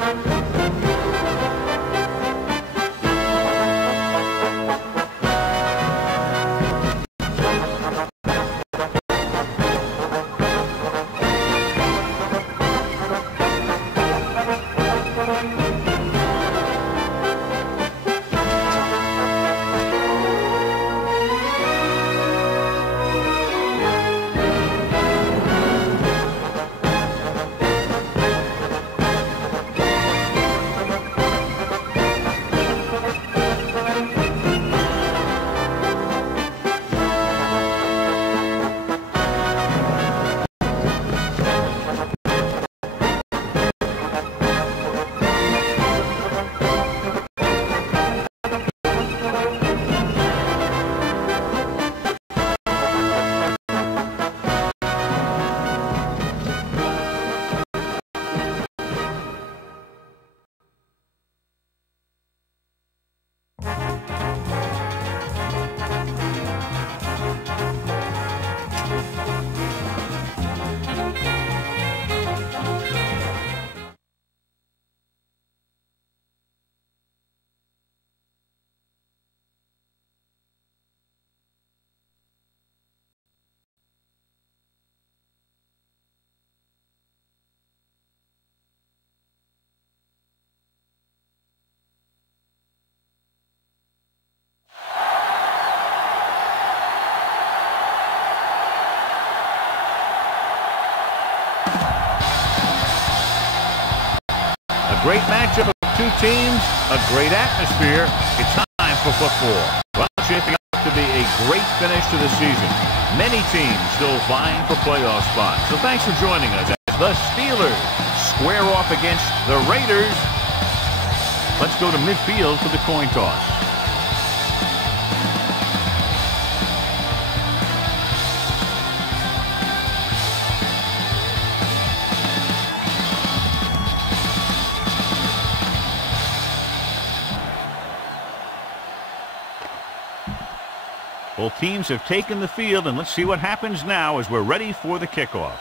great matchup of two teams, a great atmosphere. It's time for football. Well, shaping up to be a great finish to the season. Many teams still vying for playoff spots. So thanks for joining us as the Steelers square off against the Raiders. Let's go to midfield for the coin toss. Both teams have taken the field, and let's see what happens now as we're ready for the kickoff.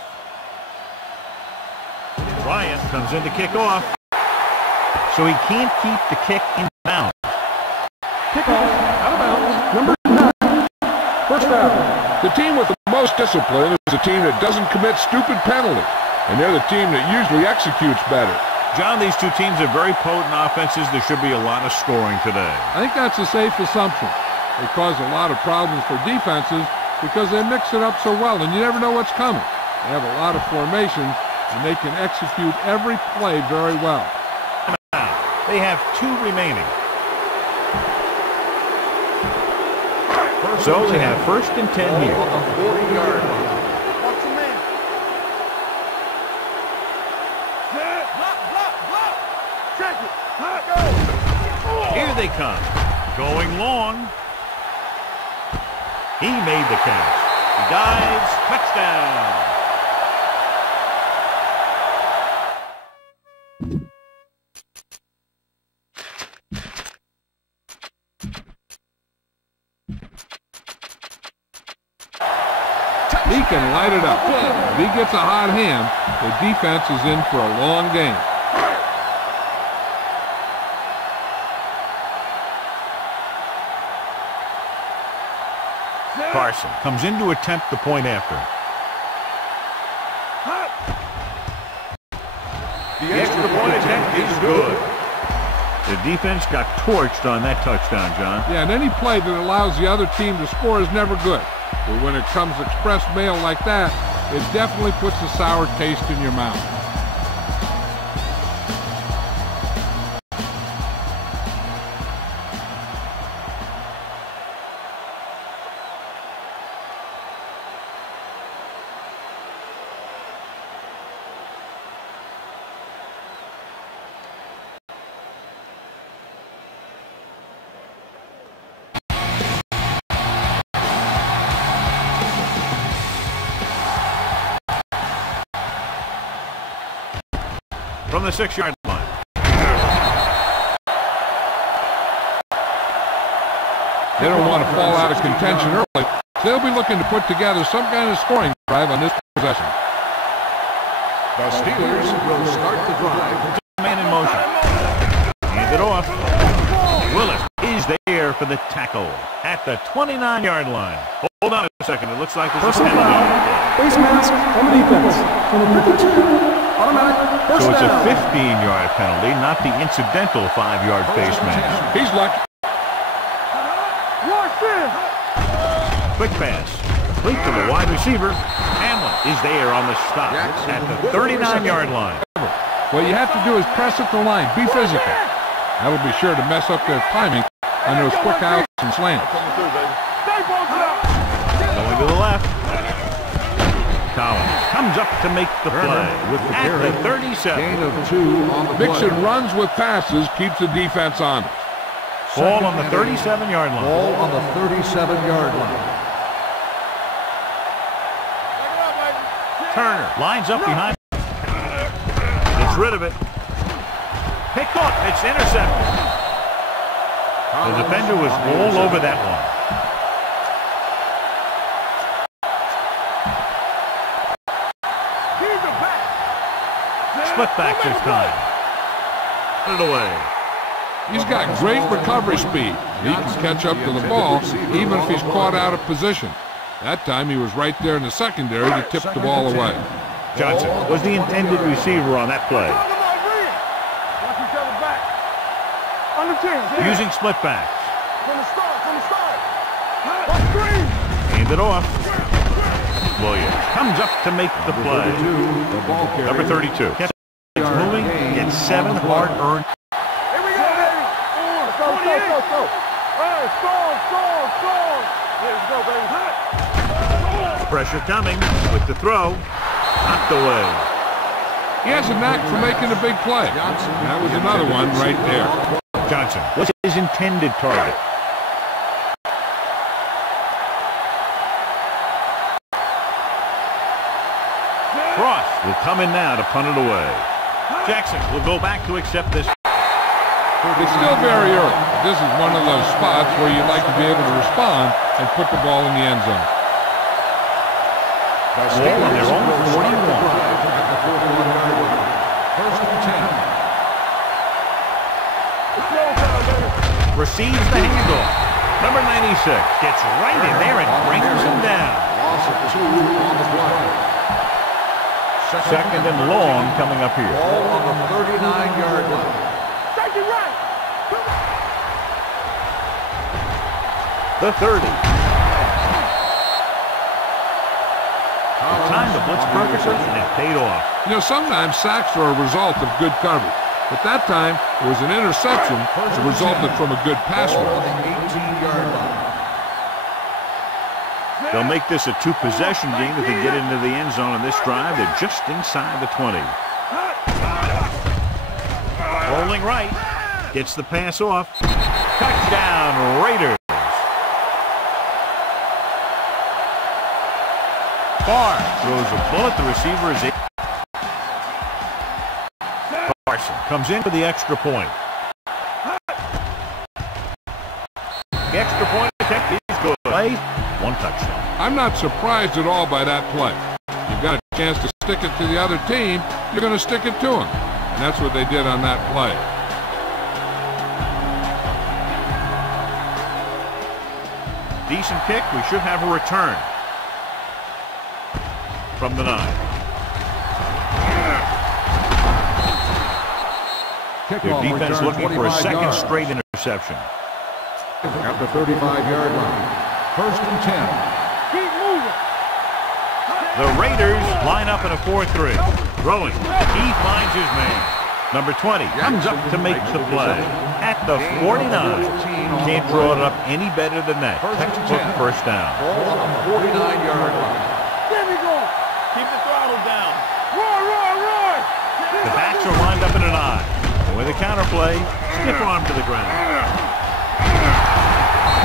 Bryant comes in to kick off, so he can't keep the kick in bounds. Kickoff out of bounds, number 9, first down. The team with the most discipline is the team that doesn't commit stupid penalties, and they're the team that usually executes better. John, these two teams are very potent offenses. There should be a lot of scoring today. I think that's a safe assumption. They cause a lot of problems for defenses because they mix it up so well, and you never know what's coming. They have a lot of formations, and they can execute every play very well. They have 2 remaining. So they have 1st and 10 here. 40-yard line. Here they come. Going long. He made the catch. He dives. Touchdown. He can light it up. If he gets a hot hand, the defense is in for a long game. Carson comes in to attempt the point after. The extra point attempt is good. The defense got torched on that touchdown, John. Yeah, and any play that allows the other team to score is never good. But when it comes express mail like that, it definitely puts a sour taste in your mouth. From the 6-yard line. They don't want to fall out of contention early. They'll be looking to put together some kind of scoring drive on this possession. The Steelers will start the drive. Man in motion. for the tackle at the 29-yard line. Hold on a second. It looks like this is Personal foul. Face mask on the defense. Automatic. So it's a 15-yard penalty, not the incidental 5-yard face mask. He's lucky. Quick pass. Complete to the wide receiver. Hamlin is there on the stop at the 39-yard line. What you have to do is press at the line. Be physical. That'll be sure to mess up their timing on those quick outs and slants. Going to the left. Collins comes up to make the play at the 37. Gain of 2 on the play. Mixing runs with passes keeps the defense on it. Ball on the 37-yard line. Ball on the 37-yard line. Turner lines up behind. Gets rid of it. Picked off. It's intercepted. The defender was all over that one. Split back this time. Put it away. He's got great recovery speed. He can catch up to the ball even if he's caught out of position. That time he was right there in the secondary to tip the ball away. Johnson was the intended receiver on that play. Using split backs. Hand it off. Williams comes up to make the play. Number 32. Gets moving. Gets 7 hard-earned. Here we go, baby. Let's go. Let's go, baby. Pressure coming with the throw. Knocked away. He has a knack for making a big play. That was another one right there. Johnson was his intended target. Cross will come in now to punt it away. Jackson will go back to accept this. It's still very early. This is one of those spots where you'd like to be able to respond and put the ball in the end zone. Ball on their own 41. First and 10. Receives the handoff. Number 96 gets right in there and brings him down. Loss of 2 on the play. Second and long coming up here. Ball on the 39-yard line. The 30. Time to blitz perfectly, and it paid off. You know, sometimes sacks are a result of good coverage. But that time, it was an interception that resulted from a good pass Ball rush. on the 18-yard line. They'll make this a 2-possession game if they get into the end zone on this drive. They're just inside the 20. Rolling right. Gets the pass off. Touchdown, Raiders. Barr throws a bullet. The receiver is in. Carson comes in for the extra point. The extra point attempt is good. Play, 1 touchdown. I'm not surprised at all by that play. You've got a chance to stick it to the other team, you're going to stick it to them. And that's what they did on that play. Decent kick. We should have a return from the 9. Their defense looking for a second straight interception. At the 35-yard line. First and 10. Keep moving. The Raiders line up in a 4-3. Throwing. He finds his man. Number 20 comes up to make the play at the 49. Can't draw it up any better than that. Textbook first down. Ball on the 49-yard line. There we go. Keep the throttle down. Roar. The backs are lined up in an I. And with a counterplay, stiff arm to the ground.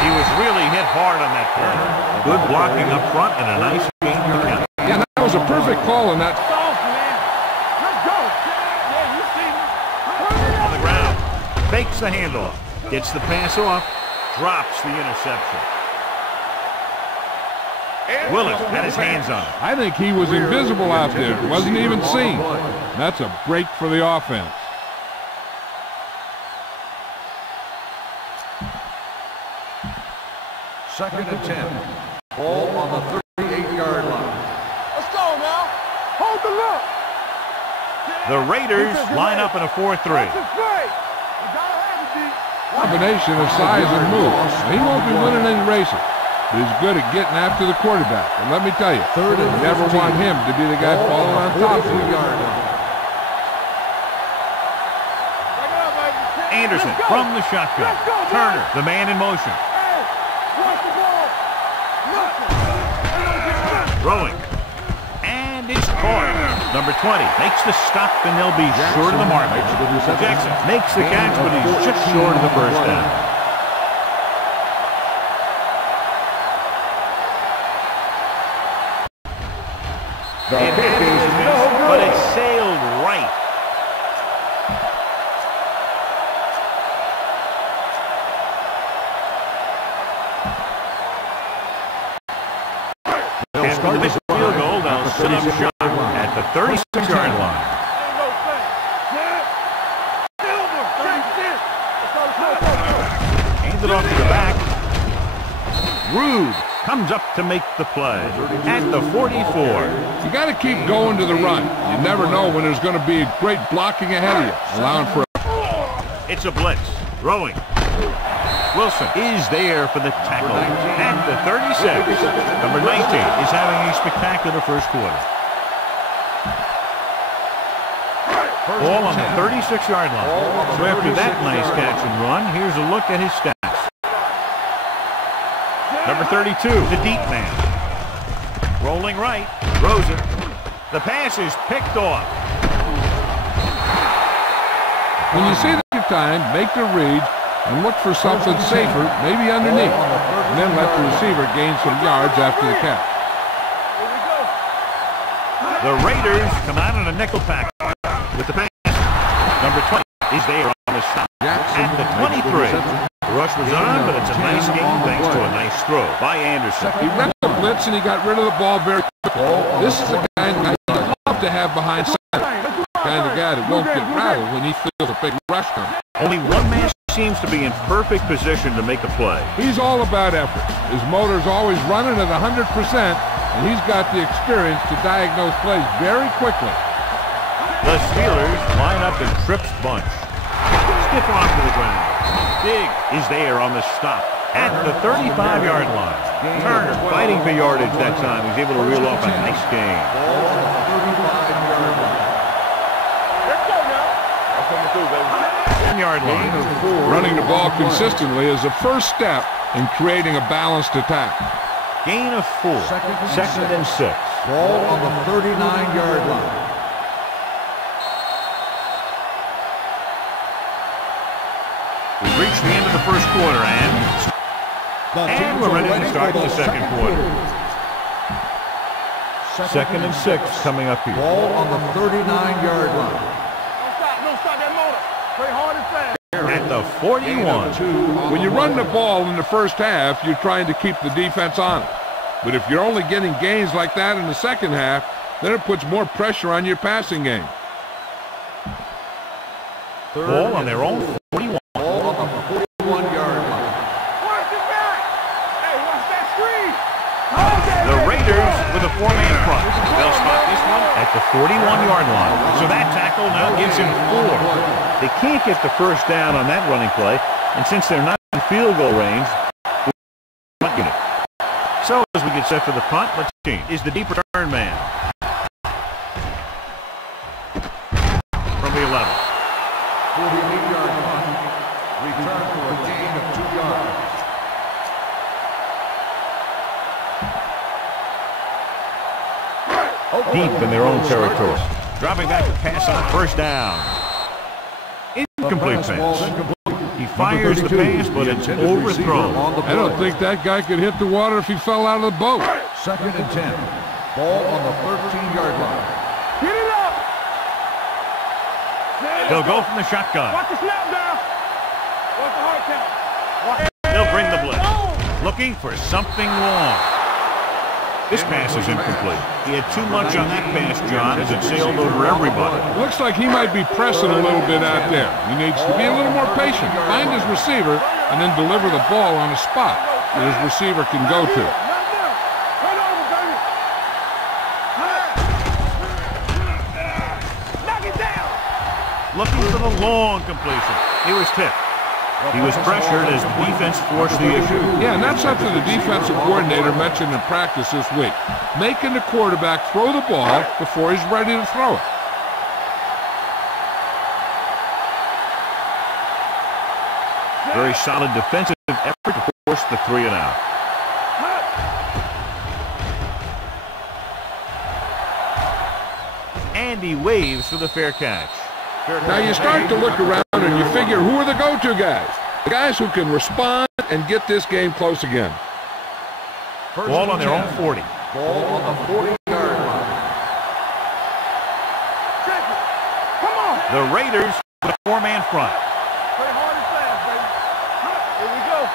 He was really hit hard on that play. Good blocking up front and a nice gain to count. Yeah, that was a perfect call in that. Let's go. Yeah, you see me. On the ground. Fakes the handoff. Gets the pass off. Drops the interception. Willis had his hands on it. I think he was invisible out there. Wasn't even seen. That's a break for the offense. Second and 10. Ball on the 38-yard line. Let's go now. Hold the look. The Raiders line up in a 4-3. Combination of size and moves. He won't be winning any races, but he's good at getting after the quarterback. And let me tell you, you never want him to be the guy falling on top of you. Anderson from the shotgun. Turner, the man in motion. Throwing. And it's caught. Number 20 makes the stop, and they'll be short of the mark. Jackson makes the catch, but he's just short of the first down. It happens, but it sailed right. After this field goal, they'll set up shot at the 36-yard line. Hands it off to the back. Rude comes up to make the play at the 44. You got to keep going to the run. You never know when there's going to be great blocking ahead of you, allowing for It's a blitz. Throwing. Wilson is there for the tackle at the 36. Number 19 is having a spectacular first quarter. Ball on the 36-yard line. So after that nice catch and run, here's a look at his stats. Number 32, the deep man. Rolling right, throws it. The pass is picked off. When you see the time, make the read and look for something safer, maybe underneath, and then let the receiver gain some yards after the catch. The Raiders come out in a nickel pack with the pass. Number 20 is there on the stop at the 23. The rush was on, but it's a nice game thanks to a nice throw by Anderson. He read the blitz and he got rid of the ball very quickly. This is the kind of guy you love to have behind center. The kind of guy that won't get rattled when he feels a big rush coming. Only one man seems to be in perfect position to make a play. He's all about effort. His motor's always running at 100%, and he's got the experience to diagnose plays very quickly. The Steelers line up in Tripp's bunch. Stiff arm to the ground. Big is there on the stop at the 35-yard line. Turner fighting for yardage that time. He's able to reel off a nice gain. 10-yard line. Running the ball consistently is the first step in creating a balanced attack. Gain of 4. Second and 6. Ball on the 39-yard line. We've reached the end of the first quarter, and we're ready to start the second quarter. Second and 6 coming up here. Ball on the 39-yard line. Don't stop that motor. Play hard and fast. At the 41. When you run the ball in the first half, you're trying to keep the defense on it. But if you're only getting gains like that in the second half, then it puts more pressure on your passing game. Ball on their own 41. Ball on the 41-yard line. Watch it back. Hey, watch that screen. The Raiders with a 4-man front. They'll stop this one at the 41-yard line. So that tackle now gives him 4. They can't get the first down on that running play, and since they're not in field goal range, punt unit. So as we get set for the punt, let's see. Is the deep return man from the 11. 48-yard punt. Return for a gain of 2 yards. Deep in their own territory. Dropping back to pass on first down. Incomplete pass. He fires the pass, but it's overthrown. I don't think that guy could hit the water if he fell out of the boat. Second and 10. Ball on the 13-yard line. Get it up. They'll go from the shotgun. Watch the snap down. Watch the hard count. They'll bring the blitz. Looking for something long. This pass is incomplete. He had too much on that pass, John, as it sailed over everybody. Looks like he might be pressing a little bit out there. He needs to be a little more patient, find his receiver, and then deliver the ball on the spot. that his receiver can go to. Knock it down. Looking for the long completion. He was tipped. He was pressured as the defense forced the issue. Yeah, and that's something the defensive coordinator mentioned in practice this week. Making the quarterback throw the ball before he's ready to throw it. Very solid defensive effort to force the 3 and out. And he waves for the fair catch. Now you start to look around and you figure, who are the go-to guys? The guys who can respond and get this game close again. Ball on their own 40. Ball on the 40-yard line. Come on. The Raiders with a 4-man front. Play hard and fast, baby. Here we go.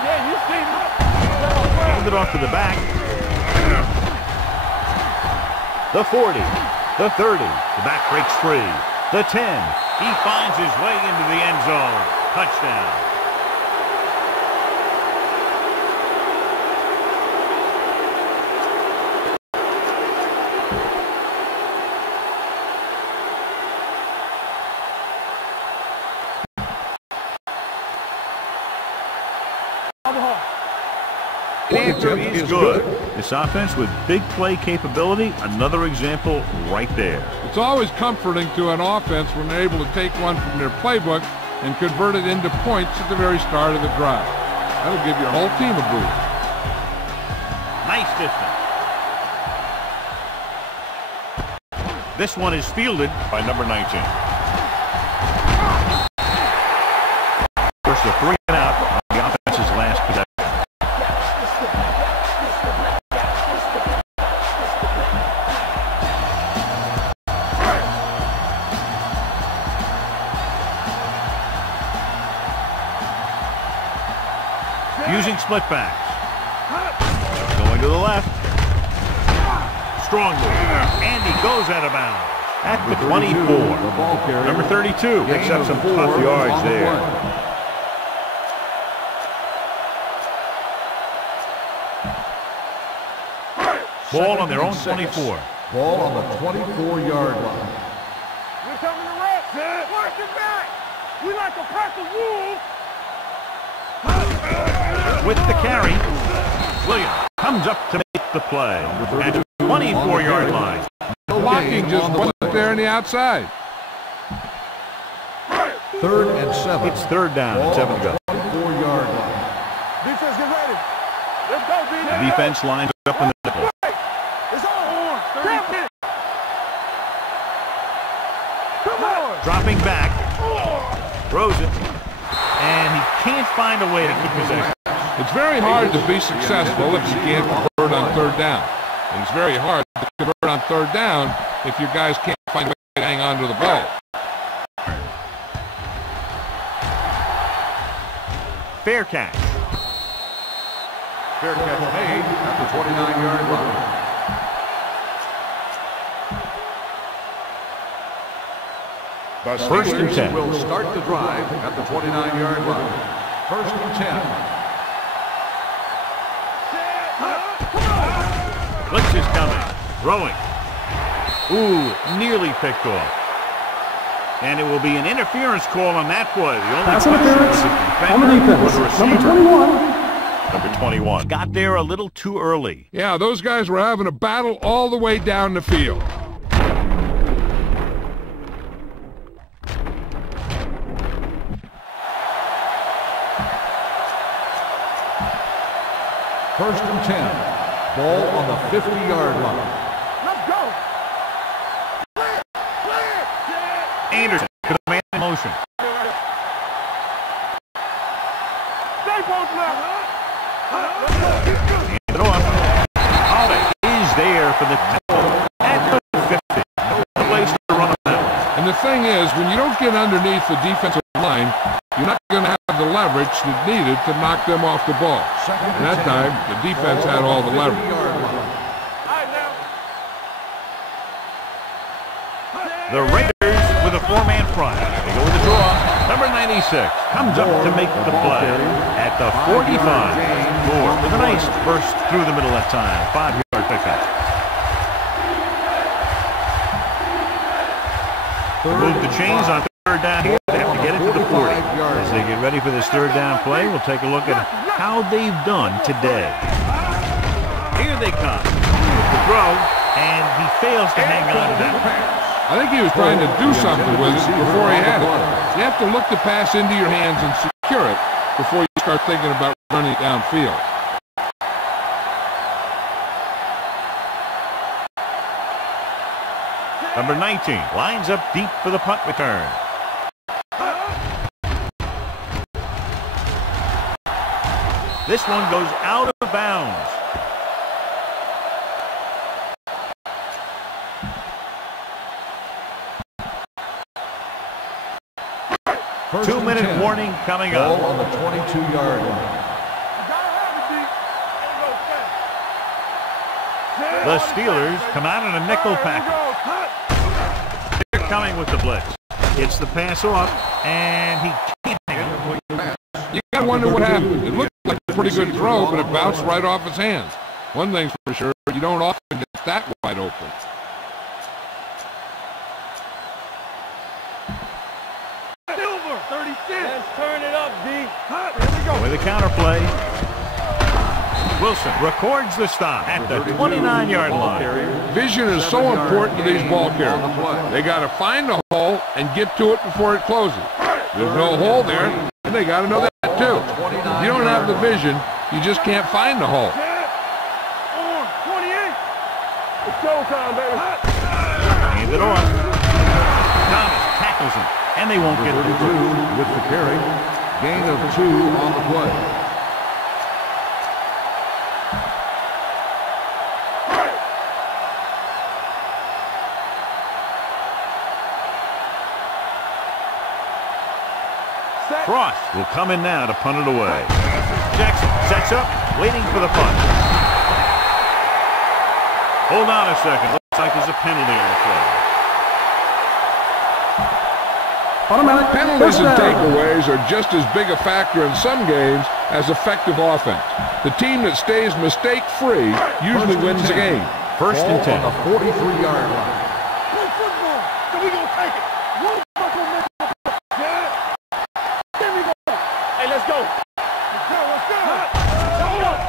Yeah, you see me. Hand it off to the back. The 40. The 30. The back breaks free. The 10. He finds his way into the end zone. Touchdown. The answer is good. This offense with big play capability, another example right there. It's always comforting to an offense when they're able to take one from their playbook and convert it into points at the very start of the drive. That'll give your whole team a boost. Nice distance. This one is fielded by number 19. First a 3 and out on the offense's last possession. Using split backs. Going to the left. Strong move. And he goes out of bounds at the 24. Number 32 picks up some tough yards there. Ball on their own 24. Ball on the 24-yard line. We're coming to rest. Watch it back. We like a pack of wolves. With the carry, Williams comes up to make the play at the 24-yard line. The blocking just wasn't there on the outside. 3rd and 7. It's 3rd down and 7 to go. 24-yard line. Defense, get ready. Let's go, D. Defense lines up in the middle. It's on. 30 minutes. Come on. Dropping back, throws it, and he can't find a way to keep possession. It's very hard to be successful if you can't convert on 3rd down. And it's very hard to convert on 3rd down if your guys can't find a way to hang on to the ball. Fair catch. Fair catch made at the 29-yard line. The First and 10. will start the drive at the 29-yard line. 1st and 10. Lutz is coming. Throwing. Ooh, nearly picked off. And it will be an interference call on that play. The only Pass question interference is if on the defense. the Number receiver. 21. Number 21. Got there a little too early. Yeah, those guys were having a battle all the way down the field. First and 10. Ball on the 50-yard line. Let's go. Clear. Anderson could have made a motion. Stay both left. Hand it off. Holiday is there for the tackle at the 50. No place to run him out. And the thing is, when you don't get underneath the defensive line, you're not going to have the leverage that's needed to knock them off the ball. And that time, the defense had all the leverage. The The Raiders with a 4-man front. They go with the draw. Number 96 comes up to make the play at the 45. Moore with a nice burst through the middle that time. 5-yard pickup. Move the chains on third down here. They have to get it to the 40. As they get ready for this third down play, we'll take a look at how they've done today. Here they come. The throw, and he fails to hang on to that. I think he was trying to do something with it before he had it. You have to look the pass into your hands and secure it before you start thinking about running downfield. Number 19 lines up deep for the punt return. This one goes out of bounds. Two-minute warning coming up. Ball on the 22-yard line. The Steelers come out in a nickel package. They're coming with the blitz. Gets the pass off, and he can't hang it. You gotta wonder what happened. It looked like a pretty good throw, but it bounced right off his hands. One thing's for sure, you don't often get that wide open. Let's turn it up, D. Here we go. With a counterplay. Wilson records the stop at the 29-yard line. Vision is so important to these ball carriers. They got to find a hole and get to it before it closes. There's no hole there, and they got to know that too. If you don't have the vision, you just can't find the hole. 28. It's showtime, baby. Hand it off. Thomas tackles him, and they won't get it. With the carry, gain of 2 on the play. Frost will come in now to punt it away. Jackson sets up, waiting for the punt. Hold on a second. Looks like there's a penalty on the play. Automatic Penalties and first down. takeaways are just as big a factor in some games as effective offense. The team that stays mistake-free usually wins the game. First and 10. On the 43-yard line. Play football. So we gonna take it. One buckle, make it. Yeah. Give me the ball. Hey, let's go. Let's go. Let's go.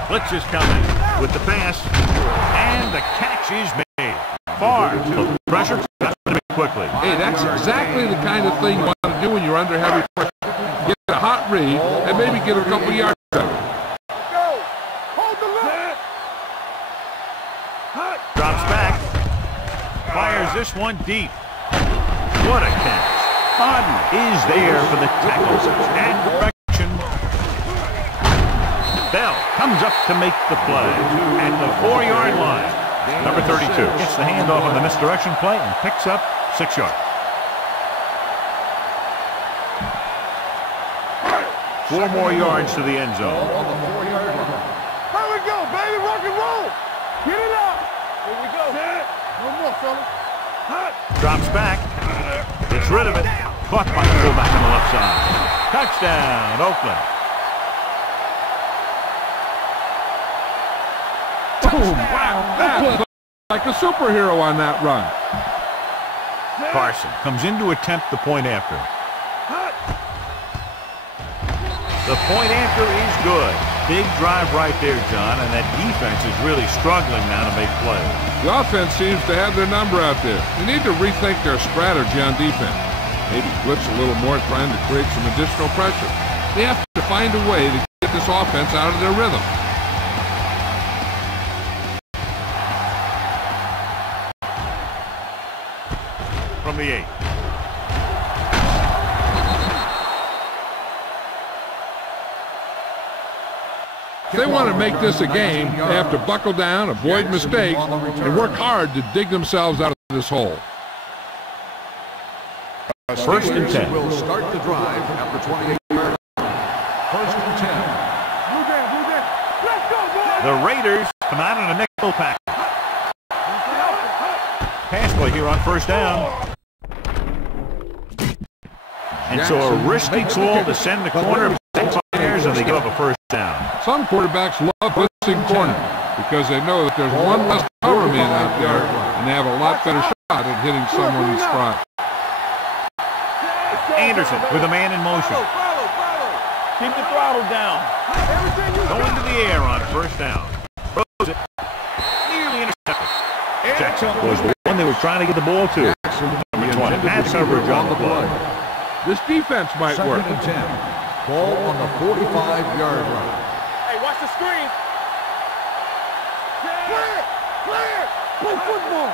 Blitz is coming with the pass, and the catch is made. Far. Pressure. Got to be quickly. Hey, that's exactly the kind of thing you want to do when you're under heavy pressure. Get a hot read and maybe get a couple yards out of it. Go. Hold the look. Drops back. Fires this one deep. What a catch. Bodden is there for the tackle. And correction. Bell comes up to make the play at the 4-yard line. Number 32 gets the handoff on the misdirection play and picks up 6 yards. 4 more yards to the end zone. On the 4-yard line. Here we go, baby. Rock and roll. Get it up. Here we go. No more, fellas. Drops back. Gets rid of it. Caught by the fullback on the left side. Touchdown, Oakland. Wow, that looked like a superhero on that run. Carson comes in to attempt the point after. The point after is good. Big drive right there, John, and that defense is really struggling now to make plays. The offense seems to have their number out there. They need to rethink their strategy on defense. Maybe blitz a little more, trying to create some additional pressure. They have to find a way to get this offense out of their rhythm. From the 8. If they want to make this a game, they have to buckle down, avoid mistakes, and work hard to dig themselves out of this hole. First and 10. Will start the drive after 28 yards. First and 10. Blue down, blue down. Let's go, boys. The Raiders come out in a nickel pack. Pass play here on first down. And so a risky call to send the corner backfires and they give up a first down. Some quarterbacks love blitzing corner because they know that there's one less cover man out there and they have a lot better shot at hitting someone in stride. Anderson with a man in motion. Keep the throttle down. Going to the air on first down. Throws it. Nearly intercepted. Jackson was the one they were trying to get the ball to. Number 20. Pass coverage on the play. This defense might work. Second and 10. Ball on the 45-yard line. Hey, watch the screen. Clear! Clear! Play football.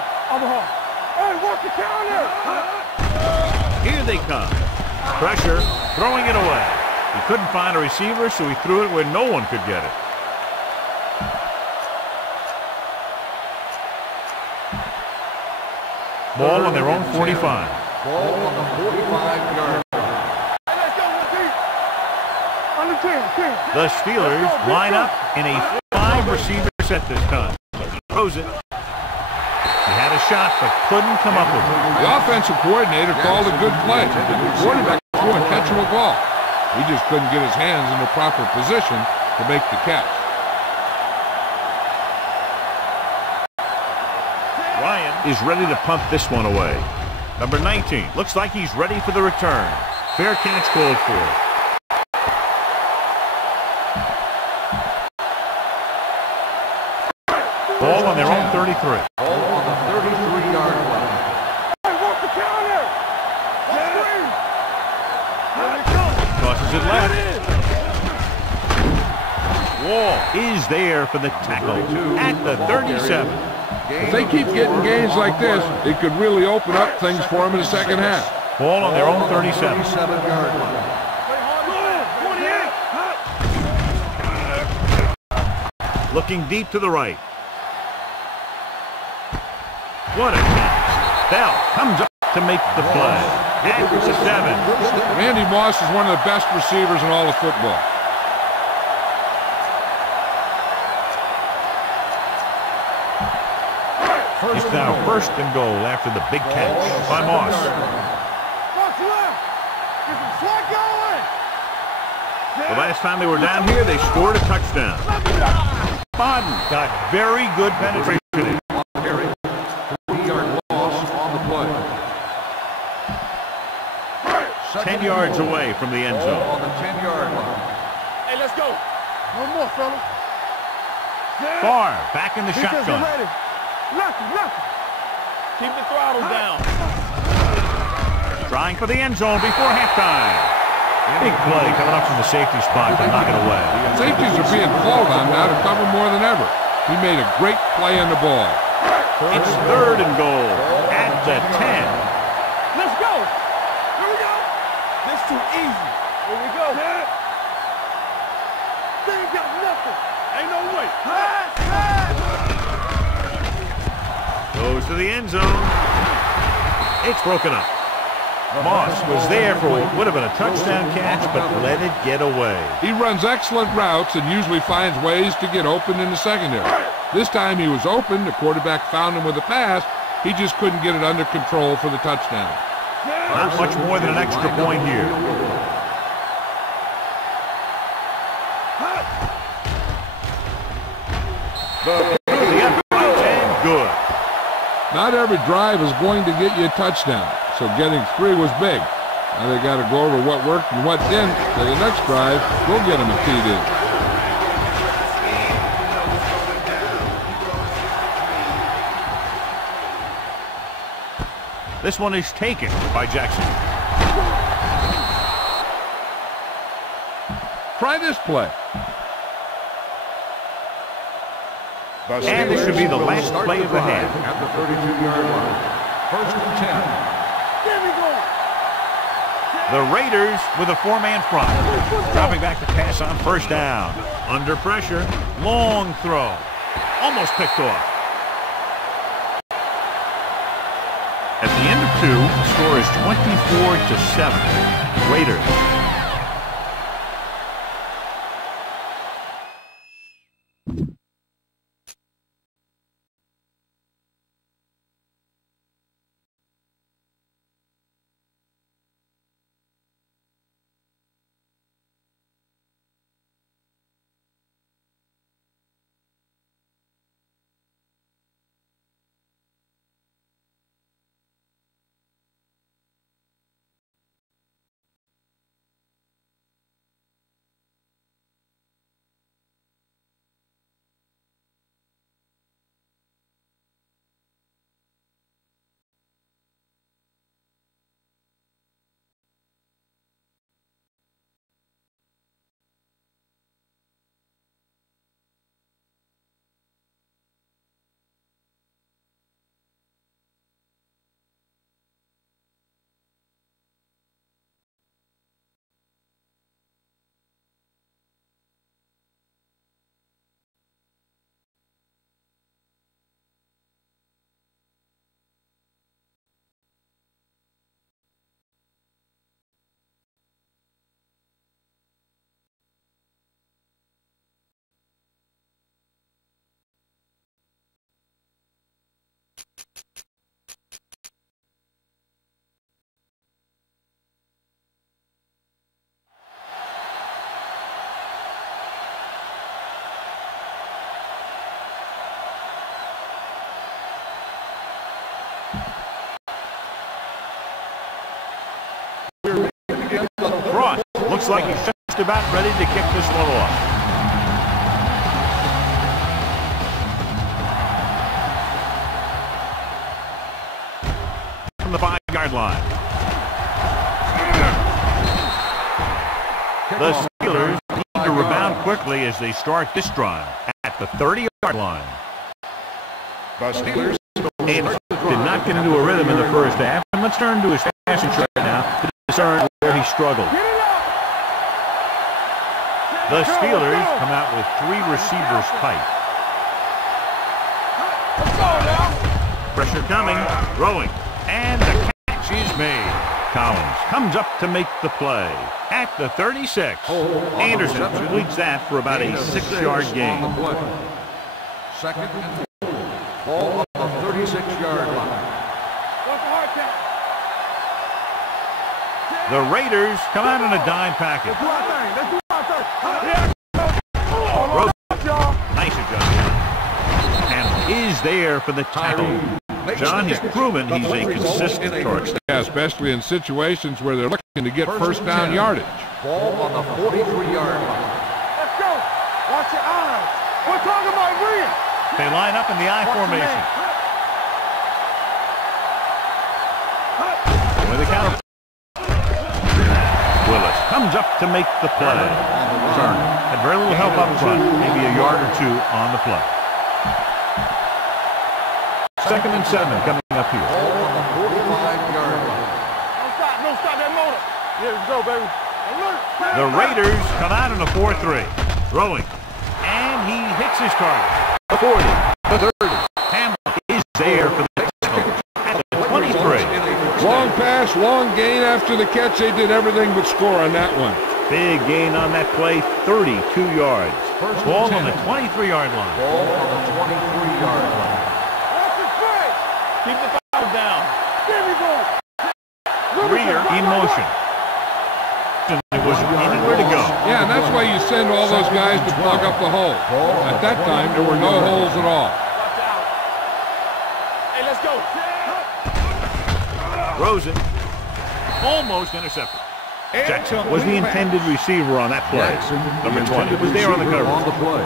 Hey, watch the counter. Here they come. Pressure, throwing it away. He couldn't find a receiver, so he threw it where no one could get it. Ball on their own 45. Ball on the 45-yard line. Hey, let's go, Lutz. On the 10. The Steelers line up in a 5-receiver set this time. Throws it. He had a shot, but couldn't come up with it. The offensive coordinator called a good play. The quarterback threw a catchable ball. He just couldn't get his hands in the proper position to make the catch. Ryan is ready to punt this one away. Number 19 looks like he's ready for the return. Fair catch called for. Ball on their own 33. Ball on the 33-yard line. Hey, watch the counter. Tosses it left. Wall is there for the tackle at the 37. If they keep getting gains like this, it could really open up things for them in the second half. Ball on their own 37. 37-yard line. Looking deep to the right. What a catch. Bell comes up to make the play. At the 7. Randy Moss is one of the best receivers in all of football. It's now first and goal after the big catch by Moss. The last time they were down here, they scored a touchdown. Madden got very good penetration. 3-yard loss on the play. 10 yards away from the end Ball zone. on the 10-yard line. Hey, let's go. One more, fellas. Favre back in the shotgun. Keep the throttle down. Trying for the end zone before halftime. Big play coming up from the safety spot to knock it away. Safeties are being called on now to cover more than ever. He made a great play on the ball. It's third and goal at the 10. Let's go. Here we go. This too easy. Here we go. They ain't got nothing. Ain't no way. Goes to the end zone. It's broken up. Moss was there for what would have been a touchdown catch, but let it get away. He runs excellent routes and usually finds ways to get open in the secondary. This time he was open. The quarterback found him with a pass. He just couldn't get it under control for the touchdown. Not much more than an extra point here. The and good. Not every drive is going to get you a touchdown, so getting 3 was big. Now they got to go over what worked and what didn't, so the next drive will get them a TD. This one is taken by Jackson. Try this play. And this should be the last play of the half. At the 32-yard line. First and 10. There we go. The Raiders with a 4-man front. Dropping back to pass on first down. Under pressure. Long throw. Almost picked off. At the end of 2, the score is 24-7. Raiders. Looks like he's just about ready to kick this one off. From the 5-yard line. The Steelers need to rebound quickly as they start this drive at the 30-yard line. The Steelers And did not get into a rhythm in the first half. And let's turn to his passing track now to discern where he struggled. The Steelers come out with 3 receivers tight. Pressure coming, throwing, and the catch is made. Collins comes up to make the play at the 36. Anderson completes that for about a 6-yard gain. Second and 4. Ball on the 36-yard line. The Raiders come out in a dime package. Nice adjustment. And is there for the tackle. John has proven he's a consistent target. Yeah, especially in situations where they're looking to get first down yardage. Ball on the 43-yard line. Let's go. Watch your eyes. We're talking about real. They line up in the I formation. With the counter. Willis comes up to make the play. Had very little help up front, maybe a yard or 2 on the play. 2nd and 7 coming up here. Ball on the 45-yard line. Don't stop that motor. Here we go, baby. Alert. The Raiders come out in a 4-3. Throwing. And he hits his target. The 40. The 30. Hamlin is there for the tackle at the 23. Long pass, long gain after the catch. They did everything but score on that one. Big gain on that play, 32 yards. Ball on the 23-yard line. Ball on the 23-yard line. Keep the foul down. There we go. Greer in motion. There wasn't anywhere to go. Yeah, and that's why you send all those guys to plug up the hole. At that time, there were no holes at all. Watch out. Hey, let's go. Rosen almost intercepted. Jackson was the intended receiver on that play. Number 20 was there on the cover. On the play.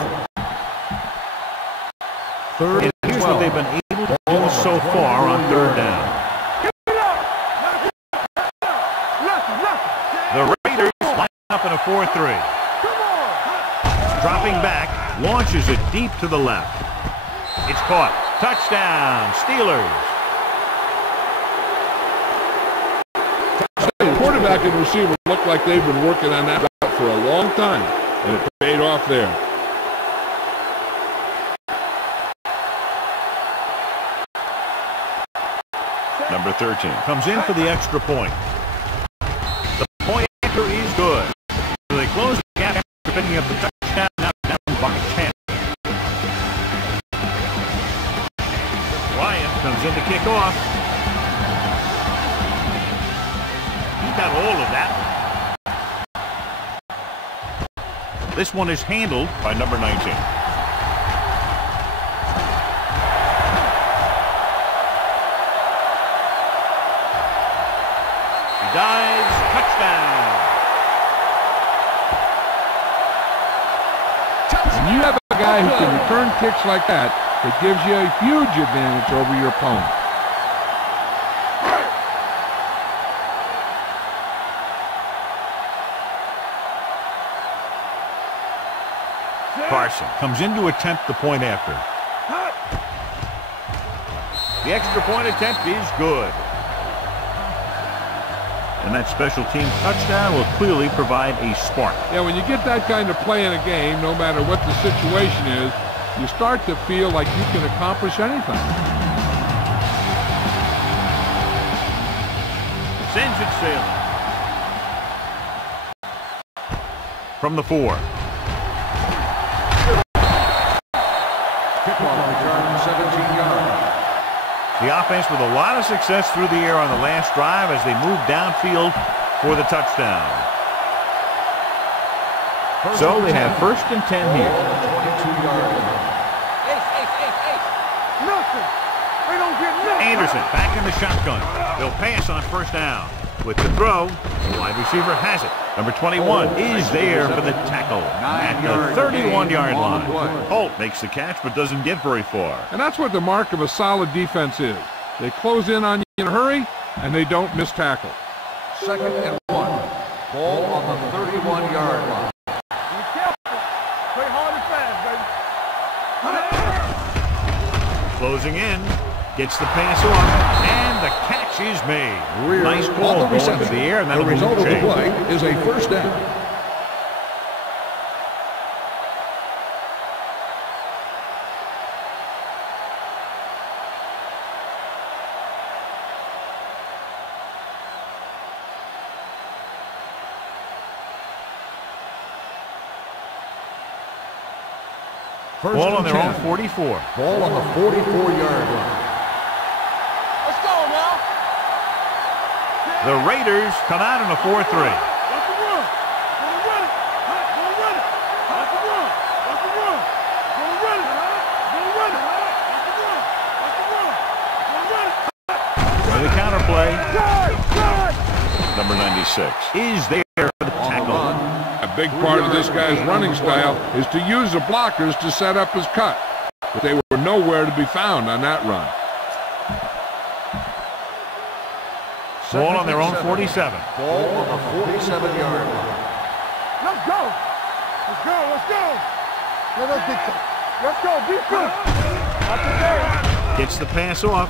And here's what they've been able to do so far on 3rd down. The Raiders line up in a 4-3. Dropping back, launches it deep to the left. It's caught. Touchdown, Steelers. The quarterback and receiver look like they've been working on that route for a long time, and it paid off there. Number 13 comes in for the extra point. The point after is good. So they close the gap after picking up the touchdown, now down by 10. Ryan comes in to kick off. He got all of that. This one is handled by number 19. Dives, touchdown. When you have a guy who can return kicks like that, it gives you a huge advantage over your opponent. Carson comes in to attempt the point after. The extra point attempt is good. And that special team touchdown will clearly provide a spark. Yeah, when you get that kind of play in a game, no matter what the situation is, you start to feel like you can accomplish anything. Sends it sailing. From the 4. Kickoff return, 17 yards. The offense with a lot of success through the air on the last drive as they move downfield for the touchdown. So they have 1st and 10 here. 22-yard line. Nothing. They don't get nothing. Anderson back in the shotgun. They'll pass on 1st down. With the throw, the wide receiver has it. Number 21 is there for the tackle at the 31-yard line. Holt makes the catch but doesn't get very far. And that's what the mark of a solid defense is. They close in on you in a hurry, and they don't miss tackle. 2nd and 1. Ball on the 31-yard line. Be careful. Play hard and fast, baby. Closing in, gets the pass off, and the catch is made. Nice ball going to the air, and that'll the result of the change. play is a first down. Ball on their own 44. Ball on the 44-yard line. Let's go now. The Raiders come out in a 4-3. Watch the run. Gonna run it. Gonna run it. Watch the run. Watch the run. Gonna run it. Gonna run it. Watch the run. Watch the run. Gonna run it. For the counterplay, Slide. number 96 is there for the tackle. A big part of this guy's running style is to use the blockers to set up his cut. But they were nowhere to be found on that run. Ball on their own 47. Ball on the 47-yard line. Let's go. Let's go. Let's go. Let us dictate. Let's go. Defense. Not today. Gets the pass off.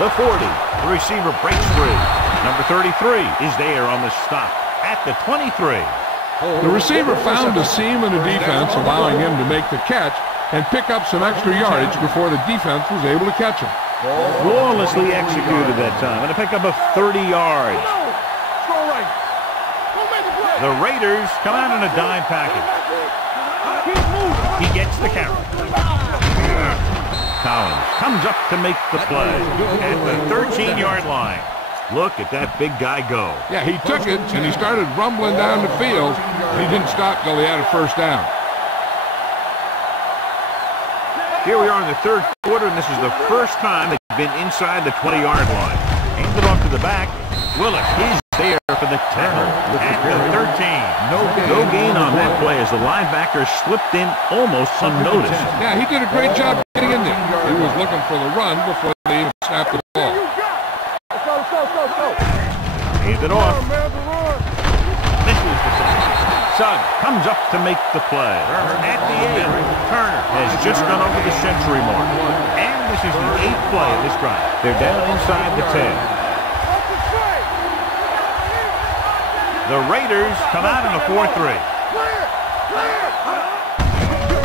The 40. The receiver breaks free. Number 33 is there on the stop at the 23. The receiver found a seam in the defense, allowing him to make the catch and pick up some extra yardage before the defense was able to catch him. Flawlessly executed that time, and a pickup of 30 yards. Go right. Go make a play. The Raiders come out in a dime package. Keep moving. He gets the carry. Collins comes up to make the play at the 13-yard line. Look at that big guy go. Yeah, he took it, and he started rumbling down the field. He didn't stop till he had a first down. Here we are in the third quarter, and this is the first time they've been inside the 20-yard line. Hands it off to the back. Willis is there for the tackle at the 13. No gain on that play as the linebacker slipped in almost unnoticed. Yeah, he did a great job getting in there. He was looking for the run before they even snapped the ball. Let's go. Hands it off. Man, the run. This is the tackle. Sugg comes up to make the play. At the 8, Turner has just gone over the century mark. And this is the 8th play of this drive. They're down inside the 10. The Raiders come out in a 4-3.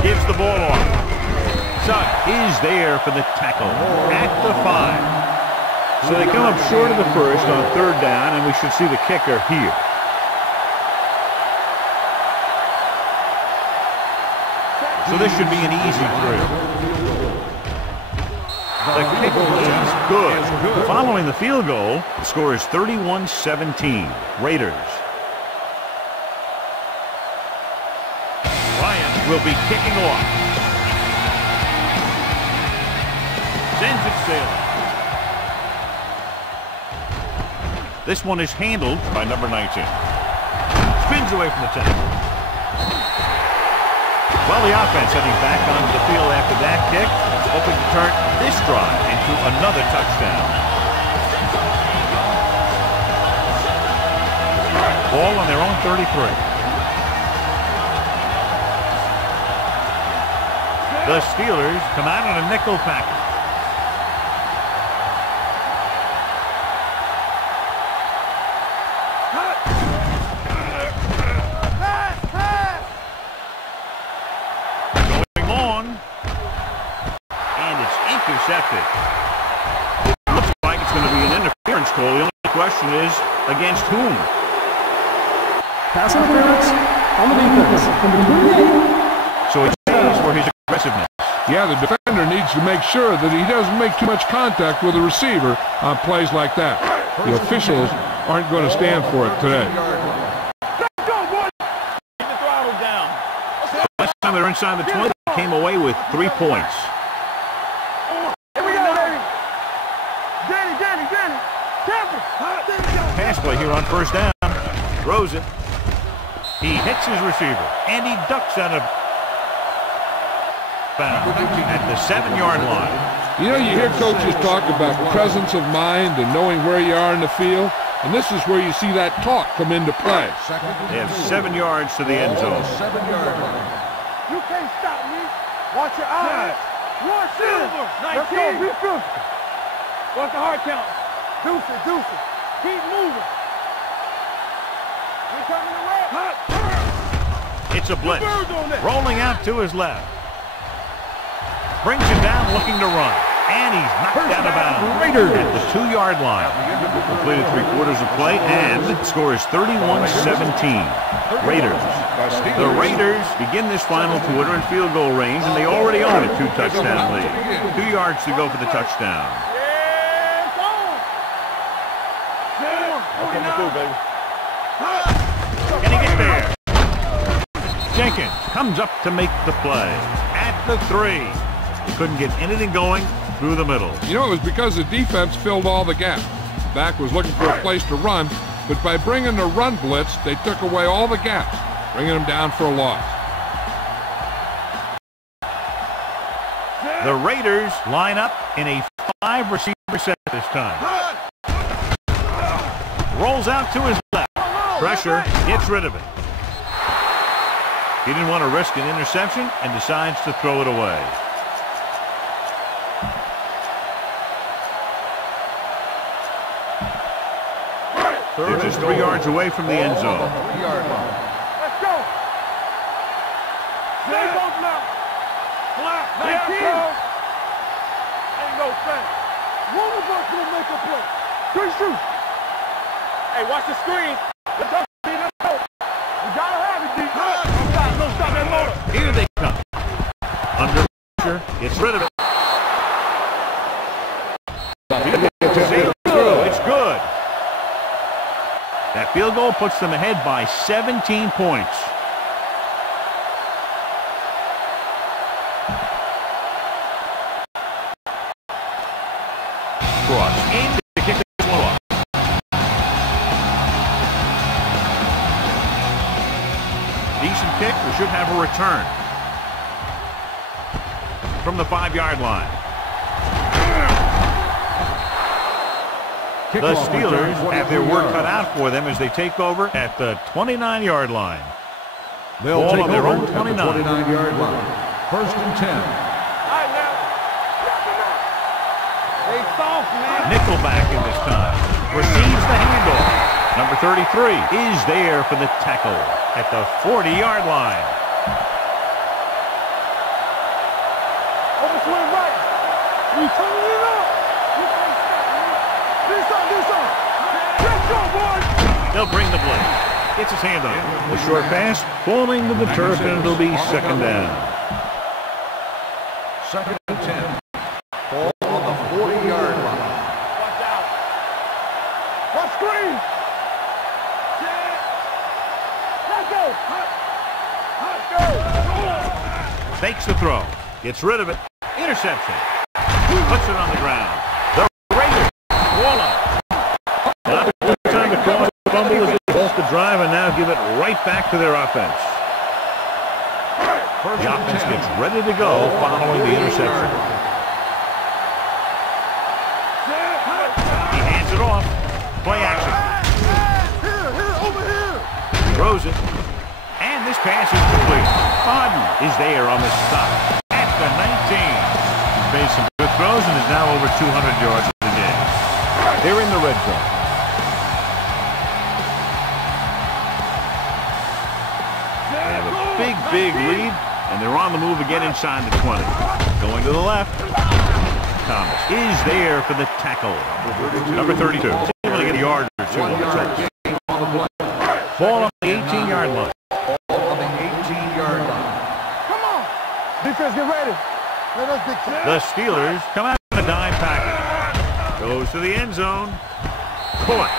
Gives the ball off. Sugg is there for the tackle at the 5. So they come up short of the first on third down, and we should see the kicker here. So this should be an easy drill. The kick is good. Following the field goal, the score is 31-17. Raiders. Ryan will be kicking off. Sends it sailing. This one is handled by number 19. Spins away from the tackle. Well, the offense heading back onto the field after that kick, hoping to turn this drive into another touchdown. Ball on their own 33. The Steelers come out in a nickel package. Intercepted. It looks like it's going to be an interference call. The only question is, against whom? Pass interference on the defense. Number 28. So it stands for his aggressiveness. Yeah, the defender needs to make sure that he doesn't make too much contact with the receiver on plays like that. The officials aren't going to stand for it today. Let's go, boy. Keep the throttle down. Last time they were inside the 20, they came away with 3 points. Here we go, baby. Danny. play here on first down. Throws it. He hits his receiver, and he ducks out of bounds at the 7-yard line. You know, you hear coaches talk about presence of mind and knowing where you are in the field, and this is where you see that talk come into play. They have 7 yards to the end zone. 7-yard line. You can't stop me. Watch your eyes. One silver. 19. Let's go. Be physical. What's the hard count? Deuces, deuces. Keep moving. We coming to red. It's a blitz. Rolling out to his left. Brings him down looking to run. And he's knocked out of bounds Raiders at the 2-yard line. Completed 3/4 of play, and the score is 31-17. Raiders. The Raiders begin this final quarter in field goal range, and they already own a 2-touchdown lead. 2 yards to go for the touchdown. Okay, let's go, baby. Can he get there? Jenkins comes up to make the play. At the 3. He couldn't get anything going through the middle. You know, it was because the defense filled all the gaps. The back was looking for a place to run, but by bringing the run blitz, they took away all the gaps, bringing them down for a loss. The Raiders line up in a 5-receiver set this time. Rolls out to his left. Pressure, gets rid of it. He didn't want to risk an interception and decides to throw it away. They're just 3 yards away from the end zone. 3-yard line. Let's go. Stay both now. Flat. 19. Ain't no thing. One of us will make a play. 3 shoot. Hey, watch the screen. Let's go. We gotta have it, D. Don't stop that motor. Here they come. Under pressure, gets rid of it. It's good. That field goal puts them ahead by 17 points. Cross in to kick this one off. Decent kick. We should have a return from the 5-yard line. The Steelers have their work cut out for them as they take over at the 29-yard line. They'll Ball take on their over own at the 29. 29-yard line. First and 10. All right, now. They soft, man. Nickelback in this time. Receives the handoff. Number 33 is there for the tackle at the 40-yard line. Over swing right. We turning it up. You can't stop, man. Do something. Let's go, boys. They'll bring the blitz. Gets his hand on it. The short pass falling to the turf, and it'll be second down. Second and 10. Ball on the 40-yard line. Watch out. Watch screen. Let's go. Fakes the throw. Gets rid of it. Interception. Puts it on the ground. The Raiders. Waller. Not time to call it a fumble as they halt the drive and now give it right back to their offense. The offense gets ready to go following the interception. He hands it off. Play action. Here, over here. Throws it. And this pass is complete. Madden is there on the stop at the 19. He's made some good throws and is now over 200 yards for the day. They're in the red zone. They have a big lead, and they're on the move again inside the 20. Going to the left. Thomas is there for the tackle. Number 32. Able to get a yard or two on the touch. Ball on the 18-yard line. Ball on the 18-yard line. Come on. Defense, get ready. Let us dictate. The Steelers come out in a dime package. Goes to the end zone. Caught.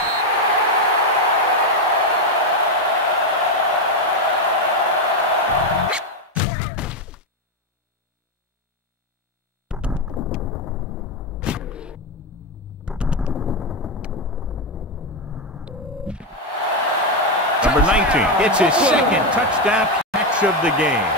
Number 19 gets his second touchdown catch of the game.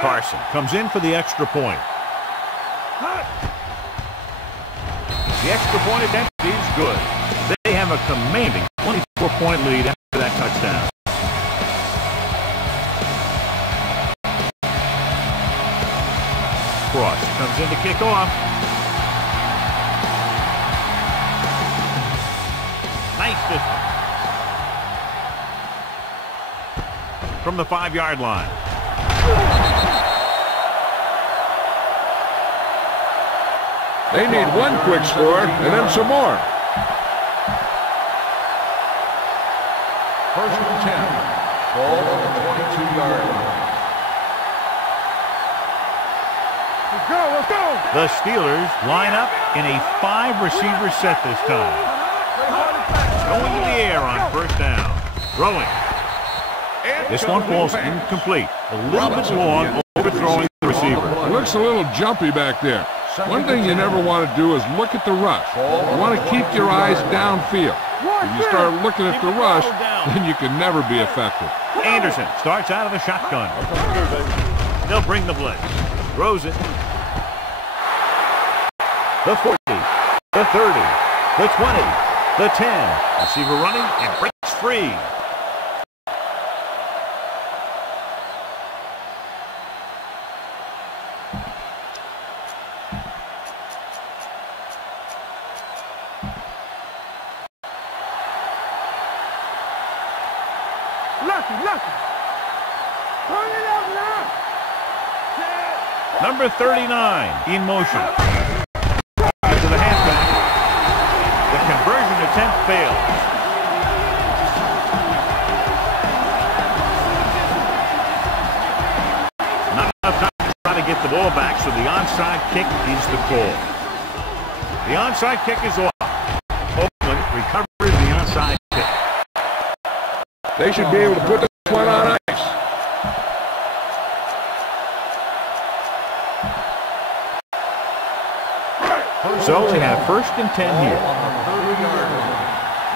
Carson comes in for the extra point. The extra point attempt is good. They have a commanding 24-point lead after that touchdown. Cross comes in to kick off. Nice distance. From the 5-yard line. They need one quick score and then some more. First and 10. Ball on the 22-yard line. Let's go, let's go. The Steelers line up in a 5-receiver set this time. Going to the air on first down. Throwing. This one falls incomplete. A little bit long, overthrowing the receiver. It looks a little jumpy back there. One thing you never want to do is look at the rush. You want to keep your eyes downfield. If you start looking at the rush, then you can never be effective. Anderson starts out of the shotgun. They'll bring the blitz. Throws it. The 40, the 30, the 20, the 10. Receiver running and breaks free. Lucky. Turn it up now. Number 39 in motion. To the halfback. The conversion attempt fails. Not enough time to try to get the ball back, so the onside kick is the call. The onside kick is off. Oakland recovers the onside kick. They should be able to put this one on ice. So they have first and 10 here.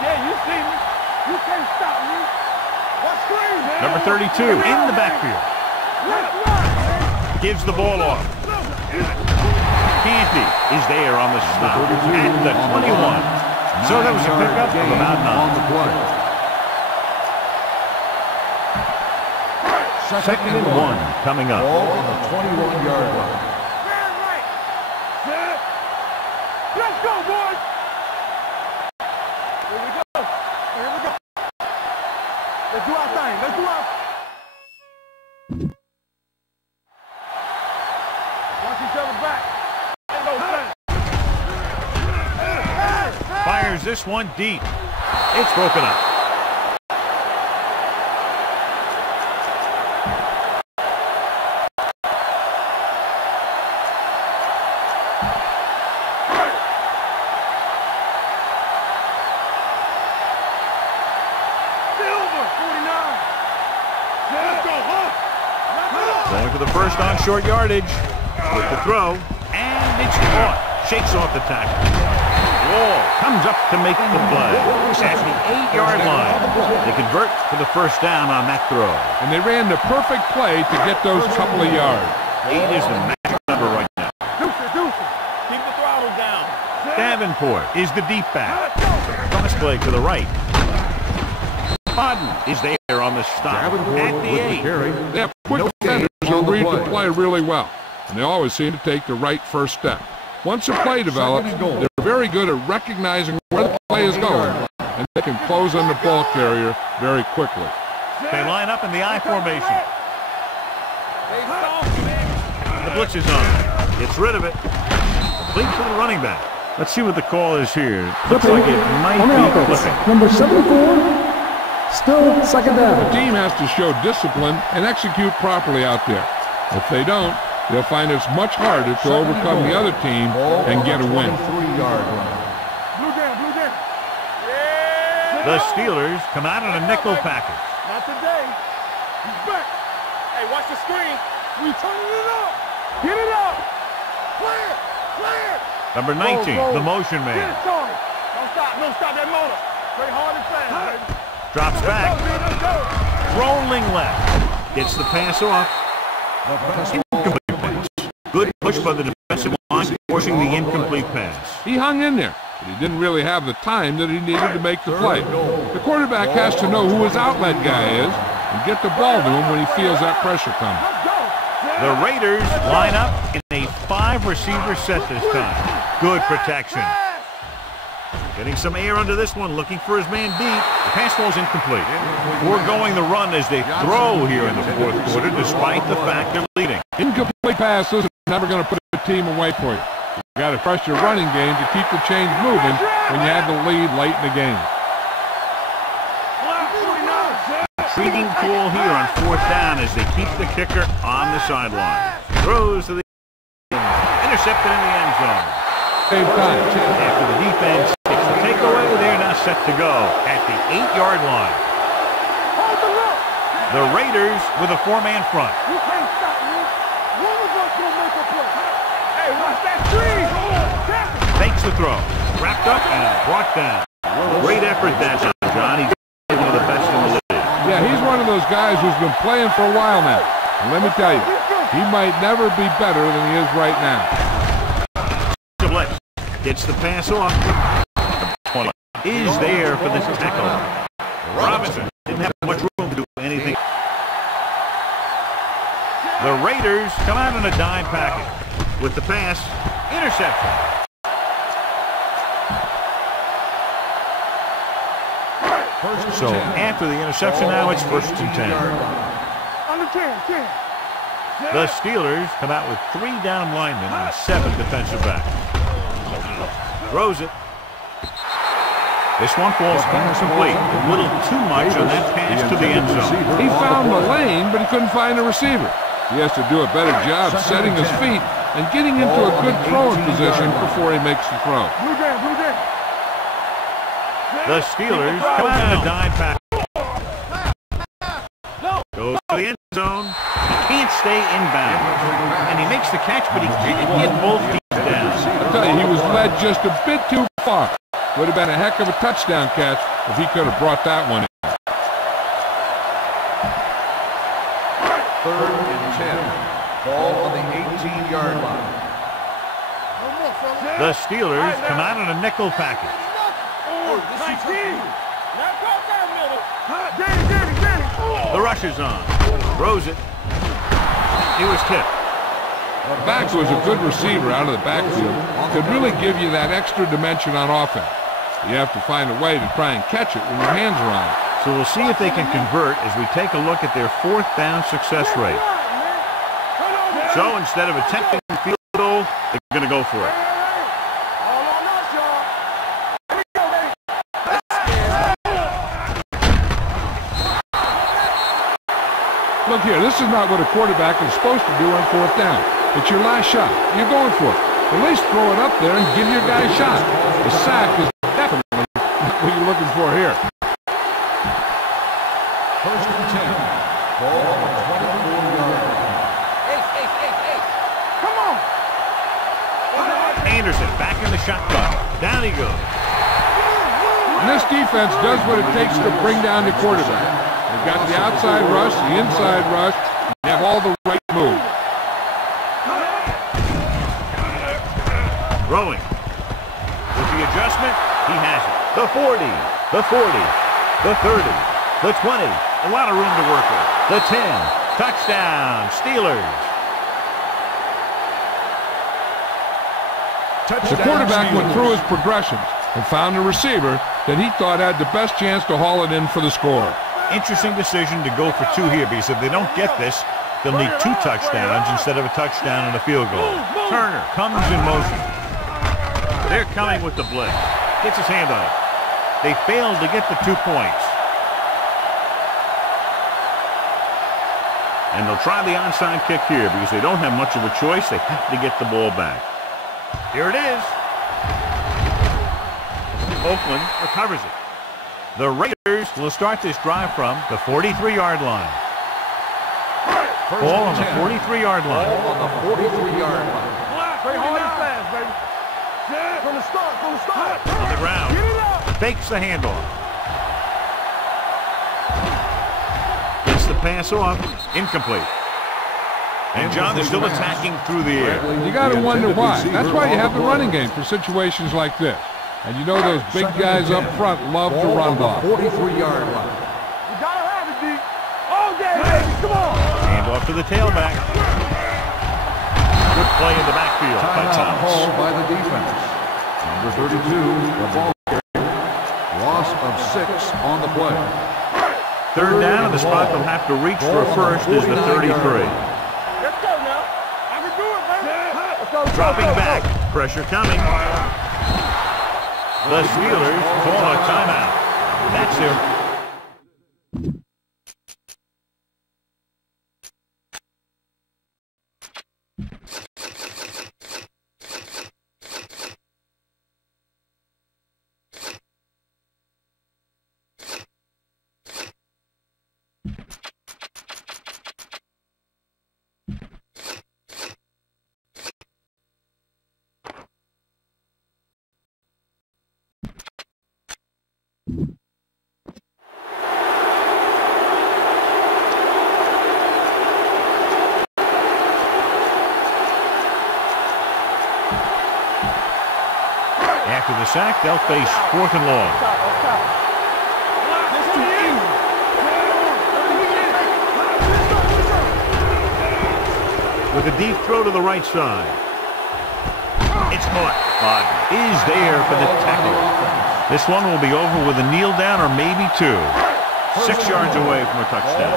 Yeah, you see me. You can't stop me. What's screen, man? Number 32 in the backfield. Gives the ball off. Canty is there on the stop at the 21. So that was a pickup of about 9. Second and 1 coming up. Ball on the 21-yard line. Man right. Set. Let's go, boys. Here we go. Let's do our thing. Watch each other back. Ain't no thing. Fires this one deep. It's broken up. Going for the first on short yardage with the throw, and it's caught. Shakes off the tackle. Wall comes up to make the play at the 8-yard line. They convert for the first down on that throw. And they ran the perfect play to get those couple of yards. 8 is the magic number right now. Keep the throttle down. Davenport is the deep back. Cross play to the right. Madden is there on the stop at the 8. They have quick defenders who read the play really well, and they always seem to take the right first step. Once a play develops, they're very good at recognizing where the play is going, and they can close on the ball carrier very quickly. They line up in the I formation. The blitz is on. Gets rid of it. Complete for the running back. Let's see what the call is here. Looks like it might be flipping. Number 74. Still second down. The team has to show discipline and execute properly out there. If they don't, they'll find it's much harder to overcome the other team and get a win. Blue down. Yeah. The Steelers come out in a nickel package. Not today. He's back. Hey, watch the screen. We turning it up. Number 19, roll. the motion man. Yeah, Charlie. Don't stop that motor. Play hard and fast, baby. Drops back. Let's go. Rolling left. Gets the pass off. Incomplete pass. Good push by the defensive line, forcing the incomplete pass. He hung in there, but he didn't really have the time that he needed to make the play. The quarterback has to know who his outlet guy is and get the ball to him when he feels that pressure coming. The Raiders line up in a 5-receiver set this time. Good protection. Getting some air under this one, looking for his man deep. The pass ball's incomplete. Foregoing the run as they throw here in the fourth quarter, despite the fact they're leading. Incomplete passes are never going to put a team away for you. You've got to trust your running game to keep the chains moving when you have the lead late in the game. Intriguing call here on fourth down as they keep the kicker on the sideline. Throws to the intercepted in the end zone. Same time. After the defense gets the takeaway, they're now set to go at the 8-yard line. The Raiders with a 4-man front. You can't stop me. One of us will make a play. Hey, watch that tree. Takes the throw. Wrapped up and brought down. Great effort that time, John. He's one of the best in the league. Yeah, he's one of those guys who's been playing for a while now. And let me tell you, he might never be better than he is right now. Lutz gets the pass off. Is there for this tackle. Robinson didn't have much room to do anything. The Raiders come out in a dime package with the pass. Interception. So after the interception, now it's 1st and 10. Under 10. The Steelers come out with 3 down linemen and 7 defensive backs. Throws it. This one falls incomplete. A little too much on that pass to the end zone. He found the lane, but he couldn't find a receiver. He has to do a better job setting his feet and getting into a good throwing position before he makes the throw. Blue down. The Steelers come out in a dime package. Goes to the end zone. He can't stay inbound. And he makes the catch, but he can't get both teams down. I tell you, he was led just a bit too far. Would have been a heck of a touchdown catch if he could have brought that one in. 3rd and 10. Ball on the 18-yard line. The Steelers come out in a nickel package. The rush is on. Throws it. He was tipped. The back was a good receiver out of the backfield. Could really give you that extra dimension on offense. You have to find a way to try and catch it when your hands are on it. So we'll see if they can convert as we take a look at their 4th down success rate. So instead of attempting the field goal, they're going to go for it. Look here, this is not what a quarterback is supposed to do on 4th down. It's your last shot. You're going for it. At least throw it up there and give your guy a shot. The sack is definitely not what you're looking for here. 1st and 10. Ball on the 24-yard line. Hey. Come on. Anderson back in the shotgun. Down he goes. And this defense does what it takes to bring down the quarterback. They've got the outside rush, the inside rush, and they have all the right moves. Throwing. With the adjustment, he has it. The 40, the 40, the 30, the 20. A lot of room to work with. The 10. Touchdown, Steelers. The quarterback went through his progressions and found a receiver that he thought had the best chance to haul it in for the score. Interesting decision to go for 2 here, because if they don't get this, they'll need 2 touchdowns instead of a touchdown and a field goal. Turner comes in motion. They're coming with the blitz. Gets his hand on it. They failed to get the 2 points. And they'll try the onside kick here because they don't have much of a choice. They have to get the ball back. Here it is. Oakland recovers it. The Raiders will start this drive from the 43-yard line. Ball on the 43-yard line. Ball on the 43-yard line. Play hard and fast, baby. From the start, from the start. On the ground. Get it out. Fakes the handoff. Gets the pass off. Incomplete. And John, they're still attacking through the air. You got to wonder why. That's why you have the running game for situations like this. And you know those big guys up front love to run ball. 43-yard line. You gotta have it, D. All day, baby. Come on. Handoff to the tailback. Good play in the backfield by Timeout Thomas. called by the defense. Number 32, the ball carrier. Loss of 6 on the play. Third down, and the spot they'll have to reach for a first is the 33. Let's go now. I can do it, baby. Let's go. Dropping back. Pressure coming. The Steelers call a timeout. That's their... After the sack, they'll face 4th and long. With a deep throw to the right side. It's caught. Bud is there for the tackle. This one will be over with a kneel down or maybe 2. 6 yards away from a touchdown.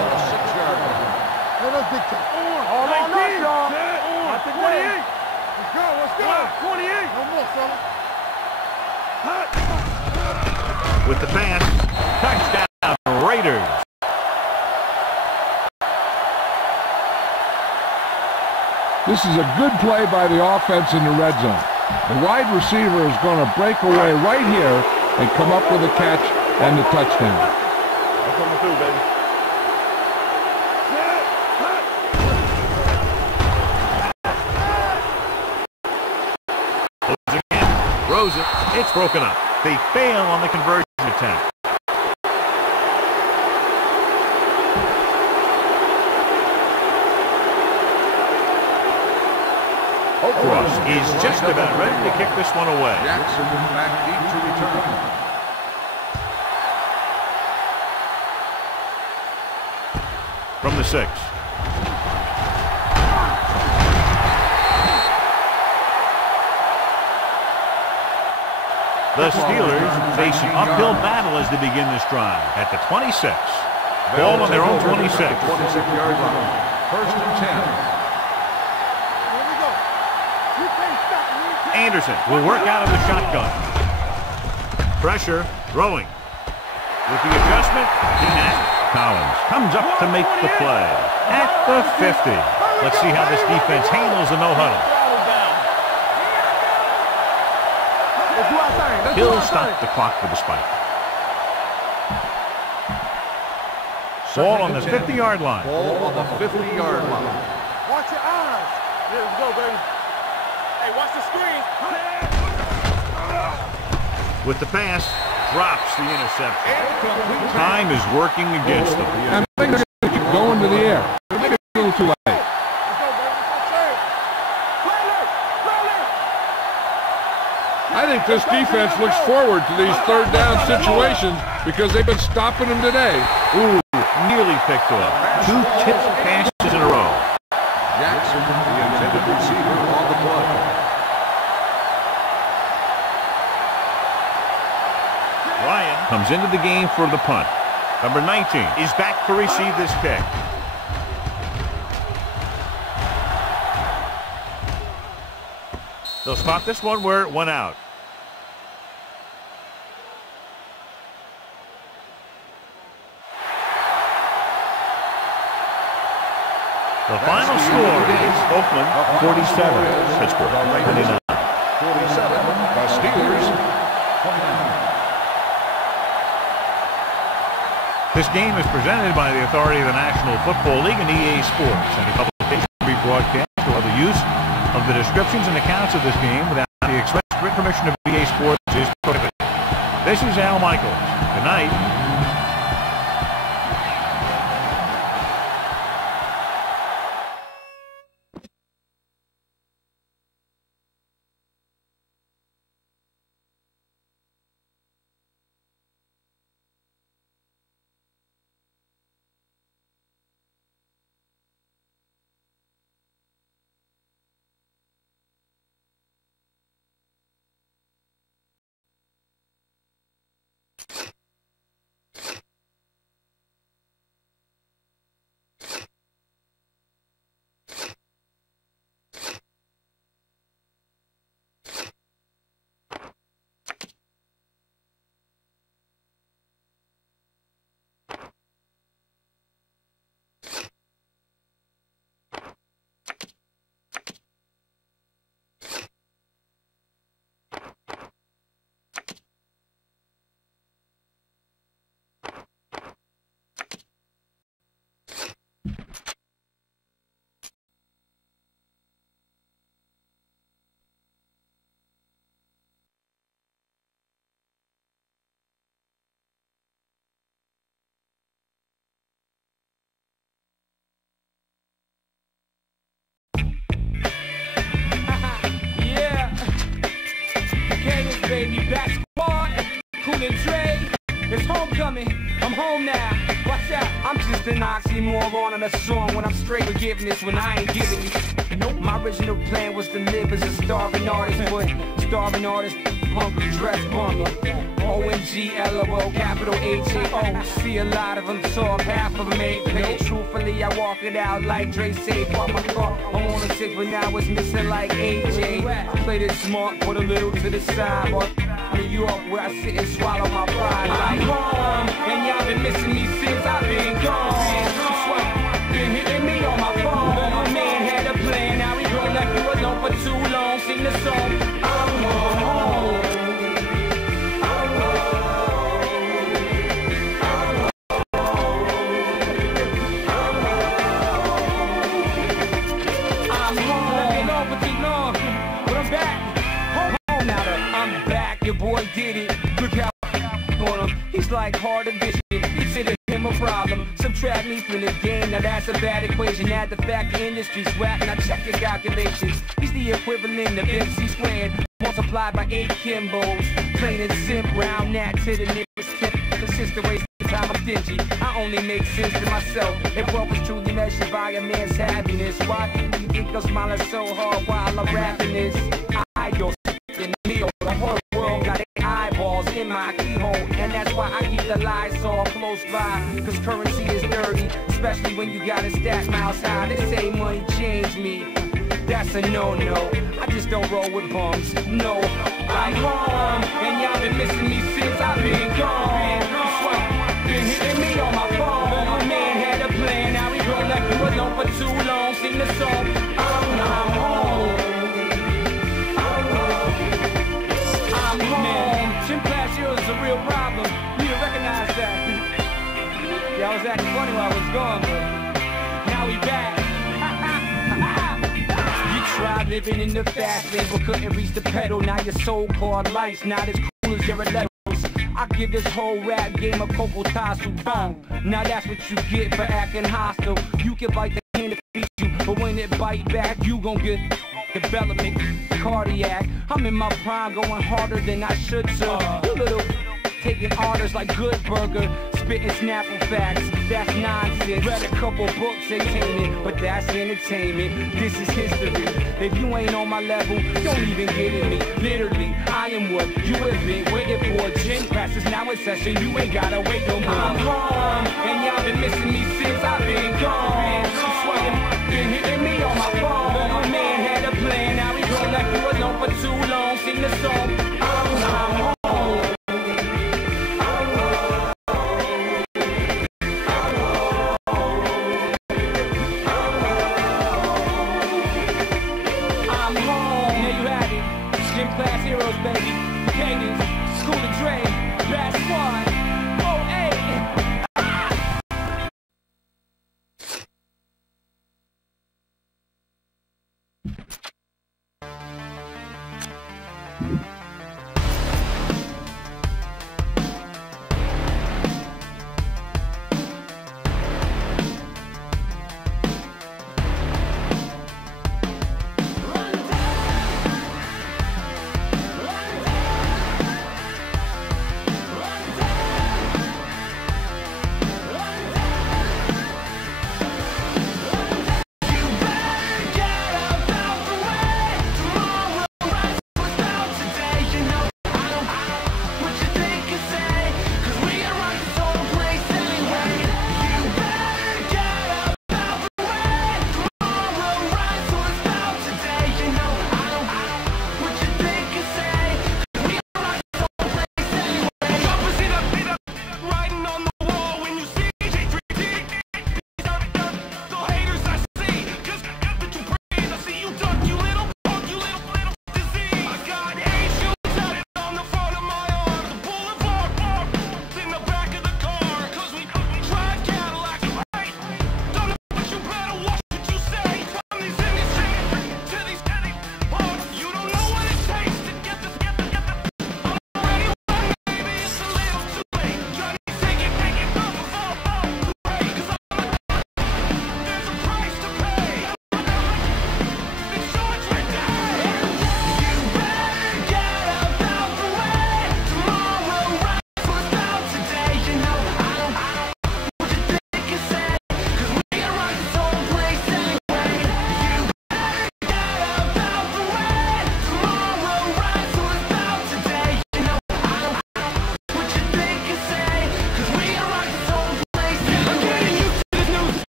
All on us, y'all. Not the 28. Let's go, let's go. 28. No more, fella. With the pass, touchdown Raiders. This is a good play by the offense in the red zone. The wide receiver is going to break away right here and come up with a catch and the touchdown. I'm coming through, baby. Throws it. It's broken up. They fail on the conversion attempt. Cross is just about ready to kick this one away. Jackson back deep to return. From the 6. The Steelers face an uphill battle as they begin this drive at the 26. Ball on their own 26. 26-yard line. 1st and 10. Anderson will work out of the shotgun. Pressure, throwing. With the adjustment, Collins comes up to make the play at the 50. Let's see how this defense handles the no-huddle. He'll stop the clock with the spike. Ball on the 50-yard line. Ball on the 50-yard line. Watch your eyes. Here we go, baby. Hey, watch the screen. With the pass, drops the interception. Time is working against them. And I think they're going to keep going to the air. Maybe a little too late. I think this defense looks forward to these third down situations because they've been stopping them today. Ooh, nearly picked off. 2 tipped passes in a row. Jackson, the intended receiver on the play. Ryan comes into the game for the punt. Number 19 is back to receive this kick. They'll spot this one where it went out. The final score is Oakland 47, Pittsburgh 29. 47, the Steelers 29. This game is presented by the authority of the National Football League and EA Sports. Any publication, rebroadcast, or other use of the descriptions and accounts of this game without the express Written permission of EA Sports is prohibited. This is Al Michaels. Good night. Baby, back squad, cool and Dre. It's homecoming, I'm home now. Watch out, I'm just an oxymoron on a song when I'm straight forgiveness when I ain't giving you. Nope, my original plan was to live as a starving artist, but starving artist, hungry, dress bummer. O-N-G-L-O-O, capital H-A-O. See a lot of them talk, half of them ain't paid. Truthfully, I walk it out like Dre safe on my car. I'm on a sick, but now it's missing like AJ. I played it smart, put a little to the side. New York, where I sit and swallow my pride. I'm home, and y'all been missing me since I've been gone. Been hitting me on my phone, but my man had a plan. Now he gon' left you alone for too long. Sing the song, I'm home. Your boy did it. Look how on him. He's like hard of vision. Consider him a problem. Subtract me from the game. Now that's a bad equation. Add the fact the industry's whack. Now check your calculations. He's the equivalent of MC squared multiplied by 8 Kimbos. Plain and simple. Round that to the nearest 10. It's just the way time I'm stingy. I only make sense to myself. If wealth is truly measured by a man's happiness, why do you think I'm smiling so hard while I'm rapping this? I go in me. The whole world got their eyeballs in my keyhole, and that's why I keep the lies all close by. Cause currency is dirty, especially when you got a stack miles high. They say money changed me. That's a no-no. I just don't roll with bums. No, I'm home, and y'all been missing me since I've been gone. Been hitting me on my phone. My man had a plan. Now he gon' left you alone for too long. Sing the song. I'm home. I'm home. Gym class here is a real problem. You need to recognize that. Yeah, I was acting funny while I was gone, but now we back. You tried living in the fast lane, but couldn't reach the pedal. Now your so-called life's not as cool as your levels. I give this whole rap game a cocoa tassel bone. Now that's what you get for acting hostile. You can bite the hand that feeds you, but when it bite back, you gon' get development cardiac. I'm in my prime, going harder than I should, sir. You little taking orders like Good Burger, spitting Snapple facts. That's nonsense. Read a couple books, entertainment, but that's entertainment. This is history. If you ain't on my level, don't even get at me. Literally, I am what you have been waiting for. Gym class is now in session. You ain't gotta wait no more. I'm home, and y'all been missing me since I've been gone. Been hitting me on my phone. My man had a plan. Now he gon' left you alone for too long. Sing the song. I'm home. You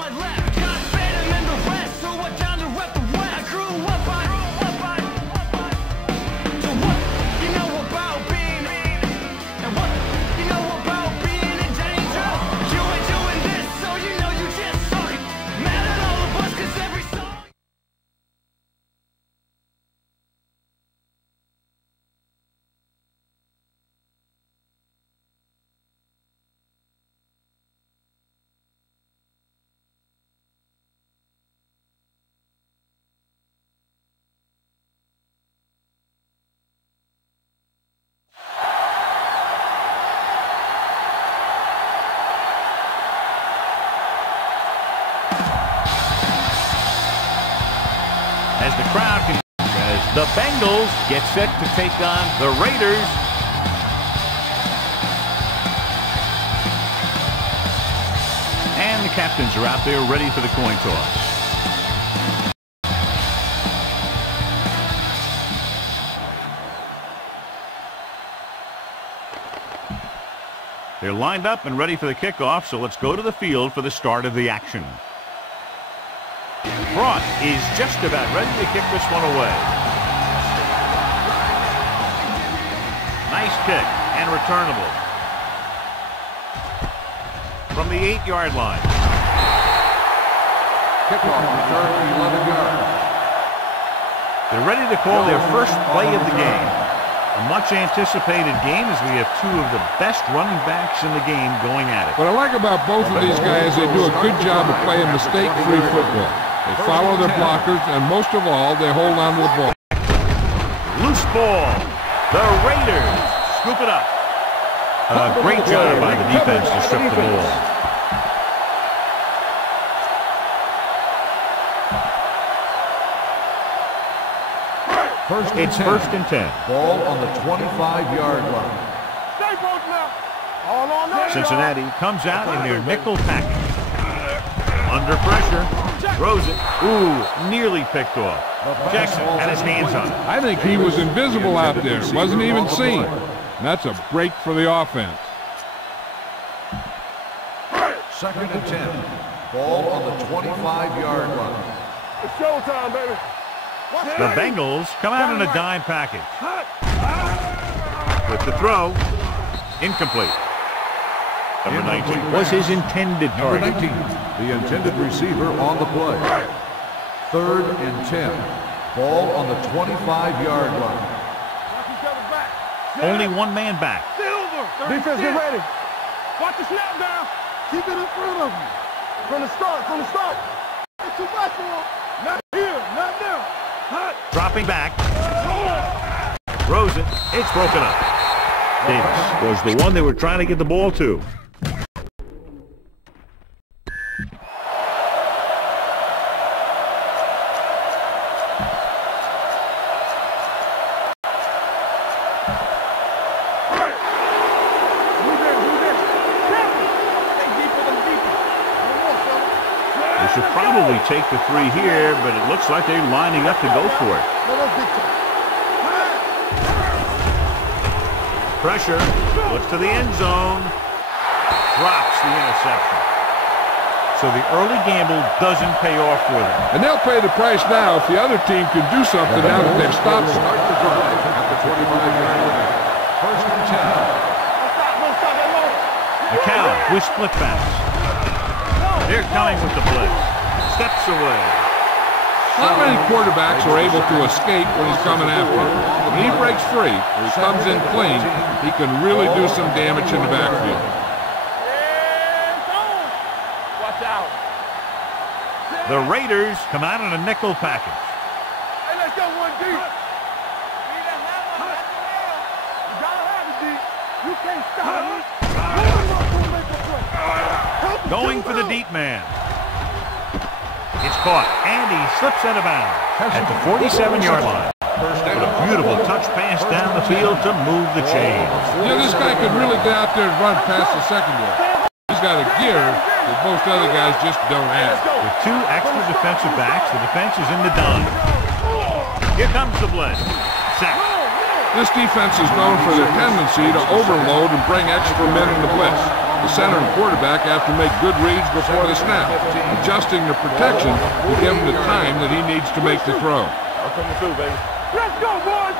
on my left. Got Phantom and the rest, so I down to rep the West. I grew up on. So what you know about being and what you know about being in danger? You ain't doing this, so you know you just suck it. Mad at all of us, 'cause every song. As the crowd continues, as the Bengals get set to take on the Raiders. And the captains are out there ready for the coin toss. They're lined up and ready for the kickoff, so let's go to the field for the start of the action. Brock is just about ready to kick this one away. Nice kick and returnable. From the 8-yard line. Kickoff return 11 yards. They're ready to call their first play of the game. A much anticipated game as we have two of the best running backs in the game going at it. What I like about both of these guys, they do a good job of playing mistake-free football. They follow their blockers, and most of all, they hold on to the ball. Loose ball. The Raiders scoop it up. A great job by the defense to strip the ball. It's first and 10. Ball on the 25-yard line. Stay both now. All on there. Cincinnati comes out in their nickel package. Under pressure. Throws it. Ooh, nearly picked off. Jackson had his hands on it. I think he was invisible out there. Wasn't even seen. And that's a break for the offense. Second and 10. Ball on the 25-yard line. It's showtime, baby. The Bengals come out in a dime package. With the throw, incomplete. Number 19 was his intended Number target. 19, the intended receiver on the play. Third and 10. Ball on the 25-yard line. Only one man back. Defense, get ready. Watch the snap down. Keep it in front of you. From the start. It's too much for him. Not here, not now. Hot. Dropping back. Throws it. It's broken up. Davis was the one they were trying to get the ball to. Should probably take the 3 here, but it looks like they're lining up to go for it. Pressure, looks to the end zone, drops the interception. So the early gamble doesn't pay off for them. And they'll pay the price now if the other team can do something now that they've stopped them. Start the drive at the 25-yard line. First and 10. McCown with split pass. They're coming with the blitz. Steps away. Not many quarterbacks are able to escape when he's coming after him. When he breaks free, or he comes in clean, he can really do some damage in the backfield. Watch out. The Raiders come out in a nickel package. Hey, let's go one deep. You gotta have it deep. You can't stop me. Going for the deep man. It's caught, and he slips out of bounds at the 47-yard line. What a beautiful touch pass down the field to move the chains. You know, this guy could really get out there and run past the secondary. He's got a gear that most other guys just don't have. With 2 extra defensive backs, the defense is in the dime. Here comes the blitz. Sack. This defense is known for their tendency to overload and bring extra men in the blitz. The center and quarterback have to make good reads before the snap, adjusting the protection to give him the time that he needs to make the throw. Let's go, boys!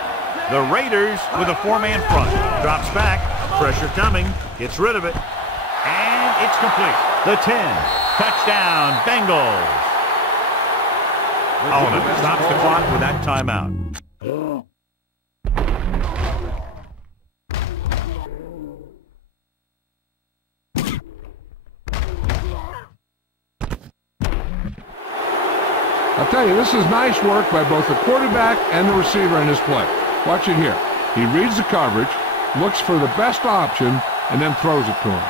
The Raiders with a four-man front. Drops back. Pressure coming. Gets rid of it. And it's complete. The 10. Touchdown, Bengals. Allman stops the clock with that timeout. I'll tell you, this is nice work by both the quarterback and the receiver in this play. Watch it here. He reads the coverage, looks for the best option, and then throws it to him.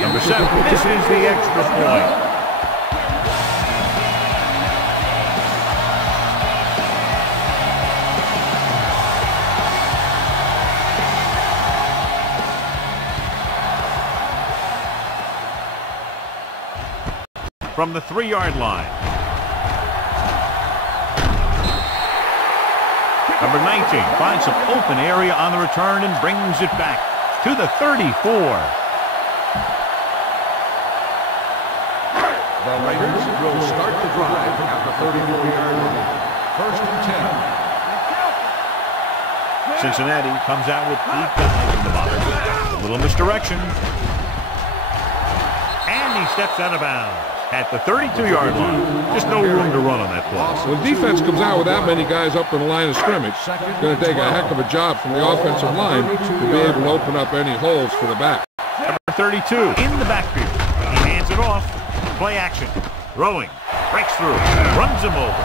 Number 7 misses the extra point. From the 3-yard line. Number 19 finds some open area on the return and brings it back to the 34. The Raiders will start the drive at the 34-yard line. 1st and 10. Cincinnati comes out with 8 guys in the box. A little misdirection. And he steps out of bounds at the 32-yard line. Just no room to run on that play. When defense comes out with that many guys up in the line of scrimmage, it's going to take a heck of a job from the offensive line to be able to open up any holes for the back. Number 32 in the backfield. He hands it off. Play action. Throwing. Breaks through. Runs him over.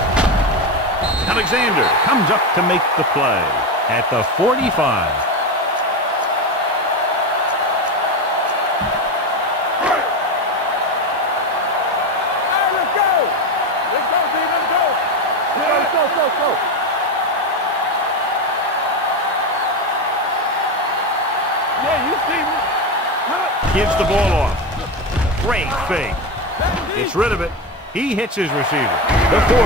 Alexander comes up to make the play at the 45. Gives the ball off. Great fake. Gets rid of it. He hits his receiver. The 40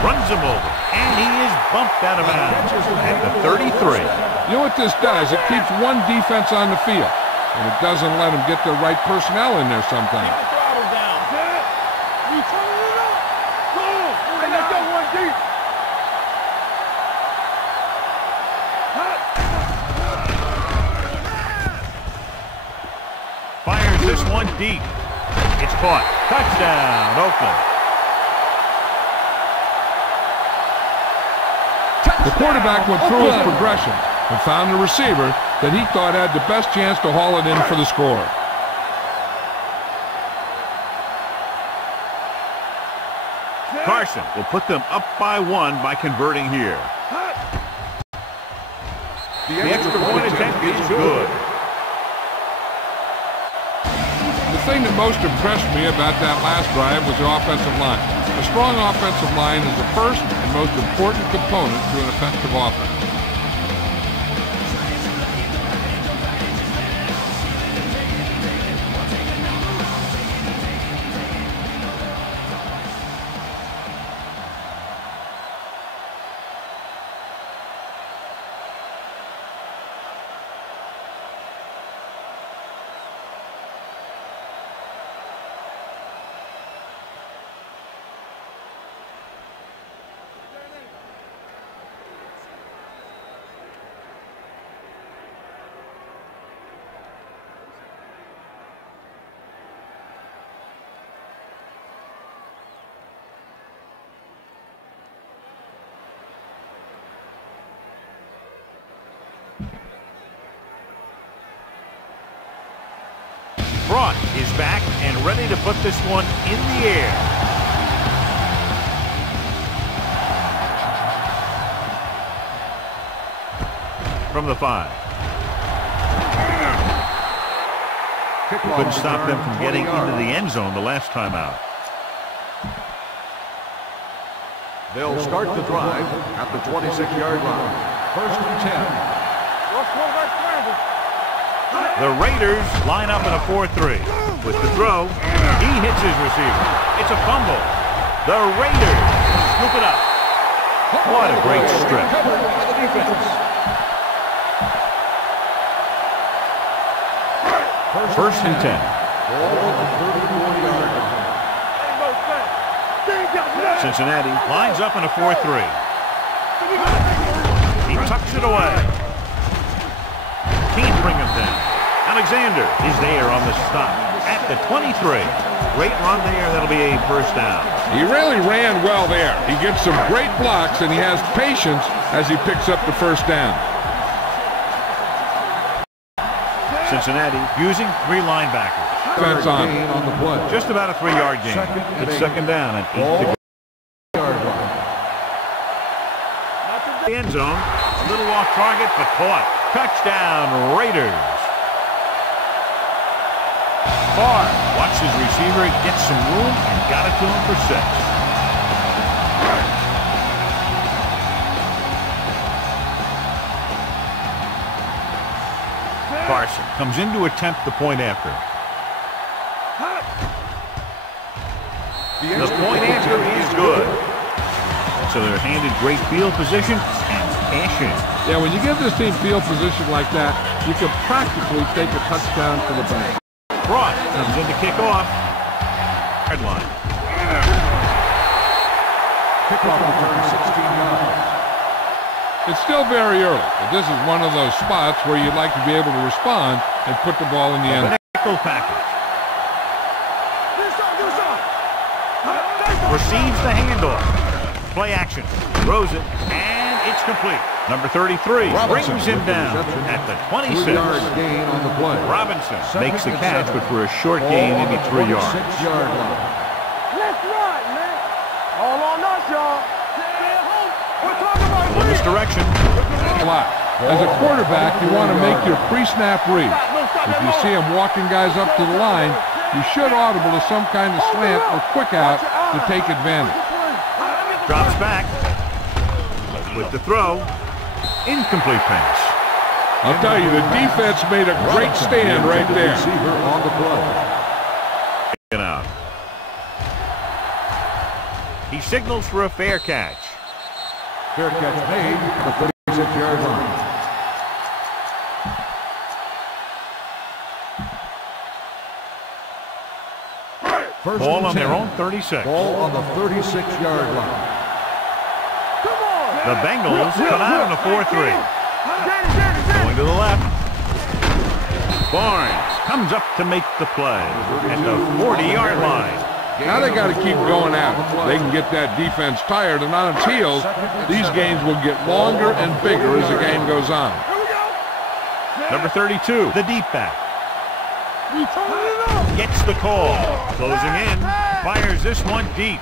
runs him over. And he is bumped out of bounds at the 33. You know what this does? It keeps one defense on the field. And it doesn't let them get the right personnel in there sometimes. This one deep. It's caught. Touchdown, Oakland. The quarterback went through his progression and found the receiver that he thought had the best chance to haul it in for the score. Carson will put them up by 1 by converting here. The extra point attempt is good. The thing that most impressed me about that last drive was the offensive line. A strong offensive line is the first and most important component to an effective offense. Braun is back and ready to put this one in the air. From the 5. Couldn't stop them from getting into the end zone the last time out. They'll start the drive at the 26-yard line. 1st and 10. The Raiders line up in a 4-3. With the throw, he hits his receiver. It's a fumble. The Raiders scoop it up. What a great strip. Covered by the defense. First and 10. Ball on the 34-yard line. Cincinnati lines up in a 4-3. He tucks it away. Can't bring him down. Alexander is there on the stop at the 23. Great run there. That'll be a first down. He really ran well there. He gets some great blocks, and he has patience as he picks up the first down. Cincinnati using 3 linebackers. Defense on. Gain on the play. Just about a 3-yard gain. It's second down and 8 to go. Yard line. The end zone. A little off target, but caught. Touchdown, Raiders. Barr watched his receiver get some room and got it to him for 6. Carson comes in to attempt the point after. The point after is good. So they're handed great field position and cash in. Yeah, when you give this team field position like that, you can practically take a touchdown to the bank. Frost comes in to kick off. Hard line. Kickoff return 16 yards. It's still very early, but this is one of those spots where you'd like to be able to respond and put the ball in the end. Nickel package. Receives the handoff. Play action. Throws it, and it's complete. Number 33 brings him down at the 26. 3-yard gain on the play. Robinson makes the catch, but for a short gain, maybe 3 yards. 6-yard line. Let's ride, man. All on us, y'all. We're talking about In this direction. A lot. As a quarterback, you want to make your pre-snap read. If you see him walking guys up to the line, you should audible to some kind of slant or quick out to take advantage. Drops back. With the throw. Incomplete pass. I'll tell you, the defense made a great stand right there. Receiver on the play. Get out. He signals for a fair catch. Fair catch made at the 36-yard line. First Ball and on 10. their own 36. Ball on the 36-yard line. The Bengals come out in a 4-3. Going to the left. Barnes comes up to make the play at the 40-yard line. Now they got to keep going at it. They can get that defense tired and on its heels. These games will get longer and bigger as the game goes on. Number 32, the deep back. Gets the call. Closing in. Fires this one deep.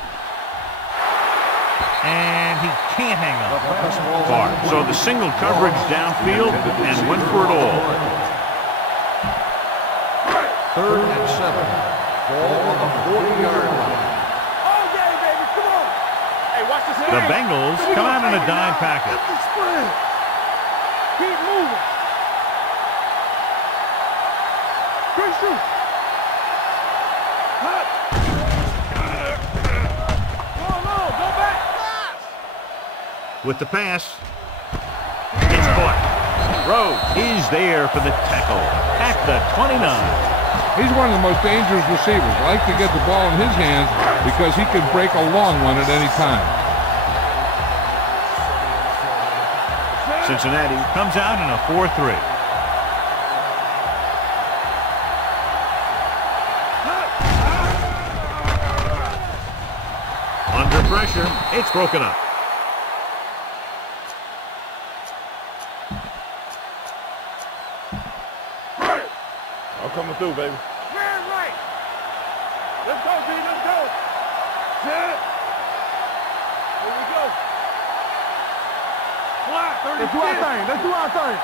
And he can't hang up. Far. So the single coverage downfield and went for it all. 3rd and 7. Ball on the 40-yard line. The Bengals come out in a dime package. Keep moving. Great shoot. Go back. With the pass, it's caught. Rhodes is there for the tackle at the 29. He's one of the most dangerous receivers. I like to get the ball in his hands because he can break a long one at any time. Cincinnati comes out in a 4-3. Under pressure, it's broken up. I'm coming through, baby. Man, right. Let's go, D. Let's go. Here we go. Let's do our thing. Let's do our thing.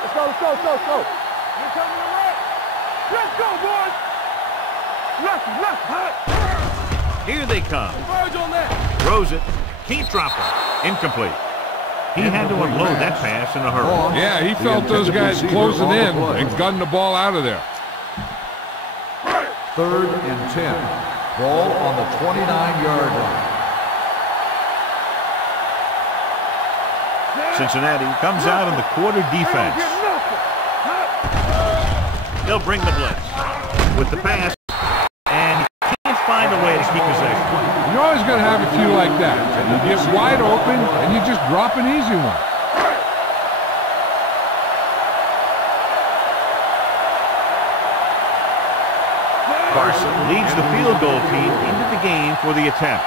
Let's go, let's go, let's go, let's go. You're coming to the right. Let's go, boys. Left. Here they come. Converge on that. Throws it. Can't drop it. Incomplete. He had to unload that pass in a hurry. Yeah, he felt those guys closing in and gunned the ball out of there. 3rd and 10. Ball on the 29-yard line. Cincinnati comes out in the quarter defense. They'll bring the blitz with the pass, and he can't find a way to keep possession. You're always going to have a few like that. You get wide open, and you just drop an easy one. Carson leads the field goal team into the game for the attempt.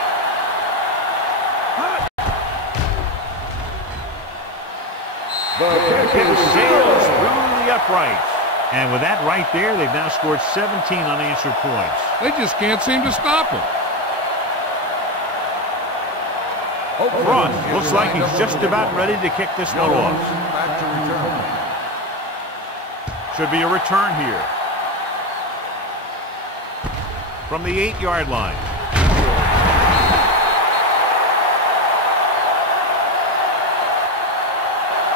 The kick sails through the uprights. And with that right there, they've now scored 17 unanswered points. They just can't seem to stop him. Front looks like he's just about ready to kick this one off. Should be a return here. From the 8-yard line.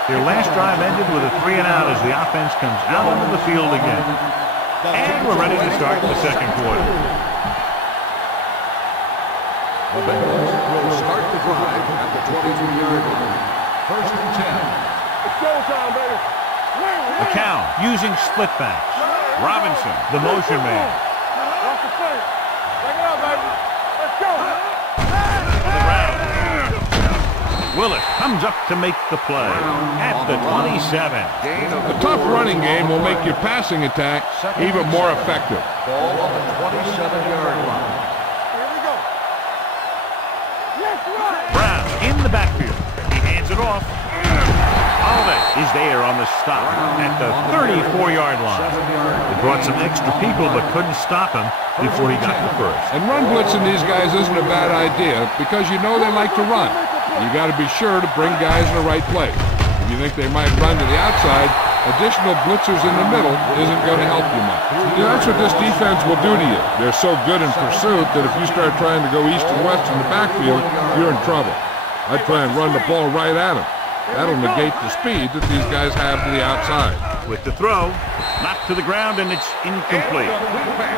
Their last drive ended with a 3-and-out as the offense comes out onto the field again. And we're ready to start the second quarter. The Bengals will start the drive at the 22-yard line. First and 10. It's showtime, baby. McCown using split backs. Robinson, the motion man. Off the plate. Take it out, baby. Let's go. Willis comes up to make the play at the 27. A tough running game will make your passing attack even more effective. Ball on the 27-yard line. Here we go. Yes, right. Brown in the backfield. He hands it off. Holiday is there on the stop at the 34-yard line. They brought some extra people but couldn't stop him before he got the first. And run blitzing these guys isn't a bad idea because you know they like to run. You got to be sure to bring guys in the right place. If you think they might run to the outside, additional blitzers in the middle isn't going to help you much. You know, that's what this defense will do to you. They're so good in pursuit that if you start trying to go east and west in the backfield, you're in trouble. I'd try and run the ball right at them. That'll negate the speed that these guys have to the outside. With the throw, knocked to the ground, and it's incomplete.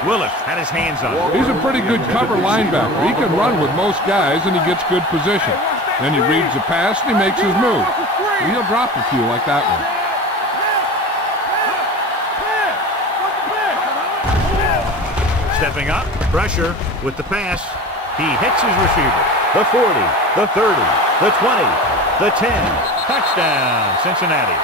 Willis had his hands on it. He's a pretty good cover linebacker. He can run with most guys, and he gets good position. Then he reads the pass, and he makes his move. He'll drop a few like that one. Stepping up, pressure with the pass. He hits his receiver. The 40, the 30, the 20, the 10. Touchdown, Cincinnati.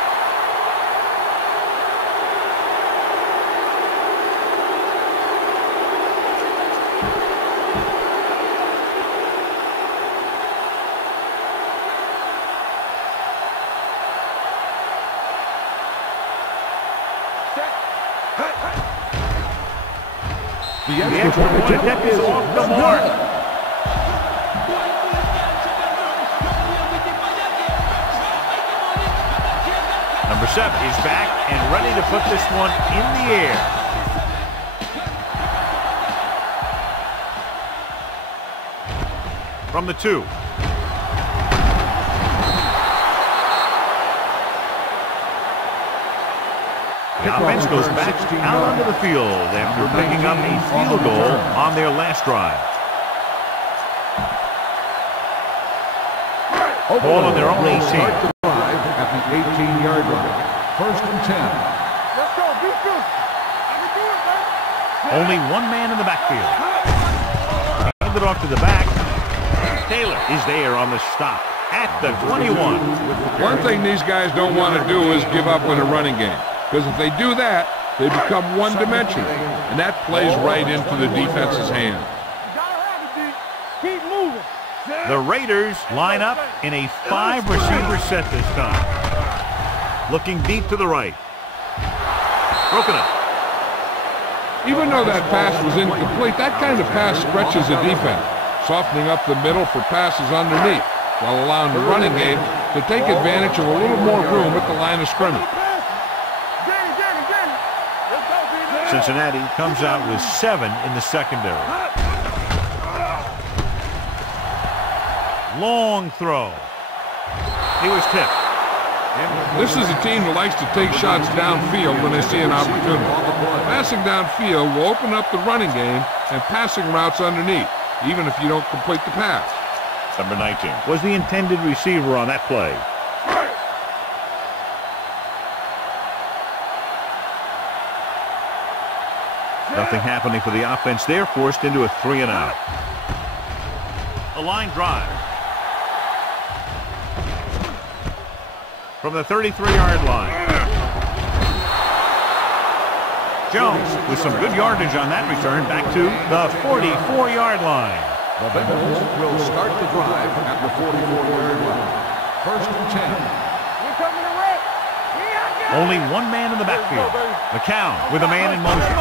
The extra point attempt is off the mark. Number 7 is back and ready to put this one in the air. From the 2. The offense goes back out onto the field after picking up a field goal on their last drive. Ball on their own 18. At the 18-yard line. First and 10. Let's go. Beat you. I can do it, baby. Only one man in the backfield. Hand it off to the back. Taylor is there on the stop at the 21. One thing these guys don't want to do is give up in a running game. Because if they do that, they become one-dimensional. And that plays right into the defense's hand. Keep moving. The Raiders line up in a 5-receiver set this time. Looking deep to the right. Broken up. Even though that pass was incomplete, that kind of pass stretches the defense, softening up the middle for passes underneath, while allowing the running game to take advantage of a little more room at the line of scrimmage. Cincinnati comes out with 7 in the secondary. Long throw. He was tipped. This is a team that likes to take shots downfield when they see an opportunity. Passing downfield will open up the running game and passing routes underneath, even if you don't complete the pass. Number 19 was the intended receiver on that play. Nothing happening for the offense there, forced into a 3-and-out. A line drive. From the 33-yard line. Jones with some good yardage on that return back to the 44-yard line. The Bengals will start the drive at the 44-yard line. First and 10. Only one man in the backfield. McCown with a man in motion.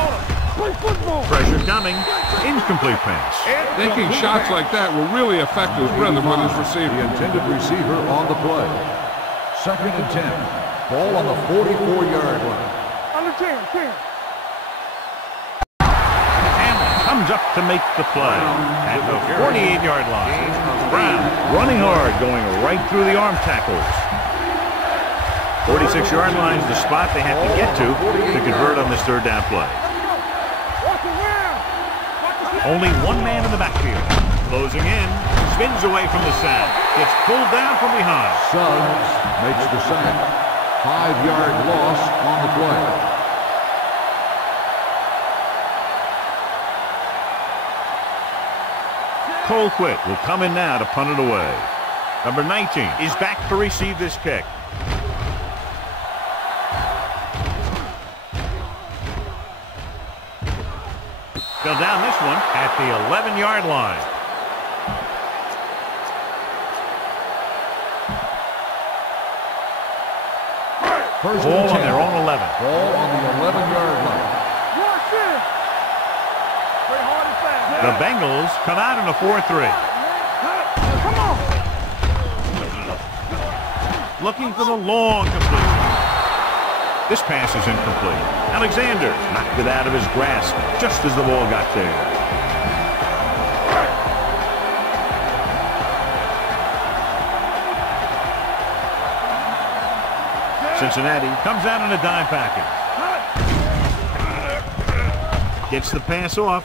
Pressure coming. Incomplete pass. Taking shots like that will really affect his rhythm with his receiver. The intended receiver on the play. Second and 10. Ball on the 44-yard line. Under 10. Hamlin comes up to make the play at the 48-yard line. Brown running hard, going right through the arm tackles. 46-yard line is the spot they have to get to convert on this third down play. Only one man in the backfield. Closing in. Spins away from the sack. Gets pulled down from behind. Suggs makes the sack. 5-yard loss on the play. Colquitt will come in now to punt it away. Number 19 is back to receive this kick. They'll down this one at the 11-yard line. Ball on their own 11. Ball on the 11-yard line. The Bengals come out in a 4-3. Looking for the long completion. This pass is incomplete. Alexander knocked it out of his grasp just as the ball got there. Cincinnati comes out in a dime package. Gets the pass off.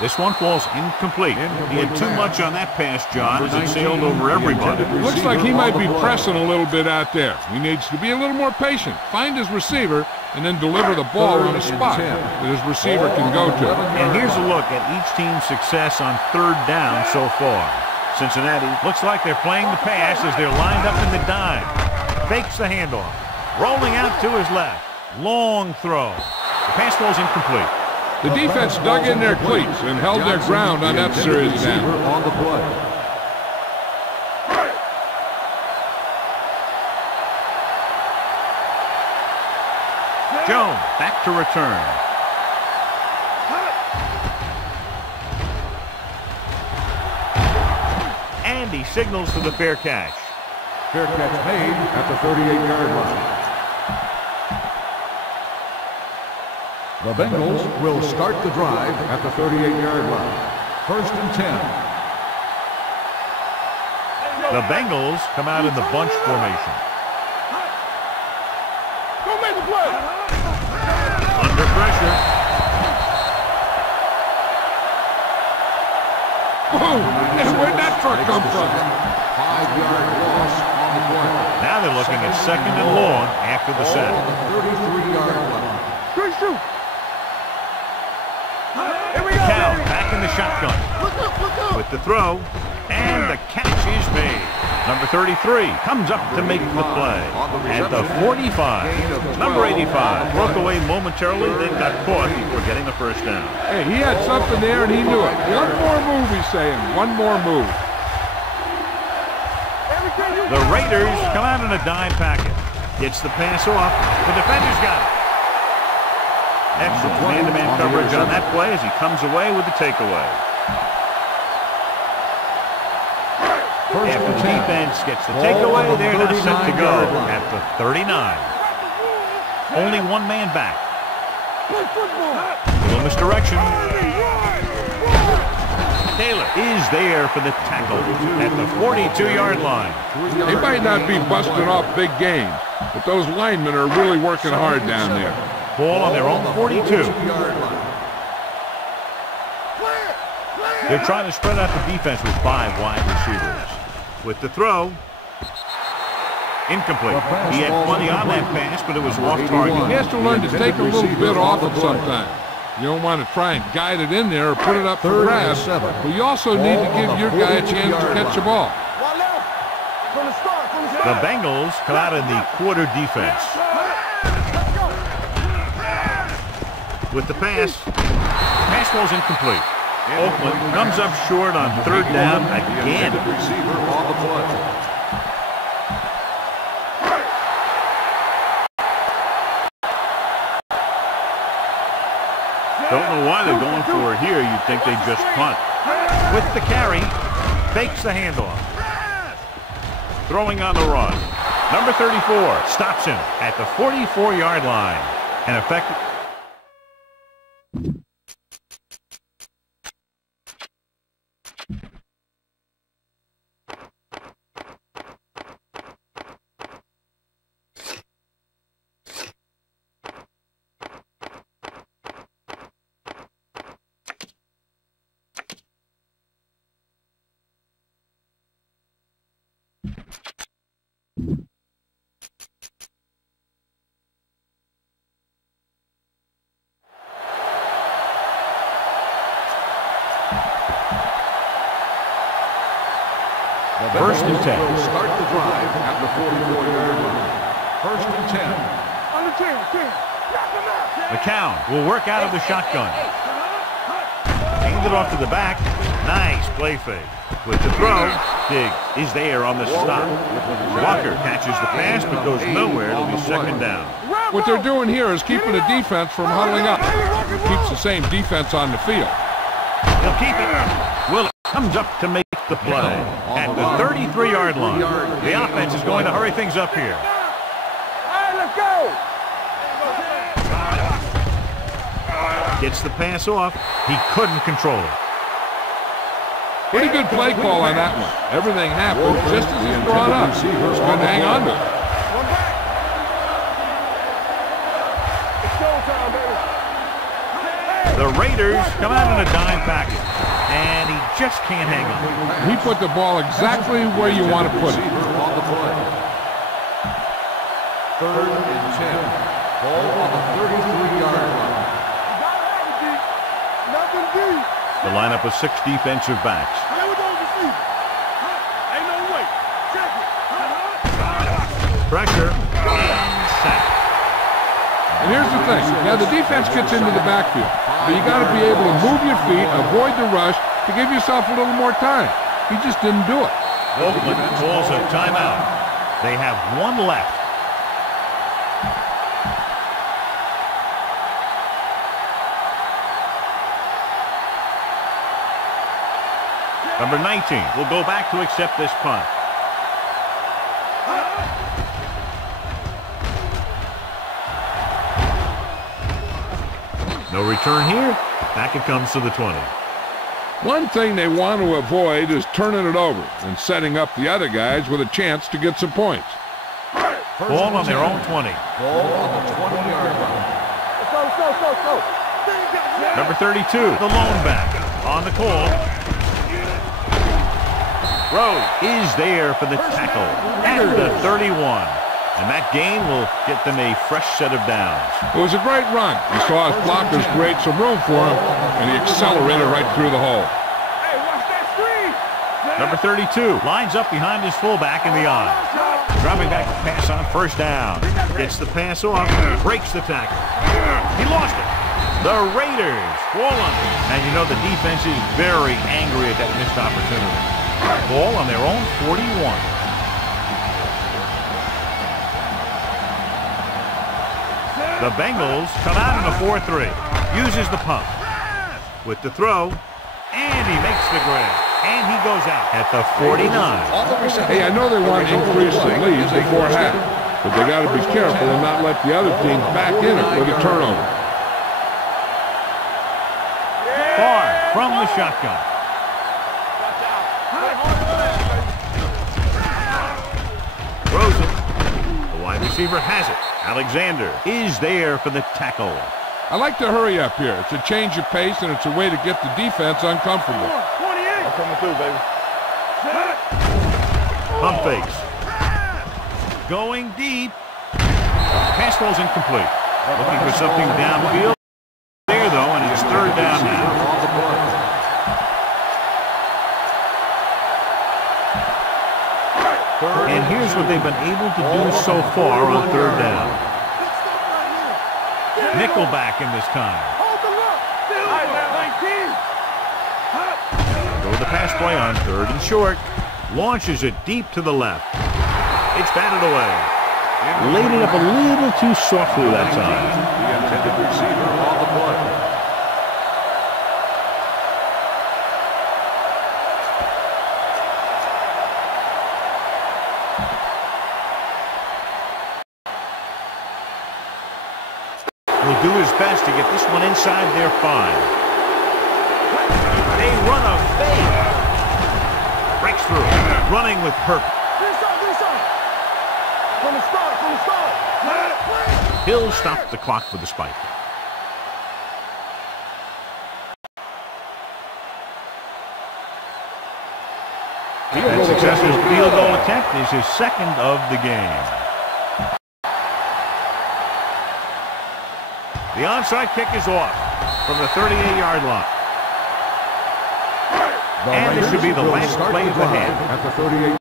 This one falls incomplete. He had too much on that pass, John, as it sailed over everybody. Looks like he might be pressing a little bit out there. He needs to be a little more patient, find his receiver, and then deliver the ball on a spot that his receiver can go to. And here's a look at each team's success on third down so far. Cincinnati looks like they're playing the pass as they're lined up in the dime. Fakes the handoff. Rolling out to his left. Long throw. The pass falls incomplete. The defense dug in their cleats and held their ground on that series down. On the play. Jones back to return. And he signals for the fair catch. Fair catch made at the 38-yard line. The Bengals will start the drive at the 38-yard line. First and 10. The Bengals come out in the bunch formation. Go make the play. Under pressure. Boom! And where'd that truck come from? 5-yard loss on the play. Now they're looking at second and long after the set. On the 33-yard line. Good shoot. Cow back in the shotgun. With the throw, and the catch is made. Number 33 comes up to make the play at the 45. Number 85 broke away momentarily, then got caught before getting the first down. Hey, he had something there and he knew it. One more move, he's saying. One more move. The Raiders come out in a dime packet. Gets the pass off. The defender's got it. Excellent man-to-man coverage on that play as he comes away with the takeaway. After the defense gets the takeaway, they're now set to go at the 39. Only one man back. Little misdirection. Taylor is there for the tackle at the 42-yard line. They might not be busting off big games, but those linemen are really working hard down there. Ball on their own 42. They're trying to spread out the defense with 5 wide receivers. With the throw, incomplete. He had plenty on that pass, but it was off target. He has to learn to take a little bit off it sometimes. You don't want to try and guide it in there or put it up for grabs, but you also need to give your guy a chance to catch the ball. The Bengals come out in the quarter defense. With the pass. Pass ball's incomplete. Oakland comes up short on third down again. Receiver on the play. Don't know why they're going for it here. You'd think they'd just punt. With the carry, fakes the handoff. Throwing on the run. Number 34 stops him at the 44-yard line. An effective. First and 10. Start the drive at the 44-yard line. First and 10. Under 10. McCown will work out of the shotgun. Hand it off to the back. Nice play fake. With the throw, Diggs is there on the stop. Walker catches the pass but goes nowhere. It'll be second down. What they're doing here is keeping the defense from huddling up. It keeps the same defense on the field. He'll keep it. Will comes up to make the play at the 33-yard line. The offense is going to hurry things up here. Let's go. Gets the pass off. He couldn't control it. Pretty good play call on that one. Everything happened just as he's brought up. It's good to hang on to it. The Raiders come out in a dime package, and he just can't hang on. He put the ball exactly where you want to put it. On the play. Third and 10. Ball on the 33-yard line. Nothing deep. The lineup of 6 defensive backs. Play with those receivers. Ain't no way. Check it. Pressure and sack. And here's the thing. Now, the defense gets into the backfield, but you got to be able to move your feet, avoid the rush, to give yourself a little more time. He just didn't do it. Oakland calls a timeout. They have 1 left. Number 19 will go back to accept this punt. No return here. Back it comes to the 20. One thing they want to avoid is turning it over and setting up the other guys with a chance to get some points. Ball on their own 20. Ball on the 20-yard line. Let's go. Number 32, the lone back on the call. Rose is there for the tackle at the 31. And that gain will get them a fresh set of downs. It was a great run. He saw his blockers create some room for him, and he accelerated right through the hole. Hey, watch that screen. Number 32 lines up behind his fullback in the eye. Dropping back to pass on first down. Gets the pass off, breaks the tackle. He lost it. The Raiders fall on it. And you know the defense is very angry at that missed opportunity. Ball on their own 41. The Bengals come out in a 4-3. Uses the pump. With the throw. And he makes the grab. And he goes out at the 49. Hey, I know they want to increase the lead before half, but they got to be careful and not let the other team back in it with a turnover. Far from the shotgun. Throws it. The wide receiver has it. Alexander is there for the tackle. I like to hurry up here. It's a change of pace, and it's a way to get the defense uncomfortable. 28. I'm coming through, baby. Pump fakes. Going deep. Pass ball's incomplete. Looking for something downfield. There, though, and it down now. On the play. And here's what they've been able to do so far on third down. Nickelback in this time. Go to the pass play on third and short. Launches it deep to the left. It's batted away. Laid it up a little too softly that time. The intended receiver on the play. Will do his best to get this one inside their 5. They run a fade. Breaks through. Running with purpose. From the start. Hill stopped the clock for the spike. That successful field goal attempt is his second of the game. The onside kick is off from the 38-yard line. And this should be the last play of the half. At the 38.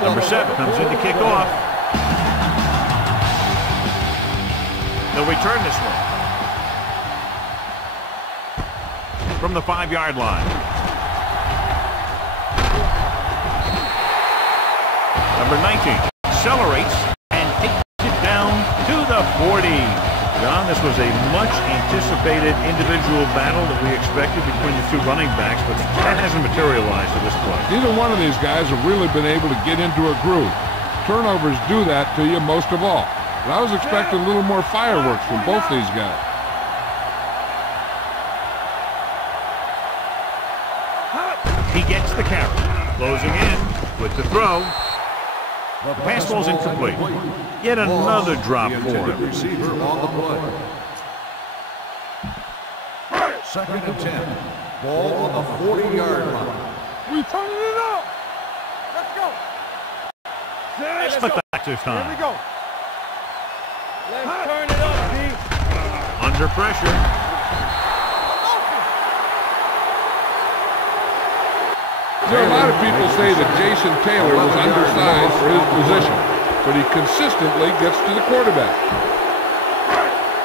Number 7 comes in to kick off. They'll return this one. From the 5-yard line. Number 19 accelerates and takes it down to the 40. John, this was a much-anticipated individual battle that we expected between the two running backs, but that hasn't materialized at this point. Neither one of these guys have really been able to get into a groove. Turnovers do that to you most of all. But I was expecting a little more fireworks from both these guys. He gets the carry. Closing in with the throw. The pass ball's incomplete. Yet another drop for him. Receiver on the play. 2nd and 10. Ball on the 40-yard line. We turning it up. Let's go. Split back this time. Here we go. Let's turn it up, D. Under pressure. You know, a lot of people say that Jason Taylor was undersized for his position, but he consistently gets to the quarterback.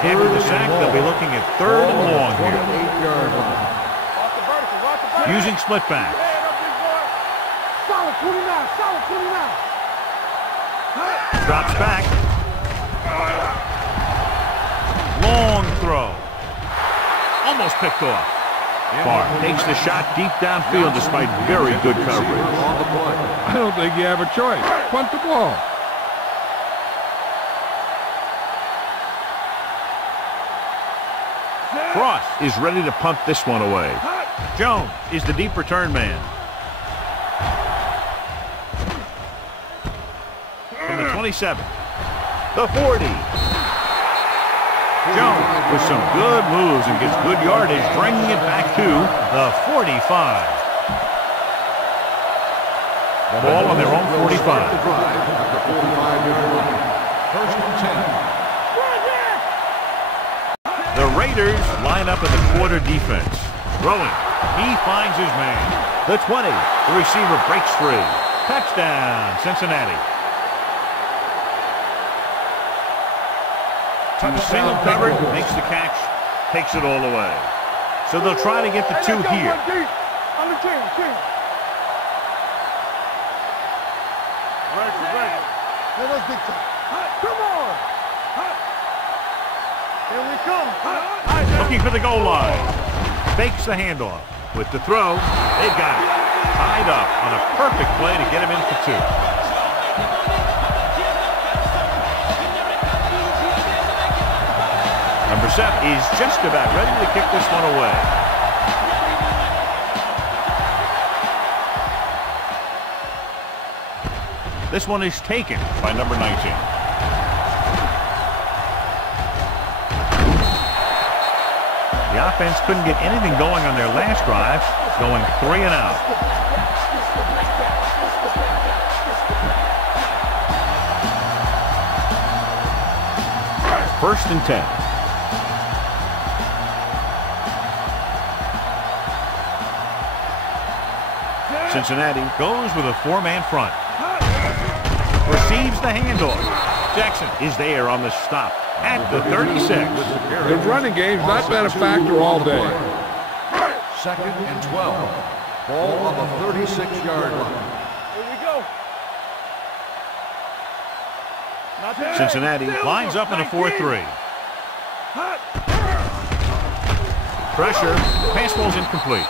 After the sack, they'll be looking at 3rd and long here. 28-yard line. Using split back. Solid 29, solid 29. Drops back. Long throw. Almost picked off. Barr takes the shot deep downfield despite very good coverage. I don't think you have a choice. Punt the ball. Cross is ready to punt this one away. Jones is the deep return man. From the 27. The 40. Jones with some good moves and gets good yardage, bringing it back to the 45. Ball on their own 45. 45-yard line. 1st and 10. The Raiders line up in the quarter defense. Throwing. He finds his man. The 20. The receiver breaks free. Touchdown, Cincinnati. Single covered, makes the catch, takes it all away. So they'll try to get the 2 here. On the 10. Ready. Let us big time. Come on. Here we come. Looking for the goal line. Fakes the handoff. With the throw, they've got it. Tied up on a perfect play to get him in for 2. Number 7 is just about ready to kick this one away. This one is taken by number 19. The offense couldn't get anything going on their last drive, going 3 and out. First and 10. Cincinnati goes with a 4-man front. Receives the handoff. Jackson is there on the stop at the 36. The running game's not been a factor all day. 2nd and 12. Ball on the 36-yard line. Here we go. Cincinnati lines up in a 4-3. Pressure. Pass ball's incomplete.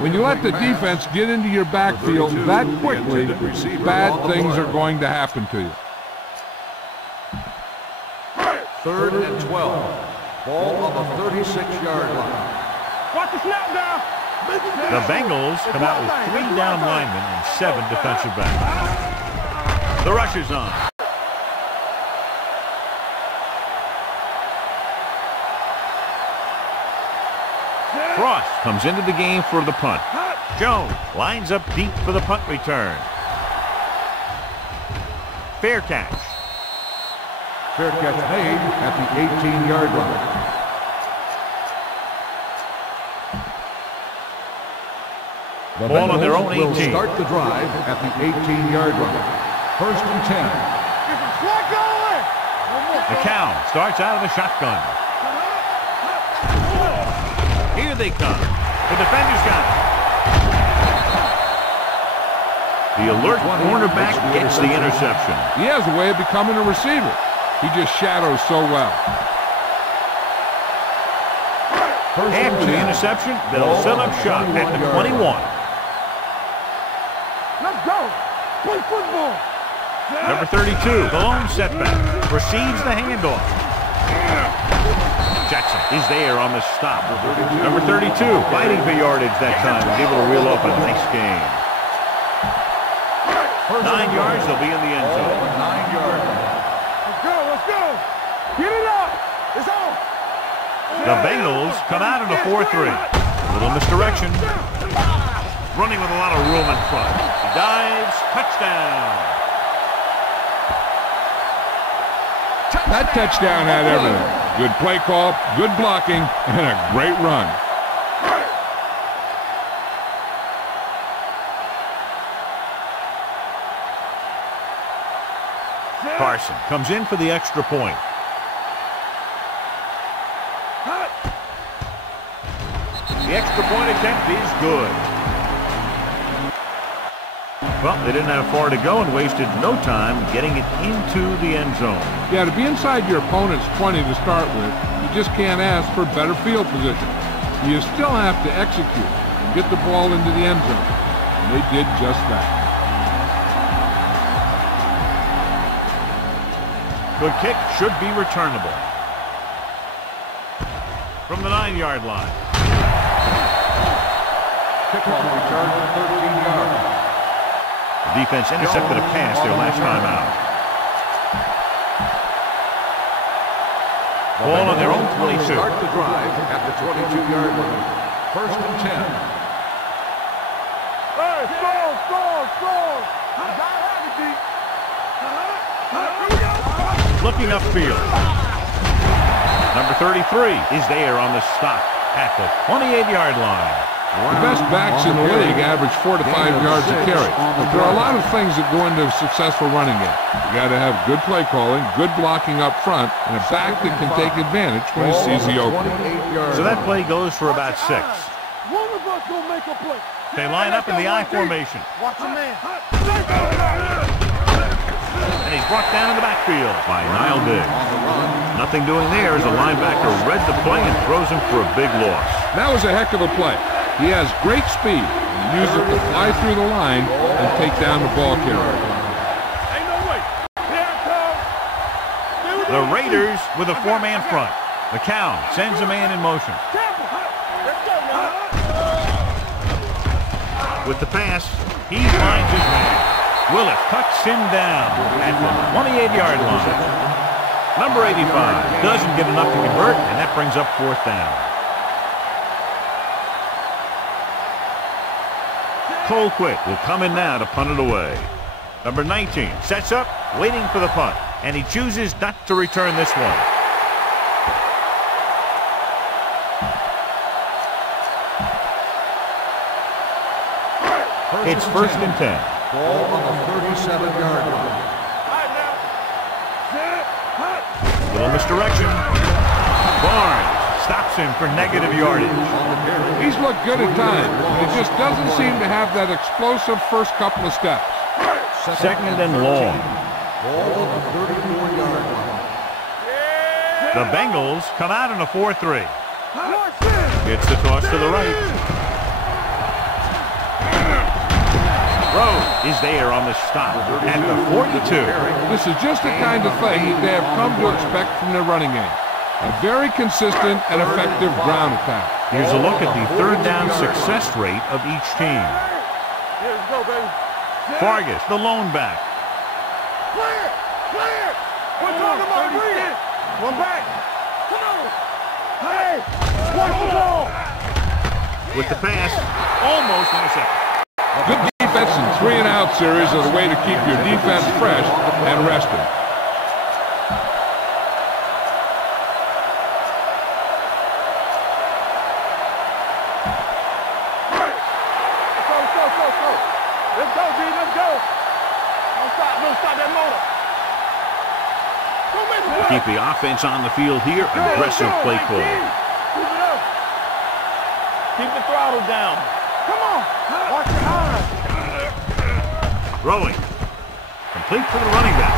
When you let the defense get into your backfield that quickly, bad things are going to happen to you. 3rd and 12. Ball on the 36-yard line. Watch the snap down. The Bengals come out with 3 down linemen and 7 defensive backs. The rush is on. Cross comes into the game for the punt. Jones lines up deep for the punt return. Fair catch. Fair catch made at the 18-yard line. The Ball on their own Bengals 18. will start the drive at the 18-yard line. 1st and 10. McCown starts out of the shotgun. Here they come. The defender's got it. The alert cornerback gets the interception. He has a way of becoming a receiver. He just shadows so well. After the interception, they'll set up shop at the 21. Let's go. Play football. Number 32, the lone setback, receives the handoff. Jackson is there on the stop. Number 32, fighting for yardage that time. Was able to reel up a nice gain. 9 yards, they'll be in the end zone. 9 yards. Let's go, let's go. Get it up. It's on. The Bengals come out in a 4-3. Little misdirection. Running with a lot of room in front. He dives. Touchdown. That touchdown had everything. Good play call, good blocking, and a great run. Carson comes in for the extra point. The extra point attempt is good. Well, they didn't have far to go and wasted no time getting it into the end zone. Yeah, to be inside your opponent's 20 to start with, you just can't ask for better field position. You still have to execute and get the ball into the end zone. And they did just that. Good kick, should be returnable. From the 9-yard line. Kickoff return for 13 yards. The defense intercepted a pass their last time out. Ball on their own 22. Start the drive at the 22-yard line. 1st and 10. Hey, score. Looking upfield. Number 33 is there on the stop at the 28-yard line. The best backs in the league average 4 to 5 yards a carry. But there are a lot of things that go into a successful running game. You got to have good play calling, good blocking up front, and a back that can take advantage when he sees the opening. So that play goes for about 6. One of us gonna make a play. They line up in the I formation. Watch a man. And he's brought down in the backfield by Nile Diggs. Nothing doing there as the linebacker read the play and throws him for a big loss. That was a heck of a play. He has great speed and uses it to fly through the line and take down the ball carrier. Ain't no way. Here it comes. The Raiders with a 4-man front. McCown sends a man in motion. With the pass, he finds his man. Willis cuts him down at the 28-yard line. Number 85 doesn't get enough to convert, and that brings up 4th down. Colquitt will come in now to punt it away. Number 19 sets up, waiting for the punt, and he chooses not to return this one. It's 1st and 10. Ball on the 37-yard line. Little misdirection. Barnes stops him for negative yardage. He's looked good at times, but it just doesn't seem to have that explosive first couple of steps. 2nd and long. Ball on the 34-yard line. The Bengals come out in a 4-3. It's the toss to the right. Rose is there on the stop at the 42. This is just the kind of thing they have come to expect from their running game. A very consistent and effective ground attack. Here's a look at the 3rd down success rate of each team. Here we go, baby. Fargus, the lone back. Clear. We're talking about reading. One back. Come on. Hey, watch the ball. With the pass, almost intercepted. Good defense and 3-and-out series are the way to keep your defense fresh and rested. Let's go, D. Let's go. Don't stop that motor. Don't make the play. Keep the offense on the field here. Aggressive play call. Keep it up. Keep the throttle down. Come on. Watch your eyes. Throwing. Complete for the running back.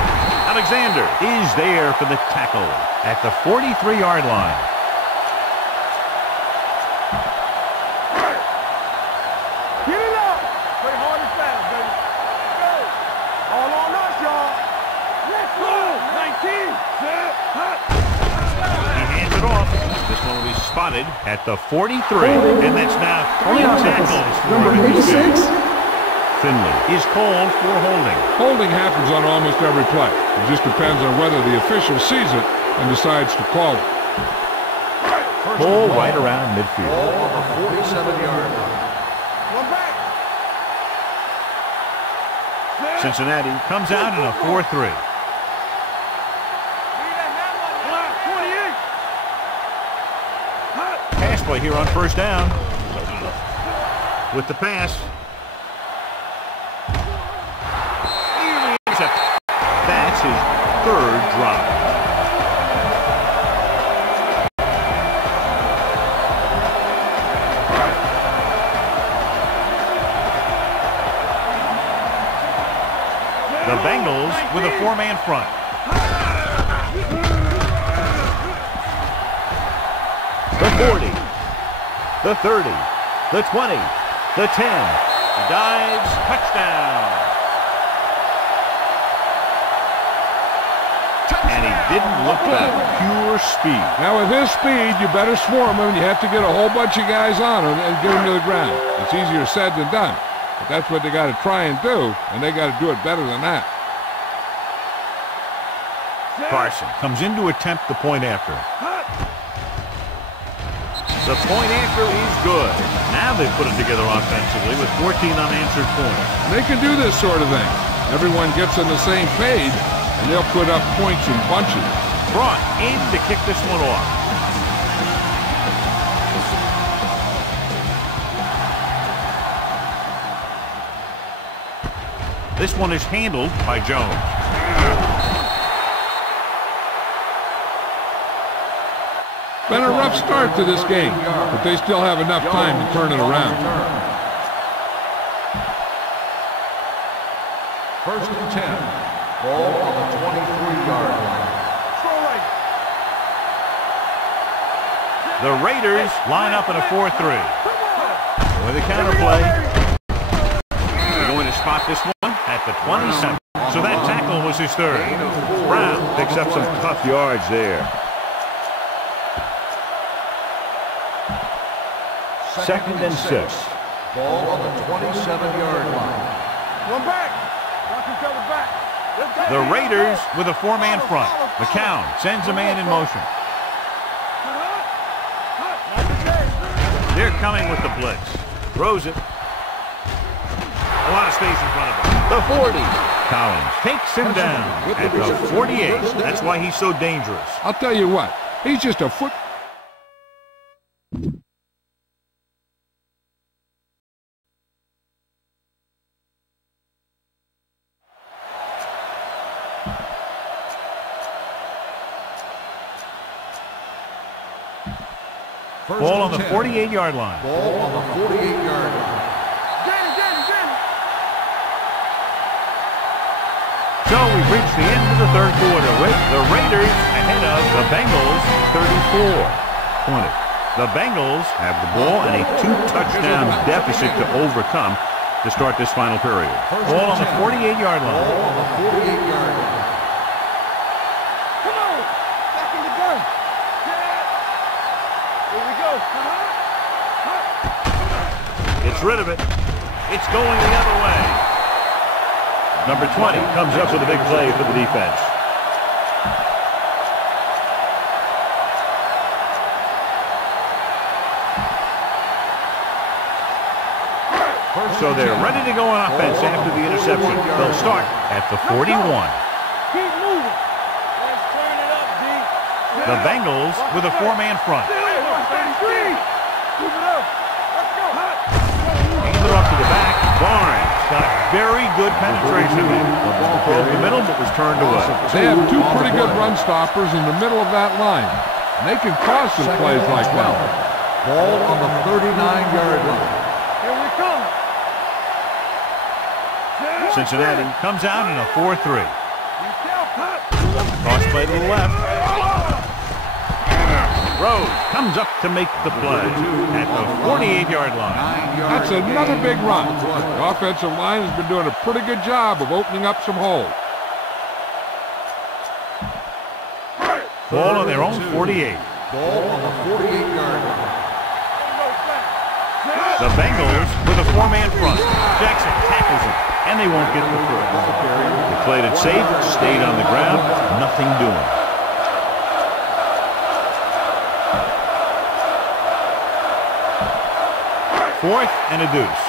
Alexander is there for the tackle at the 43-yard line. Get it up. Play hard and fast, baby. Let's go. All on us, y'all. Let's go. 19. He hands it off. The spotted at the 43, and that's now 3 tackles for Number him in this 86. game. Finley is called for holding. Holding happens on almost every play. It just depends on whether the official sees it and decides to call it. Ball right around midfield. Ball on the 47-yard line. One back. Cincinnati comes out in a 4-3. Pass play here on first down. With the pass. Nearly intercepted. That's his 3rd drop. The Bengals with a 4-man front. The 40, the 30, the 20, the 10. Dives, touchdown. And he didn't look back. Pure speed. Now with his speed, you better swarm him. You have to get a whole bunch of guys on him and get him to the ground. It's easier said than done. But that's what they got to try and do, and they got to do it better than that. Carson comes in to attempt the point after. The point after is good. Now they've put it together offensively with 14 unanswered points. They can do this sort of thing. Everyone gets on the same page, and they'll put up points in bunches. Brought in to kick this one off. This one is handled by Jones. Been a rough start to this game, but they still have enough time to turn it around. 1st and 10. Ball on the 23-yard line. The Raiders line up in a 4-3. With a counterplay. They're going to spot this one at the 27. So that tackle was his 3rd. Brown picks up some tough yards there. 2nd and 6. Ball on the 27-yard line. One back. Watch him cover back. The Raiders with a 4-man front. McCown sends a man in motion. They're coming with the blitz. Throws it. A lot of space in front of him. The 40. Collins takes him down at the 48. That's why he's so dangerous. I'll tell you what, he's just a foot... Ball on the 48-yard line. Ball on the 48-yard line. So we've reached the end of the 3rd quarter with the Raiders ahead of the Bengals 34-20. The Bengals have the ball and a 2-touchdown deficit to overcome to start this final period. Ball on the 48-yard line. Ball on the 48-yard line. Come on. Back in the gun. Here we go. Gets rid of it. It's going the other way. Number 20 comes up with a big play for the defense. So they're ready to go on offense after the interception. They'll start at the 41. Keep moving. Let's turn it up, D. The Bengals with a 4-man front. Move it up. Let's go. Hands it off to the back. Barnes got very good penetration in. The ball broke the middle but was turned away. They have 2 pretty good run stoppers in the middle of that line. And they can cause some plays like that. Ball on the 39-yard line. Here we come. Cincinnati comes out in a 4-3. Cross play to the left. Rose comes up to make the play at the 48-yard line. That's another big run. The offensive line has been doing a pretty good job of opening up some holes. Ball on their own 48. Ball on the 48-yard line. The Bengals with a four-man front. Jackson tackles him, and they won't get the first. They played it safe, stayed on the ground, nothing doing. Fourth and a deuce.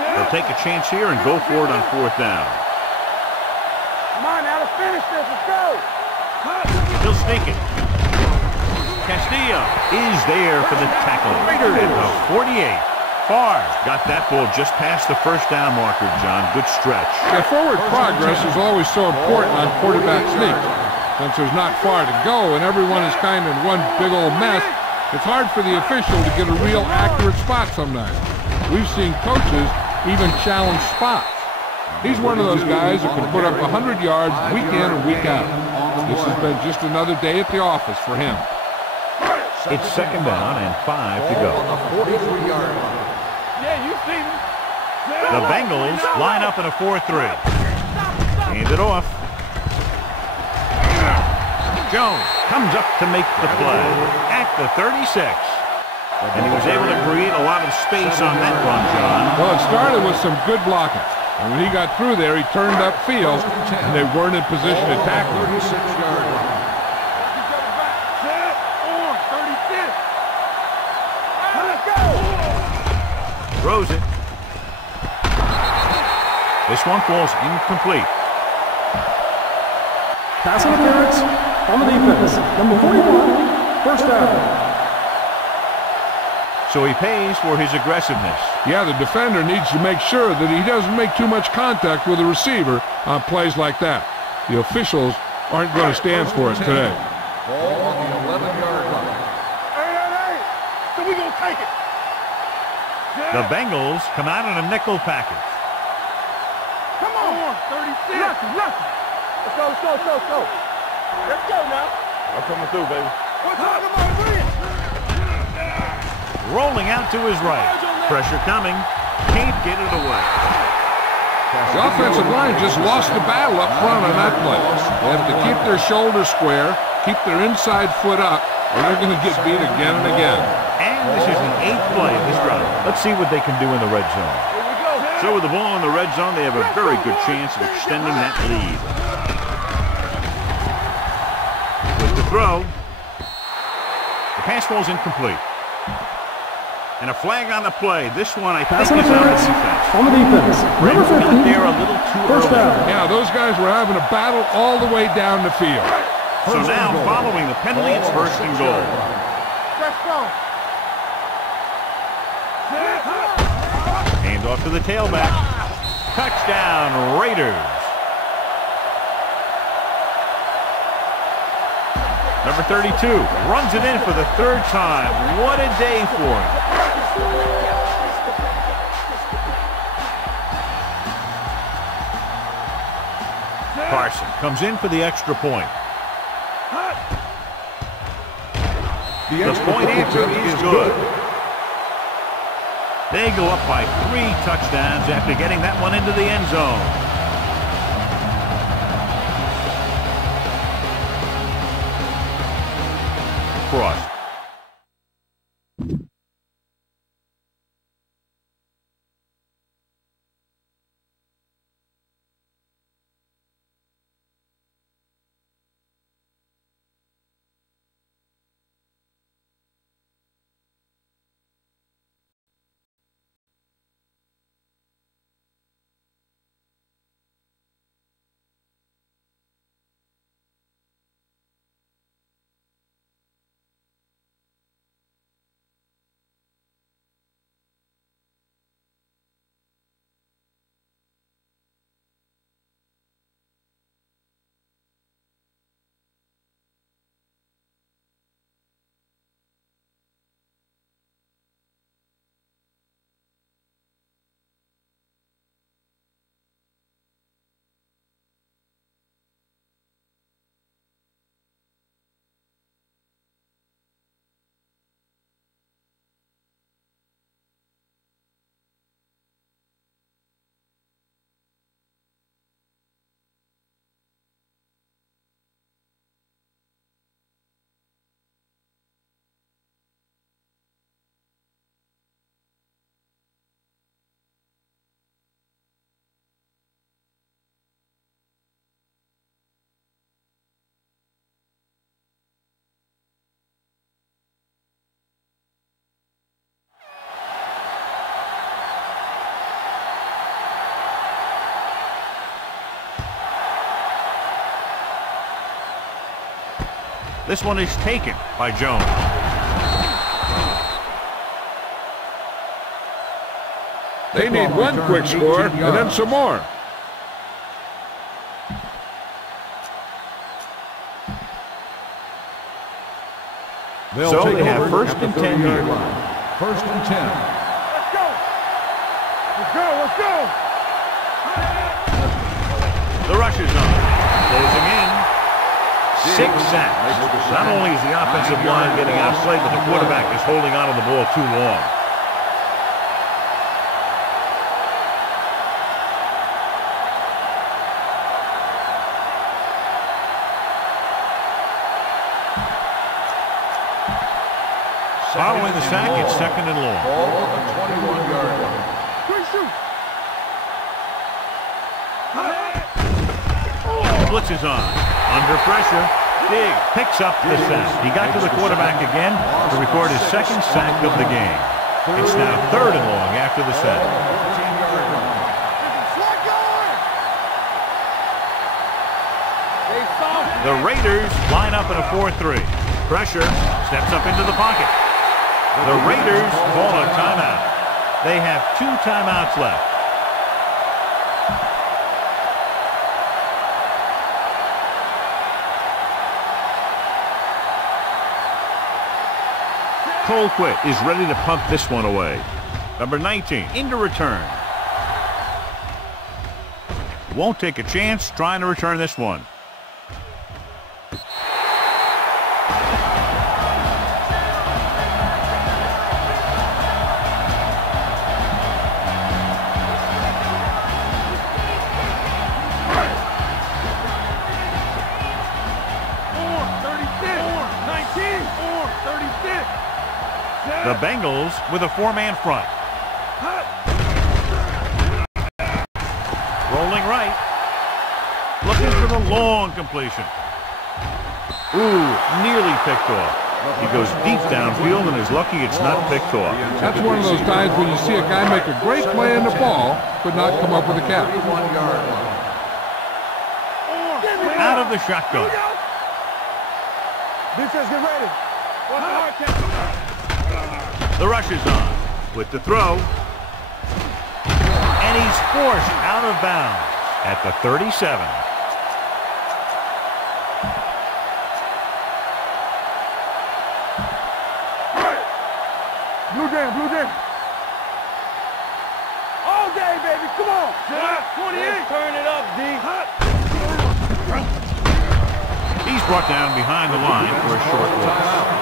They'll take a chance here and go for it on fourth down. Come on, now to finish this. Let's go. He'll sneak it. Castillo is there for the tackle. At the 48. Farr got that ball just past the first down marker, John. Good stretch. Yeah, forward progress is always so important on quarterback sneaks. Since there's not far to go and everyone is kind of in one big old mess, it's hard for the official to get a real accurate spot sometimes. We've seen coaches even challenge spots. He's one of those guys who can put up 100 yards week in and week out. This has been just another day at the office for him. It's second down and 5 to go. Yeah, you see me. The Bengals line up in a 4-3. Hand it off. Jones comes up to make the play at the 36. And he was able to create a lot of space on that run, John. Well, it started with some good blocking. And when he got through there, he turned upfield, and they weren't in position to tackle him. Throws it. This one falls incomplete. Passing interference on the defense. Number 41, first down. So he pays for his aggressiveness. Yeah, the defender needs to make sure that he doesn't make too much contact with the receiver on plays like that. The officials aren't going to stand for it today. Ball on the 11-yard line. Hey. So we going to take it. The Bengals come out in a nickel package. Come on, 36. Nothing. Let's go. Let's go now. I'm coming through, baby. What's up? Come on, bring it. Rolling out to his right. Pressure coming. Can't get it away. The offensive line just lost the battle up front on that play. They have to keep their shoulders square, keep their inside foot up, or they're going to get beat again and again. And this is the 8th play of this drive. Let's see what they can do in the red zone. So with the ball in the red zone, they have a very good chance of extending that lead. With the throw. The pass falls incomplete. And a flag on the play. This one, I think, is on the defense. On the defense. Number 50. There a little too First early. down. Yeah, those guys were having a battle all the way down the field. So now, following the penalty, it's first and goal. Hand off to the tailback. Touchdown, Raiders. Number 32 runs it in for the third time. What a day for him. Carson comes in for the extra point. The point answer is good. They go up by 3 touchdowns after getting that one into the end zone. Cross. This one is taken by Jones. They need one quick score and then some more. So they have first and 10 here. First and 10. Let's go. Let's go. Let's go. The rush is on. Closing in. 6 sacks. Not only is the offensive line getting outplayed, but the quarterback is holding on to the ball too long. Following the sack, it's second and long. Ball on the 21-yard line. Quick shoot. Blitz is on. Under pressure. Big picks up the sack. He got to the quarterback again to record his second sack of the game. It's now third and long after the sack. The Raiders line up in a 4-3. Pressure. Steps up into the pocket. The Raiders call a timeout. They have 2 timeouts left. Colquitt is ready to punt this one away. Number 19 into return. Won't take a chance trying to return this one. The Bengals with a 4-man front. Rolling right. Looking for the long completion. Ooh, nearly picked off. He goes deep downfield and is lucky it's not picked off. That's one of those times when you see a guy make a great play in the ball, but not come up with a catch. Out of the shotgun. Defense, get ready. Watch the hard catch. The rush is on with the throw. And he's forced out of bounds at the 37. Blue jam. All day, baby. Come on. 28. Turn it up, D. He's brought down behind the line for a short loss.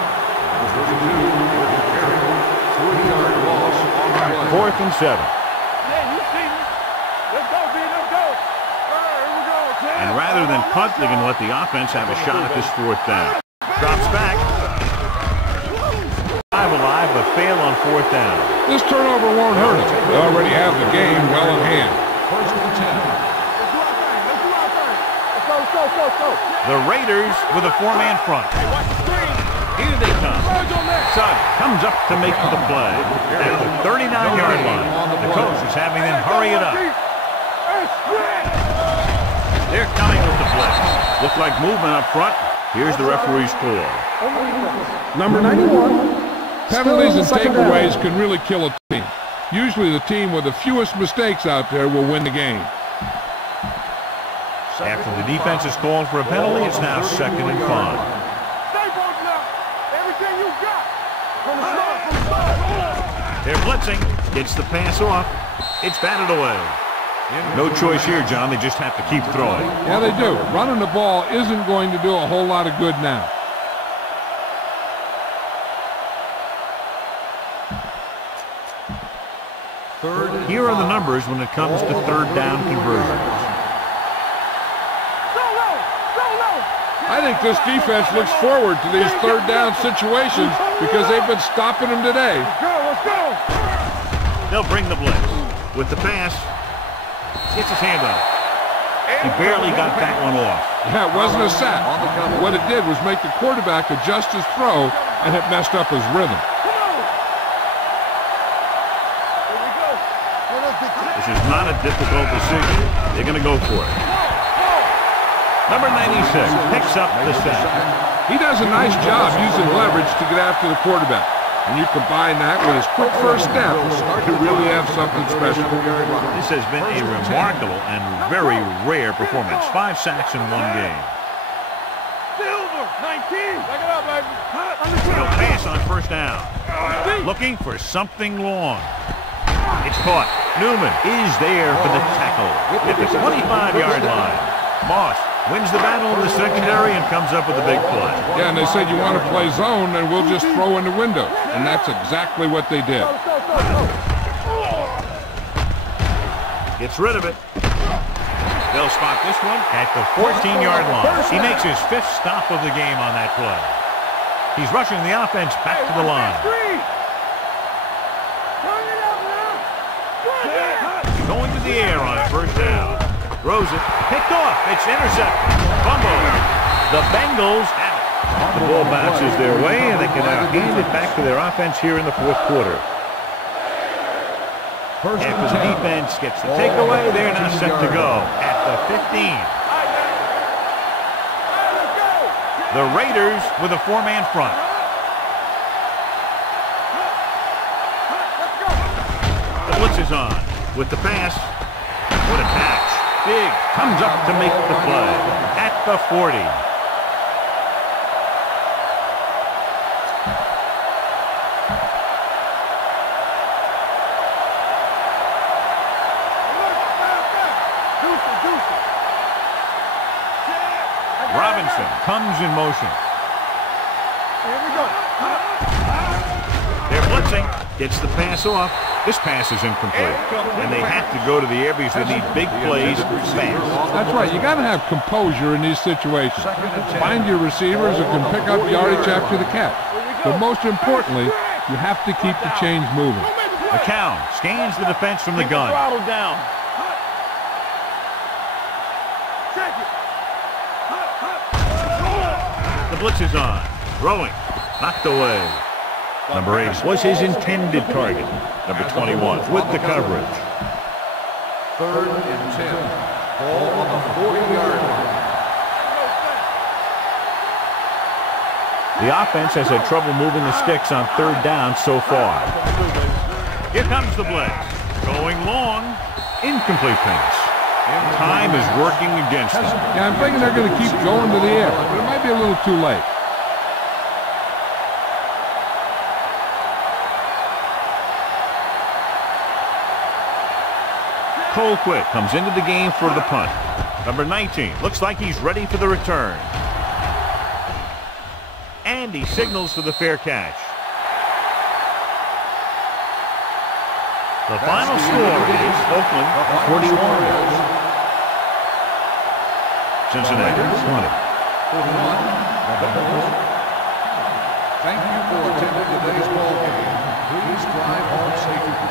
4th and 7. Yeah, you see me. Let's go, B. Let's go. Here we go. And rather than punt, they're going to let the offense have a shot at this 4th down. Drops back. Alive, but fail on 4th down. This turnover won't hurt him. They already have the game well in hand. First and 10. Let's do our thing. Let's go. The Raiders with a 4-man front. Hey, watch the screen. Here they come. Surge on that. Suggs comes up to make the play. At the 39-yard line, the coach is having them hurry it up. They're coming with the blitz. Look like movement up front. Here's the referee's call. Number 91. Penalties and Still second down. takeaways can really kill a team. Usually the team with the fewest mistakes out there will win the game. After the defense is called for a penalty, it's now 2nd and 5. Stay focused now. Everything you got. From the start. They're blitzing. Gets the pass off. It's batted away. No choice here, John. They just have to keep throwing. Yeah, they do. Running the ball isn't going to do a whole lot of good now. Here are the numbers when it comes to 3rd down conversions. I think this defense looks forward to these 3rd down situations because they've been stopping them today. Let's go. They'll bring the blitz. With the pass, gets his hand on it. He barely got that one off. Yeah, it wasn't a sack. What it did was make the quarterback adjust his throw, and it messed up his rhythm. This is not a difficult decision. They're going to go for it. Number 96 picks up the sack. He does a nice job using leverage to get after the quarterback. And you combine that with his quick first step, you really have something special. This has been a remarkable and very rare performance. 5 sacks in one game. Silver, 19. Back it up, baby. He'll pass on first down. Looking for something long. It's caught. Newman is there for the tackle at the 25-yard line. Moss wins the battle in the secondary and comes up with a big play. Yeah, and they said you want to play zone, and we'll just throw in the window. And that's exactly what they did. Gets rid of it. They'll spot this one at the 14-yard line. He makes his 5th stop of the game on that play. He's rushing the offense back to the line. Going to the air on first down. Throws it. Picked off. It's intercepted. Fumble. The Bengals have it. The ball bounces their way, and they can now hand it back to their offense here in the 4th quarter. After the defense gets the takeaway, they're now set to go at the 15. The Raiders with a 4-man front. The blitz is on with the pass. What a catch. Big comes up to make the play at the 40. Robinson comes in motion. Here we go. They're blitzing. Gets the pass off. This pass is incomplete. And they have to go to the air because they need big plays fast. That's right. You got to have composure in these situations. Find your receivers who can pick up yardage after the catch. But most importantly, you have to keep the chains moving. McCown scans the defense from the gun. Throttle down. The blitz is on. Throwing. Knocked away. Number 8 was his intended target. Number 21 with the coverage. 3rd and 10. Ball on the 40-yard line. The offense has had trouble moving the sticks on 3rd down so far. Here comes the blitz. Going long. Incomplete pass. Time is working against them. Yeah, I'm thinking they're going to keep going to the air, but it might be a little too late. Colquitt comes into the game for the punt. Number 19 looks like he's ready for the return. And he signals for the fair catch. The final score is Oakland 41. Cincinnati 20. Thank you for attending today's ball game. Please drive home safely.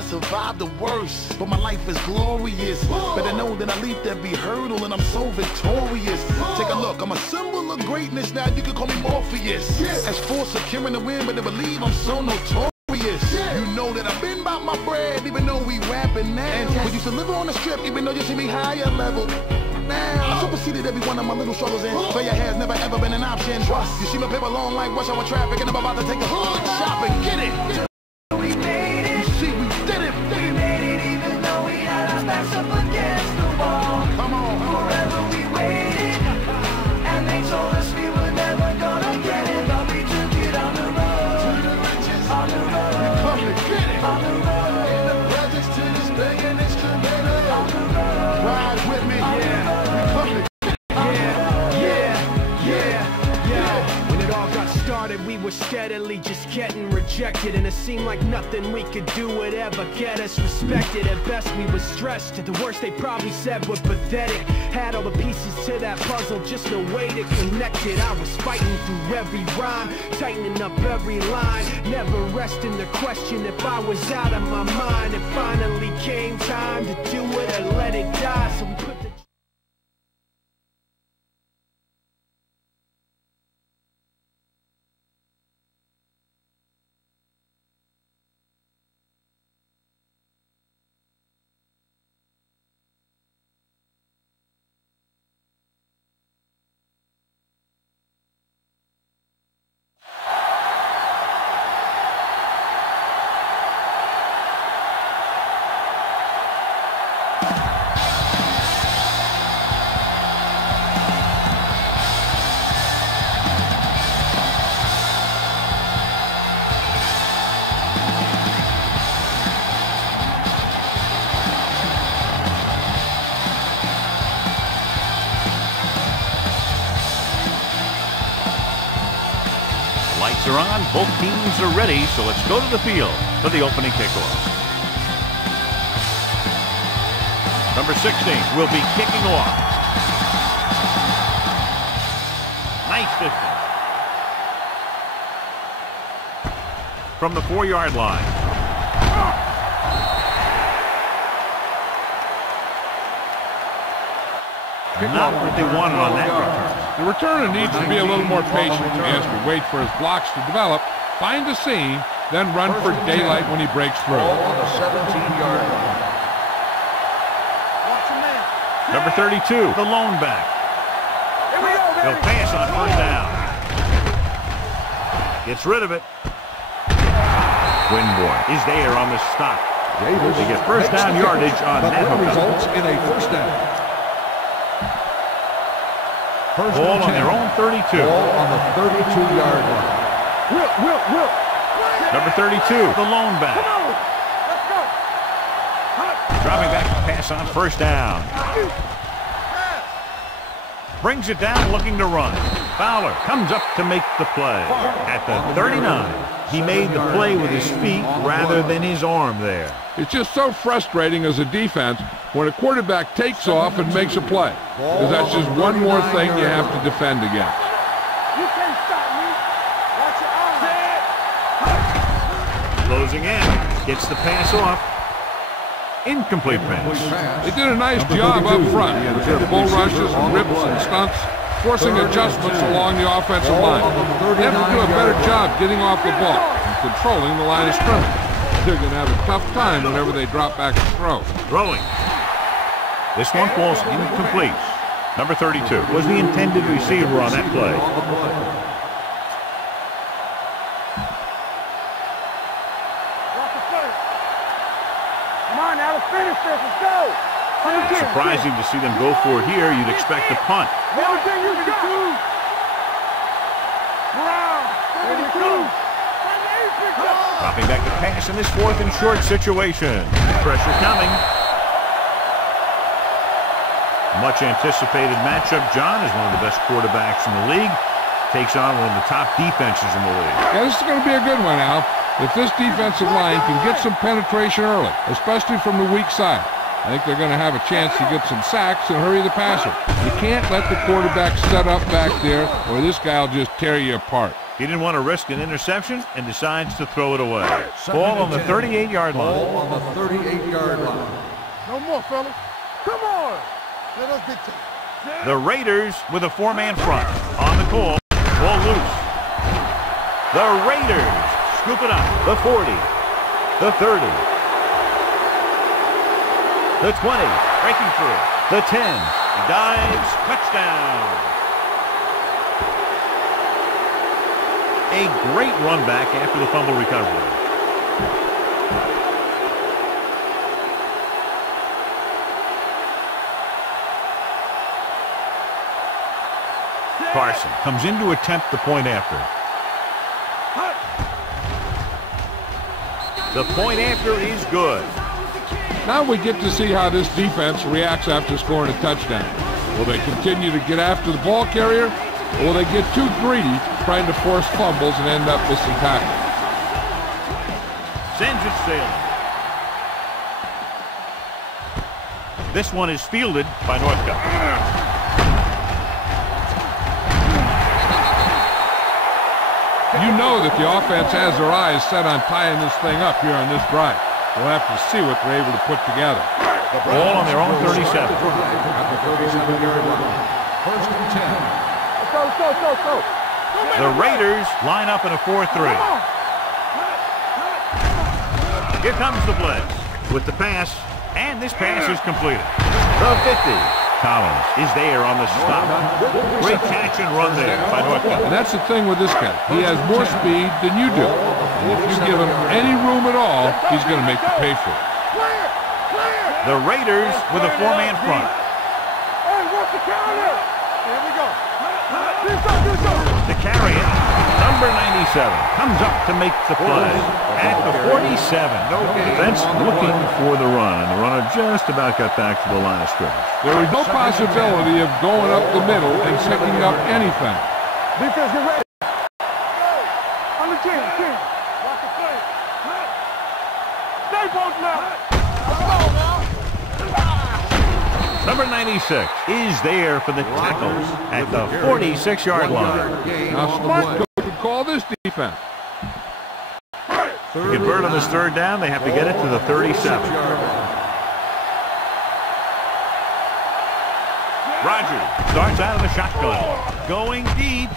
I survived the worst, but my life is glorious. Better know that I leaped every hurdle and I'm so victorious. Take a look, I'm a symbol of greatness now, you can call me Morpheus. As for securing the win, but to believe I'm so notorious. You know that I've been about my bread, even though we rapping now. We used to live on the strip, even though you see me higher level. Now I superseded every one of my little struggles, and failure has never ever been an option. You see my paper long like rush hour traffic, and I'm about to take a hood shopping. Get it! We made it. You see, we did it. We made it even though we had our backs up against the wall. Come on. Forever we waited, and they told us we were never gonna get it, but we took it on the road. To the riches, on the road. We come to get it. On the road. In the presence to this begging instrumental. On the road. Ride with me. Yeah. We come to When it all got started, we were steadily just getting rejected, and it seemed like nothing we could do would ever get us respected. At best we were stressed, at the worst they probably said we're pathetic. Had all the pieces to that puzzle, just no way to connect it. I was fighting through every rhyme, tightening up every line, never resting the question if I was out of my mind. It finally came time to do it or let it die, so we put the Lights are on, both teams are ready, so let's go to the field for the opening kickoff. Number 16 will be kicking off. Nice distance. From the 4-yard line. Not what they wanted on that return. The returner needs to be a little more patient. He has to wait for his blocks to develop, find a seam, then run for daylight when he breaks through. Ball on the 17-yard line. Number 32, the lone back. He'll pass on first down. Gets rid of it. Winborn is there on the stop. They get first down yardage on that results in a first down. Ball on their own 32. Ball on the 32-yard line. Number 32, the lone back. Dropping back to pass on first down. Brings it down, looking to run. Fowler comes up to make the play. At the 39, he made the play with his feet rather than his arm there. It's just so frustrating as a defense when a quarterback takes off and makes a play, because that's just one more thing you have to defend against. You can't stop me. Watch your eyes. Closing in, gets the pass off. Incomplete pass. They did a nice job up front with their bull rushes and rips and stunts, forcing adjustments along the offensive line. They have to do a better job getting off the ball and controlling the line of scrimmage. They're going to have a tough time whenever they drop back to throw. Throwing. This one falls incomplete. Number 32 was the intended receiver on that play. Come on now, let's finish this. Let's go. Surprising to see them go for it here. You'd expect a punt. Everything you got. Brown, 72. Dropping back to pass in this 4th and short situation. Pressure coming. Much anticipated matchup. John is one of the best quarterbacks in the league. Takes on one of the top defenses in the league. Yeah, this is going to be a good one, Al. If this defensive line can get some penetration early, especially from the weak side, I think they're going to have a chance to get some sacks and hurry the passer. You can't let the quarterback set up back there, or this guy will just tear you apart. He didn't want to risk an interception and decides to throw it away. Ball on the 38-yard line. Ball on the 38-yard line. No more, fellas. Come on. Let us dictate. The Raiders with a four-man front. On the call, ball loose. The Raiders scoop it up. The 40, the 30, the 20, breaking through. The 10, dives, touchdown. A great run back after the fumble recovery. Carson comes in to attempt the point after. The point after is good. Now we get to see how this defense reacts after scoring a touchdown. Will they continue to get after the ball carrier, or will they get too greedy trying to force fumbles and end up missing tackles? Sends it sailing. This one is fielded by Northcutt. You know that the offense has their eyes set on tying this thing up here on this drive. We'll have to see what they're able to put together. Ball on their own 37. At the 37-yard line. First and 10. Let's go. The Raiders line up in a 4-3. Here comes the blitz with the pass, and this pass is completed. The 50. Collins is there on the stop. Great catch and run there by Northcutt. And that's the thing with this guy. He has more speed than you do. And if you give him any room at all, he's going to make you pay for it. The Raiders with a four-man front. Hey, what's the counter? Here we go. To carry it, number 97 comes up to make the play at the 47. Defense looking for the run, and the runner just about got back to the line of scrimmage. There is no possibility of going up the middle and picking up anything. Defense, get ready. On the 10. Watch the play. Stay both now. Let's go now. Number 96 is there for the tackles at the 46-yard line. Now, smart coach would call this defense. To convert on this third down, they have to get it to the 37. Rodgers starts out of the shotgun. Going deep.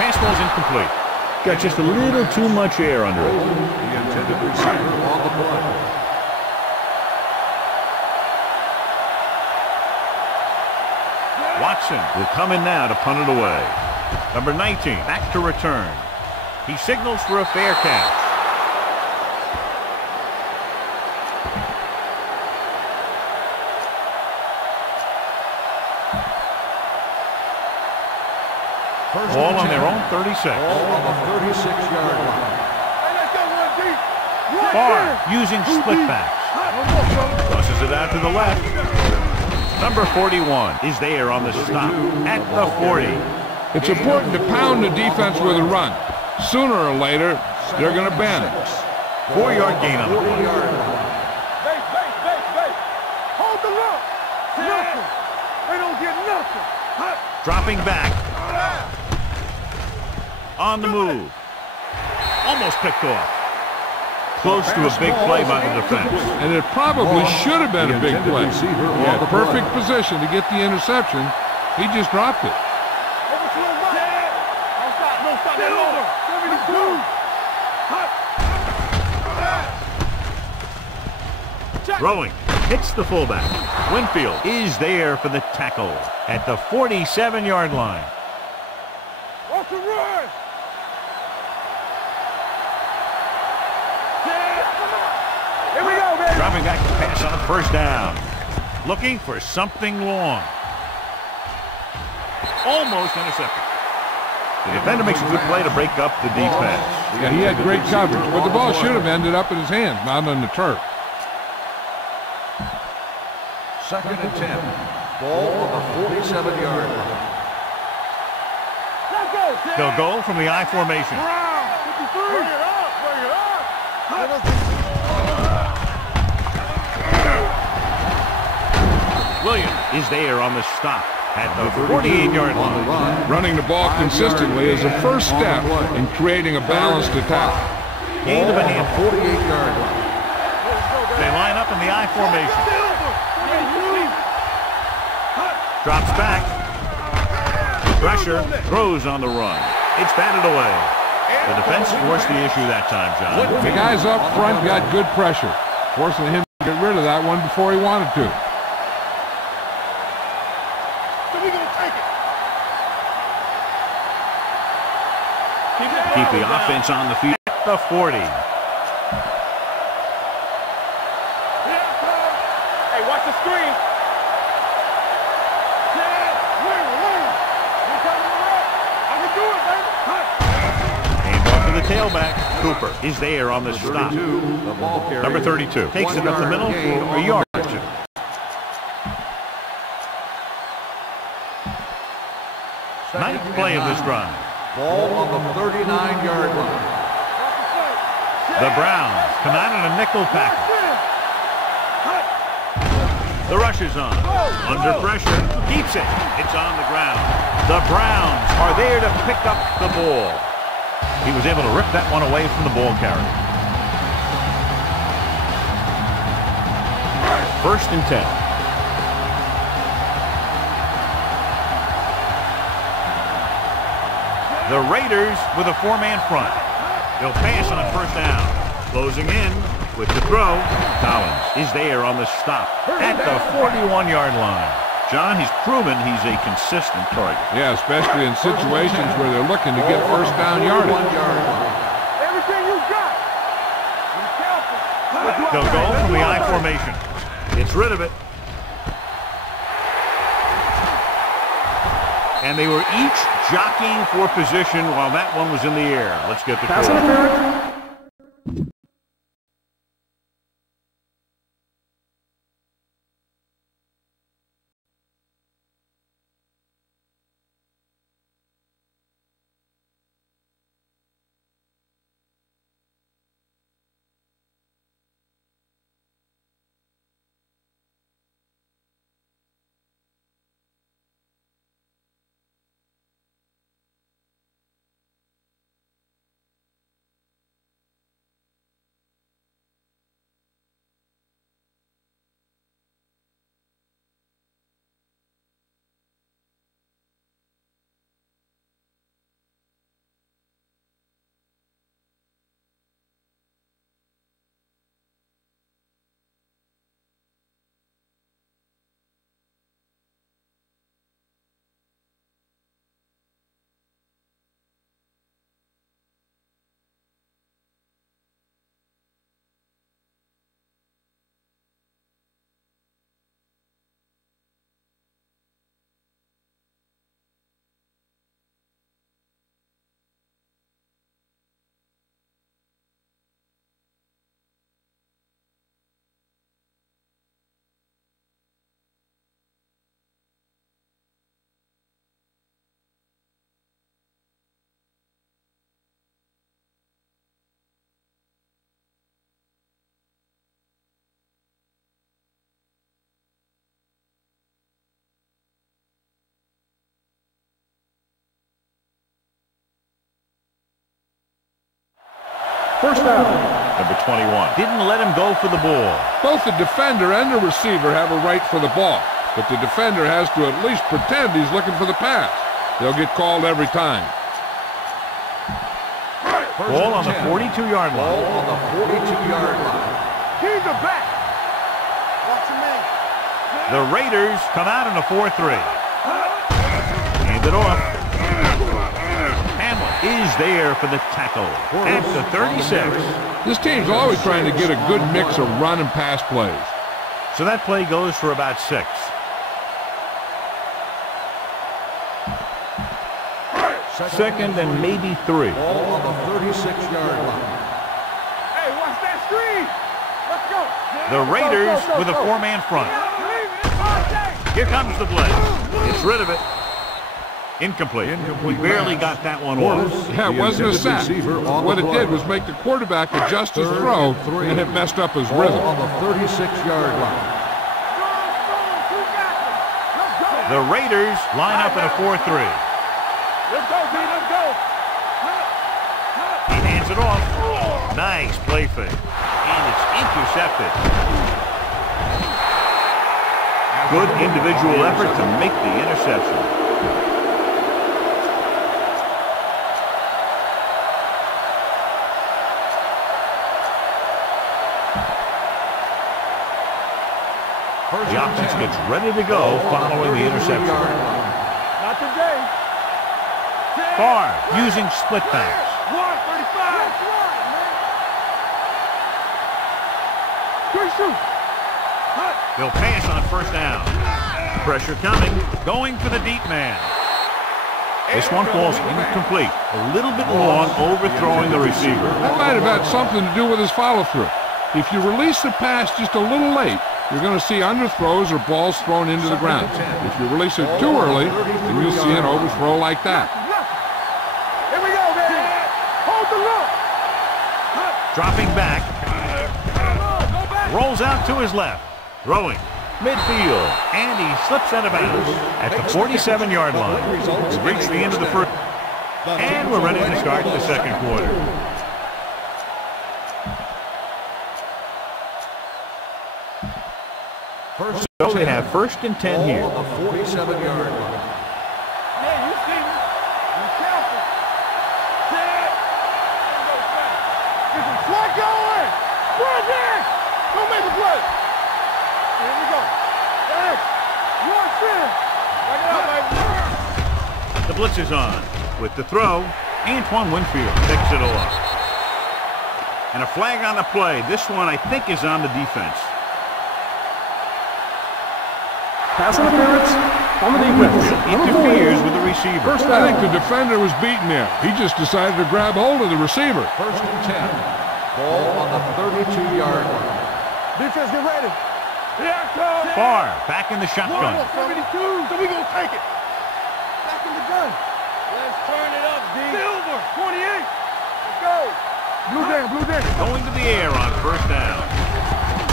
Pass ball's incomplete. Got just a little too much air under it. The intended receiver on the play. Watson will come in now to punt it away. Number 19 back to return. He signals for a fair catch. Ball on their own 36. Ball on the 36-yard line. Hey, let's go one deep. Barr using split backs. Tosses it out to the left. Number 41 is there on the stop at the 40. It's important to pound the defense with a run. Sooner or later, they're going to bend. 4-yard gain on the play. Bait. Hold the look. Nothing. They don't get nothing. Dropping back. On the move. Almost picked off. Close to a big play by the defense. And it probably should have been a big play. He had perfect position to get the interception. He just dropped it. Throwing. Hits the fullback. Winfield is there for the tackle at the 47-yard line. Off the run. Here we go, baby. Dropping back to pass on first down. Looking for something long. Almost intercepted. The defender makes a good play to break up the defense. Yeah, he had great coverage, but the ball should have ended up in his hands, not on the turf. Second and 10. Ball on the 47-yard line. They'll go from the I formation. Bring it up. Williams is there on the stop at the 48-yard line. Running the ball consistently is the first step in creating a balanced attack. Gain of a hand. 48-yard line. They line up in the I formation. Drops back. Pressure. Throws on the run. It's batted away. The defense forced the issue that time, John. The guys up front got good pressure, forcing him to get rid of that one before he wanted to. Keep the offense on the field at the 40. Hey, watch the screen. Hand off to the tailback. Cooper is there on the stop. The ball carrier. Number 32 takes it up the middle for a yard. Ninth play of this drive. Ball on the 39-yard line. The Browns come out in a nickel package. The rush is on. Under pressure. Keeps it. It's on the ground. The Browns are there to pick up the ball. He was able to rip that one away from the ball carrier. 1st and 10. The Raiders with a 4-man front. They'll pass on a 1st down. Closing in with the throw. Collins is there on the stop at the 41-yard line. John, he's proven he's a consistent target. Yeah, especially in situations where they're looking to get 1st down yardage. Everything you got. Be careful. They'll go from the I formation. Gets rid of it. And they were each jockeying for position while that one was in the air. Let's get the Pass call. interference. First down. Number 21 didn't let him go for the ball. Both the defender and the receiver have a right for the ball, but the defender has to at least pretend he's looking for the pass. They'll get called every time. Ball on the 42-yard line. Ball on the 42-yard line. Keep the back. Watch him in. The Raiders come out in a 4-3. Hand it off. Hamlin is there for the tackle at the 36. This team's always trying to get a good mix of run and pass plays. So that play goes for about 6. Second and maybe 3. Ball on the 36-yard line. Hey, watch that screen. Let's go. The Raiders with a 4-man front. Here comes the blitz. Gets rid of it. Incomplete. We barely got that one off. Yeah, it wasn't a sack. What it did was make the quarterback adjust his throw, and it messed up his rhythm. On the 36-yard line. The Raiders line up in a 4-3. Let's go, B. Let's go. He hands it off. Nice play fake. And it's intercepted. Good individual effort to make the interception. The offense gets ready to go following the interception. Not today. Barr using split pass. 135. Quick shoot. They'll pass on first down. Pressure coming. Going for the deep man. This one falls incomplete. A little bit long, overthrowing the receiver. That might have had something to do with his follow-through. If you release the pass just a little late, you're going to see underthrows or balls thrown into the ground. If you release it too early, then you'll see an overthrow like that. Here we go, man. Hold the look. Dropping back. Rolls out to his left. Throwing. Midfield. And he slips out of bounds at the 47-yard line. We've reached the end of the first. And we're ready to start the second quarter. So they have first and 10 here. The 47-yard line. Yeah, you see me. Be careful. Get some swag going. Run there. Don't make the play. Here we go. Hey, you want sin? Back it up, baby. The blitz is on. With the throw, Antoine Winfield picks it off. And a flag on the play. This one, I think, is on the defense. Pass interference on the defense. Interferes with the receiver. First, I think the defender was beaten there. He just decided to grab hold of the receiver. First and 10. Ball on the 32-yard line. Defense, get ready. Here I come. Barr back in the shotgun. 72, so we gonna take it. Back in the gun. Let's turn it up, D. Silver, 28. Let's go. Blue down. Going to the air on first down.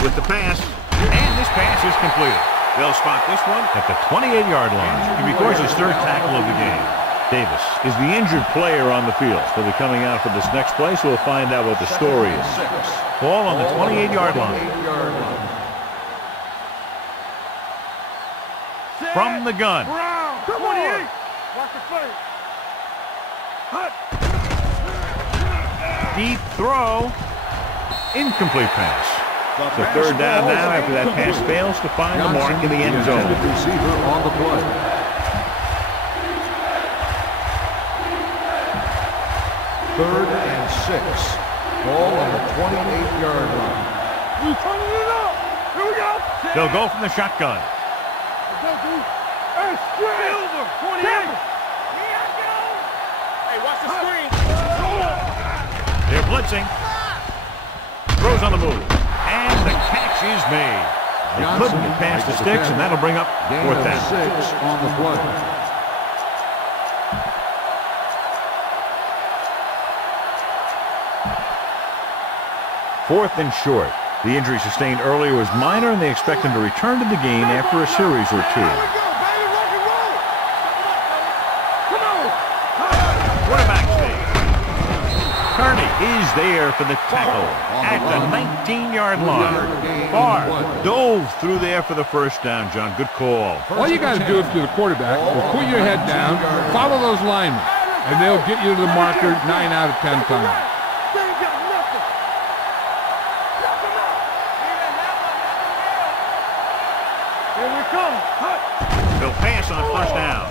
With the pass, and this pass is completed. They'll spot this one at the 28-yard line. He records his third tackle of the game. Davis is the injured player on the field. He'll be coming out for this next play, so we'll find out what the story is. Ball on the 28-yard line. From the gun. Brown, 28. Watch the play. Deep throw. Incomplete pass. So third down now after that pass fails to find the mark in the end zone. Receiver on the play. Third and 6. Ball on the 28-yard line. We turning it up. Here we go. They'll go from the shotgun. Hey, Silver, 28. Here I go. Hey, watch the screen. They're blitzing. Throws on the move. And the catch is made. They couldn't get past the sticks, and that'll bring up fourth down. 6 on the play. Fourth and short. The injury sustained earlier was minor, and they expect him to return to the game after a series or two. Quarterback sneak. Kearney is there for the tackle at the 19-yard line. Barr dove through there for the first down, John. Good call. All you got to do if you're the quarterback is put your head down, follow those linemen, and they'll get you to the marker 9 out of 10 times. They'll pass on first down.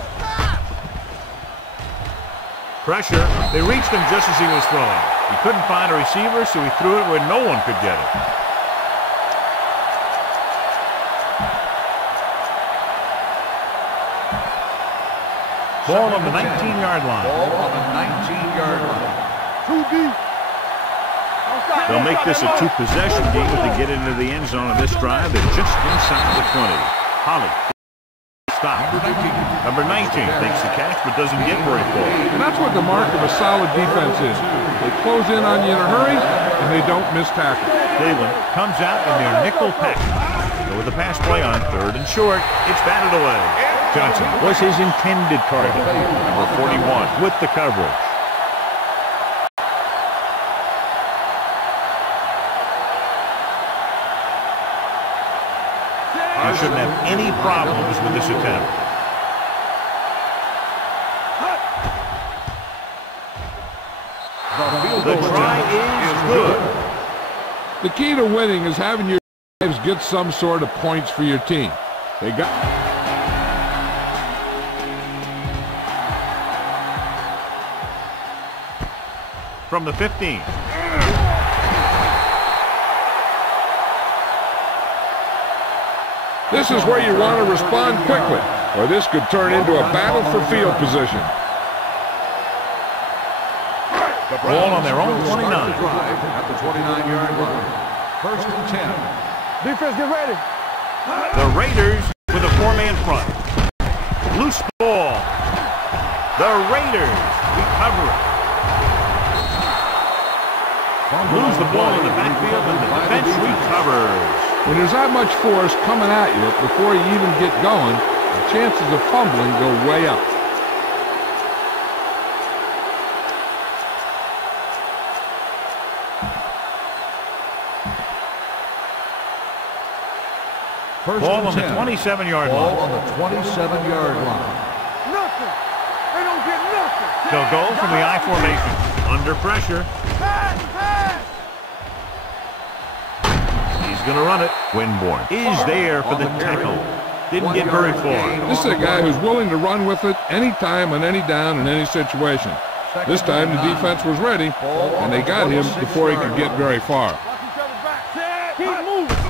Pressure. They reached him just as he was throwing. He couldn't find a receiver, so he threw it where no one could get it. Ball on the 19-yard line. Ball on the 19-yard line. Too deep. They'll make this a two-possession game if they get into the end zone of this drive. They're just inside the 20. Holly. Stop. Number 19 takes the catch but doesn't get very far. And that's what the mark of a solid defense is. They close in on you in a hurry, and they don't miss tackle. Cleveland comes out in their nickel package. Go with the pass play on third and short. It's batted away. Johnson was his intended target. Number 41 with the coverage. You shouldn't have any problems with this attempt. The try is good. The key to winning is having your guys get some sort of points for your team. They got... From the 15. This is where you want to respond quickly, or this could turn into a battle for field position. The ball on their own 29. At the 29-yard line. First and 10. Defense, get ready. The Raiders with a four-man front. Loose ball. The Raiders recover it. Lose the ball in the backfield, and the defense recovers. When there's that much force coming at you before you even get going, the chances of fumbling go way up. Ball on the 27-yard line. Ball on the 27-yard line. Nothing. They don't get nothing. They'll go from the I formation. Under pressure. Pass, pass. He's going to run it. Winborn is there for the tackle. Didn't get very far. This is a guy who's willing to run with it anytime, on any down, in any situation. This time the defense was ready, and they got him before he could get very far. Watch each other back. Keep moving.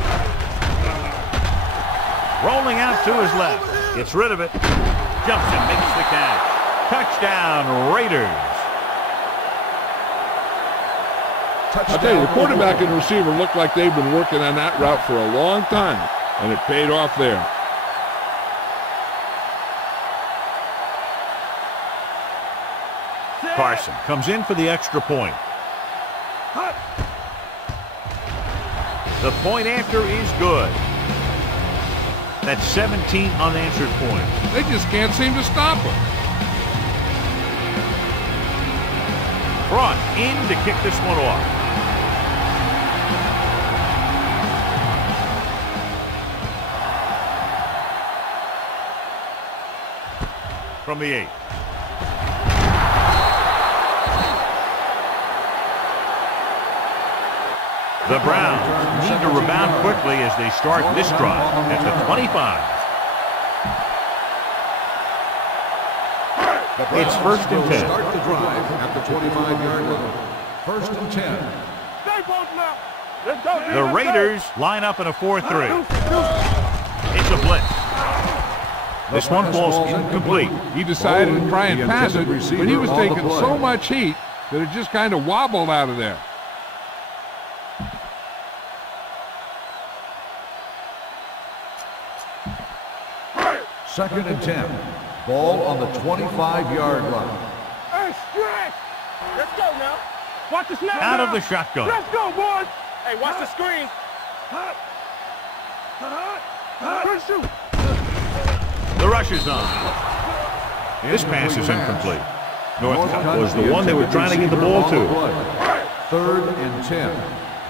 Rolling out to his left. Gets rid of it. Jumps and makes the catch. Touchdown, Raiders. I'll tell you, the quarterback and receiver look like they've been working on that route for a long time, and it paid off there. Carson comes in for the extra point. The point after is good. That's 17 unanswered points. They just can't seem to stop him. Brought in to kick this one off. From the 8. The Browns need to rebound quickly as they start this drive at the 25. It's first and 10. Start the drive at the 25-yard line. First and 10. Stay both now. Let's go. The Raiders line up in a 4-3. It's a blitz. This one falls incomplete. He decided to try and pass it, but he was taking so much heat that it just kind of wobbled out of there. Second and 10. Ball on the 25-yard line. Hey, stretch. Let's go now. Watch the snap. Out now. of the shotgun. Let's go, boys. Hey, watch the screen. Good shoot. The rush is on. This pass is incomplete. Northcutt was the one they were trying to get the ball to. Third and 10.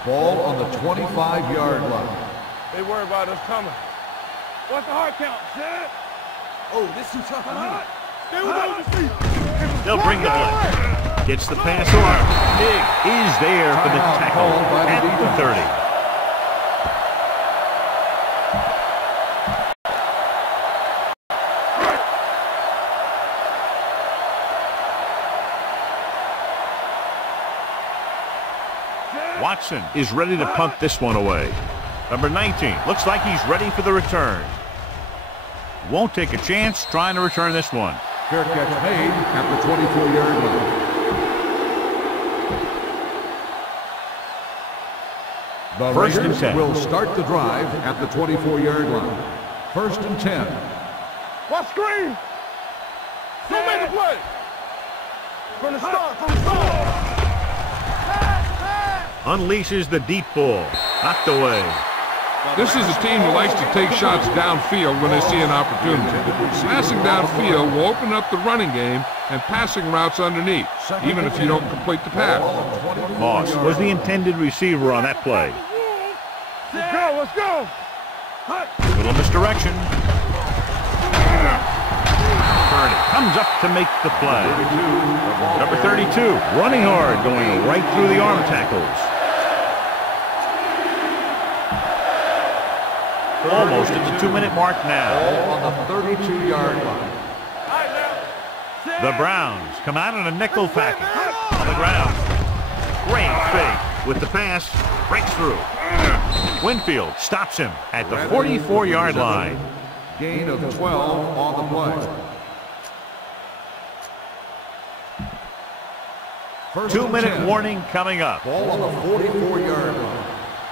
Ball on the 25-yard line. They worry about us coming. What's the hard count, Zed? Oh, this too tough for me. Stay with those feet. They'll bring the blitz. Gets the pass off. Big is there for the tackle at the 30. Watson is ready to punt this one away. Number 19 looks like he's ready for the return. Won't take a chance trying to return this one. Fair catch made at the 24-yard line. The First and Raiders 10. will start the drive at the 24-yard line. First and 10. Watch screen. Don't make a play. From the start, from the start. Unleashes the deep ball. Knocked away. This is a team who likes to take shots downfield when they see an opportunity. Passing downfield will open up the running game and passing routes underneath, even if you don't complete the pass. Moss was the intended receiver on that play. Let's go, let's go. Little misdirection. Purdy comes up to make the play. Number 32, running hard, going right through the arm tackles. Almost at the 2-minute mark now. Ball on the 32-yard line. The Browns come out in a nickel package on the ground. Great fake with the pass, breaks through. Winfield stops him at the 44-yard line. Gain of 12 on the play. 2-minute warning coming up. Ball on the 44-yard line.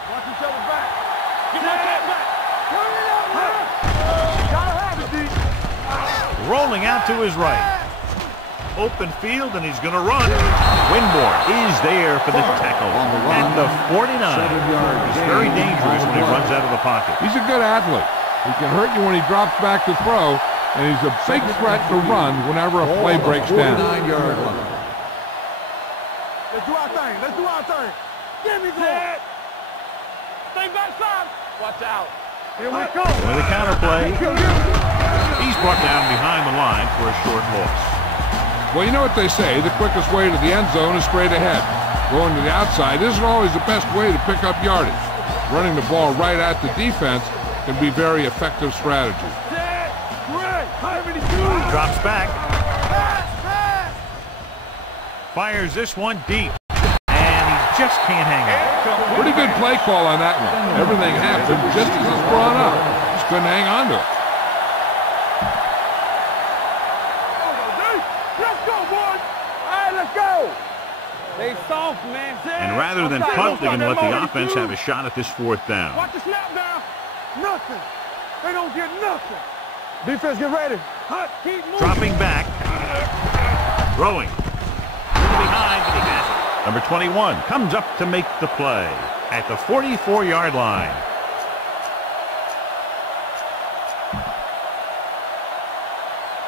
Watch each other back. Get that back. Gotta have it, D. Rolling out to his right. Open field, and he's going to run. Winborn is there for the tackle at the 49. He's very dangerous when he runs out of the pocket. He's a good athlete. He can hurt you when he drops back to throw, and he's a big threat to run whenever a play breaks down. 49-yard line. Let's do our thing. Let's do our thing. Give me that. Stay backside. Watch out. Here we go. With a counter play, he's brought down behind the line for a short loss. Well, you know what they say, the quickest way to the end zone is straight ahead. Going to the outside isn't always the best way to pick up yardage. Running the ball right at the defense can be very effective strategy. Drops back. Fires this one deep. And he just can't hang on. Pretty good play call on that one. Everything happened just as it's brought up. Just couldn't hang on to it. They soft, man. And rather than punt, they can let the offense have a shot at this 4th down. Watch the snap down. Nothing. They don't get nothing. Defense, get ready. Keep moving. Dropping back. Throwing. Behind, but he has it. Number 21 comes up to make the play at the 44-yard line.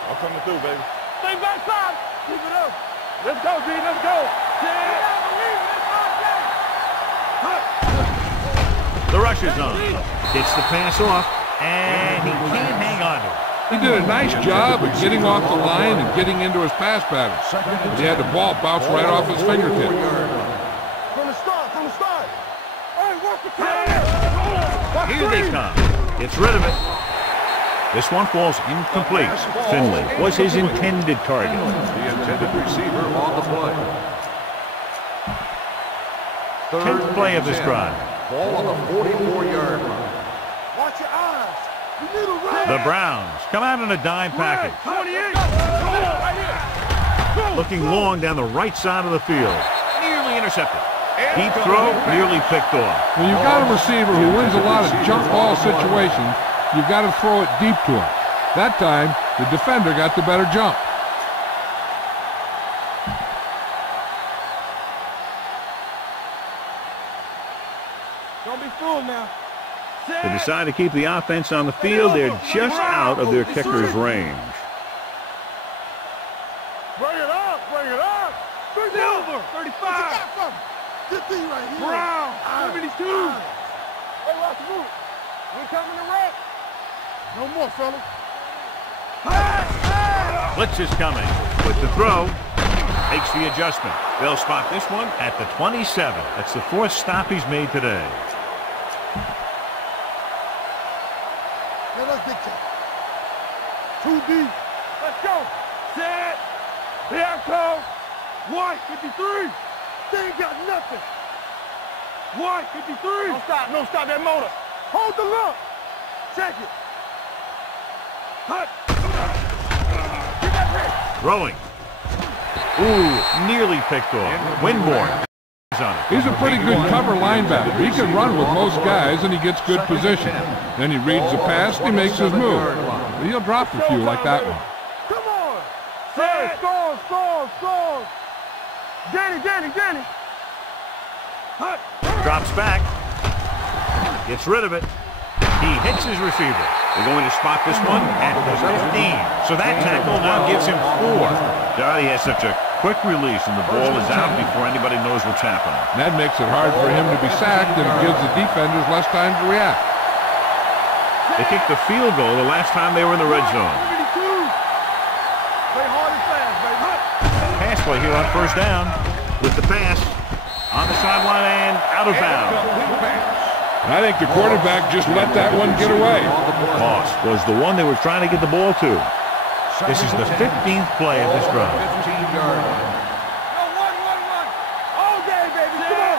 I'm coming through, baby. Stay backside. Keep it up. Let's go, D. Let's go. The rush is on. Gets the pass off, and he can't hang on to it. He did a nice job of getting off the line and getting into his pass pattern. He had the ball bounce right off his fingertip. From the start. Hey, watch the counter. Here they come. Gets rid of it. This one falls incomplete. Finley was his intended target. The intended receiver on the play. 10th play of this drive. Ball on the 44-yard line. Watch your eyes. You need a run. The Browns come out in a dime package. 28. Looking long down the right side of the field. Nearly intercepted. Deep throw, nearly picked off. When you've got a receiver who wins a lot of jump ball situations, you've got to throw it deep to him. That time, the defender got the better jump. Don't be fooled now. They decide to keep the offense on the field. They're just out of their kicker's range. Bring it up. Silver. 35. Get these right here. Brown. 72. Hey, watch the move. We coming to wreck. No more, fella. Blitz is coming with the throw. Makes the adjustment. They'll spot this one at the 27. That's the 4th stop he's made today. Now let's get you. 2 deep. Let's go. Set. Here I come. 153. They ain't got nothing. 153. Don't stop that motor. Hold the look. Check it. Hut. Get that pick. Throwing. Ooh, nearly picked off. Winborn. He's a pretty good cover linebacker. He can run with most guys, and he gets good position. Then he reads the pass, and he makes his move. But he'll drop a few like that one. Come on. Hey, score. Danny. Hut. Drops back. Gets rid of it. He hits his receiver. They're going to spot this one at the 15. So that tackle now gives him 4. He has such a quick release, and the ball is out before anybody knows what's happening. That makes it hard for him to be sacked, and it gives the defenders less time to react. They kicked the field goal the last time they were in the red zone. Pass play here on first down with the pass on the sideline and out of bounds. I think the quarterback just let that one get away. Moss was the one they were trying to get the ball to. This is the 15th play of this drive. 15-yard line. All day, baby. Come on.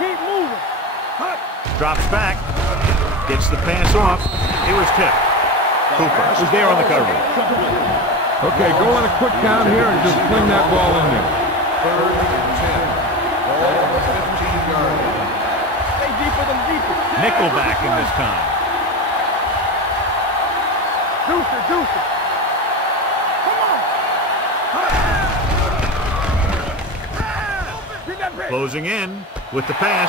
Keep moving. Drops back. Gets the pass off. It was tipped. Cooper was there on the coverage. Okay, go on a quick count here and just fling that ball in there. 3rd and 10. Ball on the 15-yard line. Stay deeper than deeper. Nickelback in this time. Deuce. Come on. Closing in with the pass.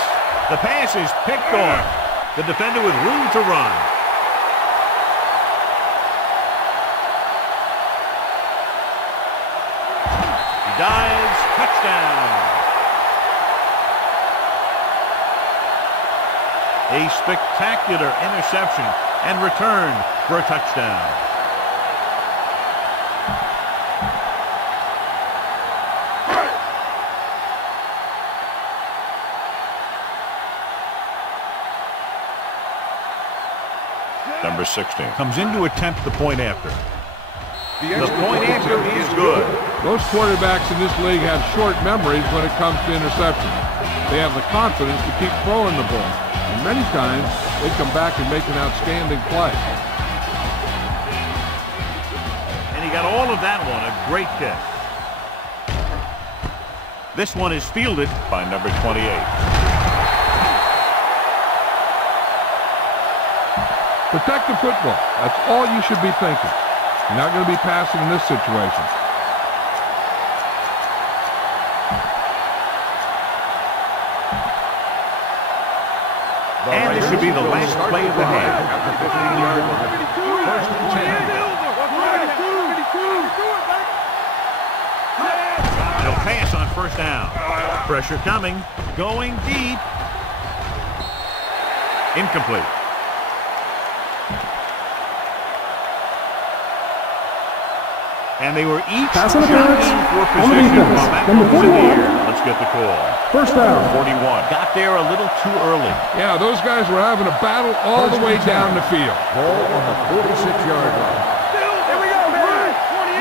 The pass is picked off. The defender with room to run. He dives. Touchdown. A spectacular interception and return for a touchdown. Number 16 comes in to attempt the point after. The point after is good. Most quarterbacks in this league have short memories when it comes to interceptions. They have the confidence to keep throwing the ball. And many times, they come back and make an outstanding play. And he got all of that one, a great kick. This one is fielded by number 28. Protect the football. That's all you should be thinking. You're not going to be passing in this situation. And this should be the last play of the half. At the 15-yard line. 1st and 10. He'll pass on first down. Pressure coming. Going deep. Incomplete. And they were each Pass jockeying interference for on the position defense. while that Number one was in the 41. air. Let's get the call. First down. 41. Got there a little too early. Yeah, those guys were having a battle all the way down the field. Ball on the 46-yard line. Here we go, man.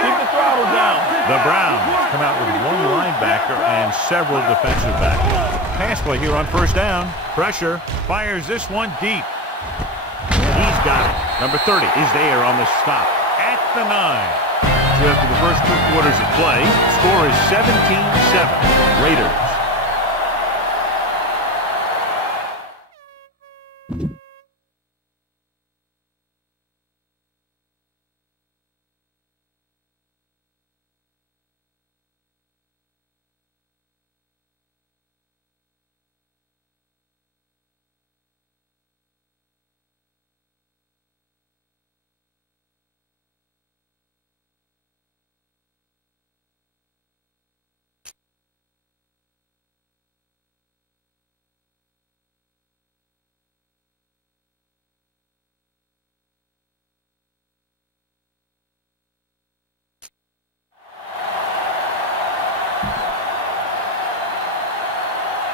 Keep the throttle down. The Browns come out with one linebacker and several defensive backers. Pass play here on first down. Pressure. Fires this one deep. He's got it. Number 30 is there on the stop at the 9. After the first 2 quarters of play, the score is 17-7. Raiders.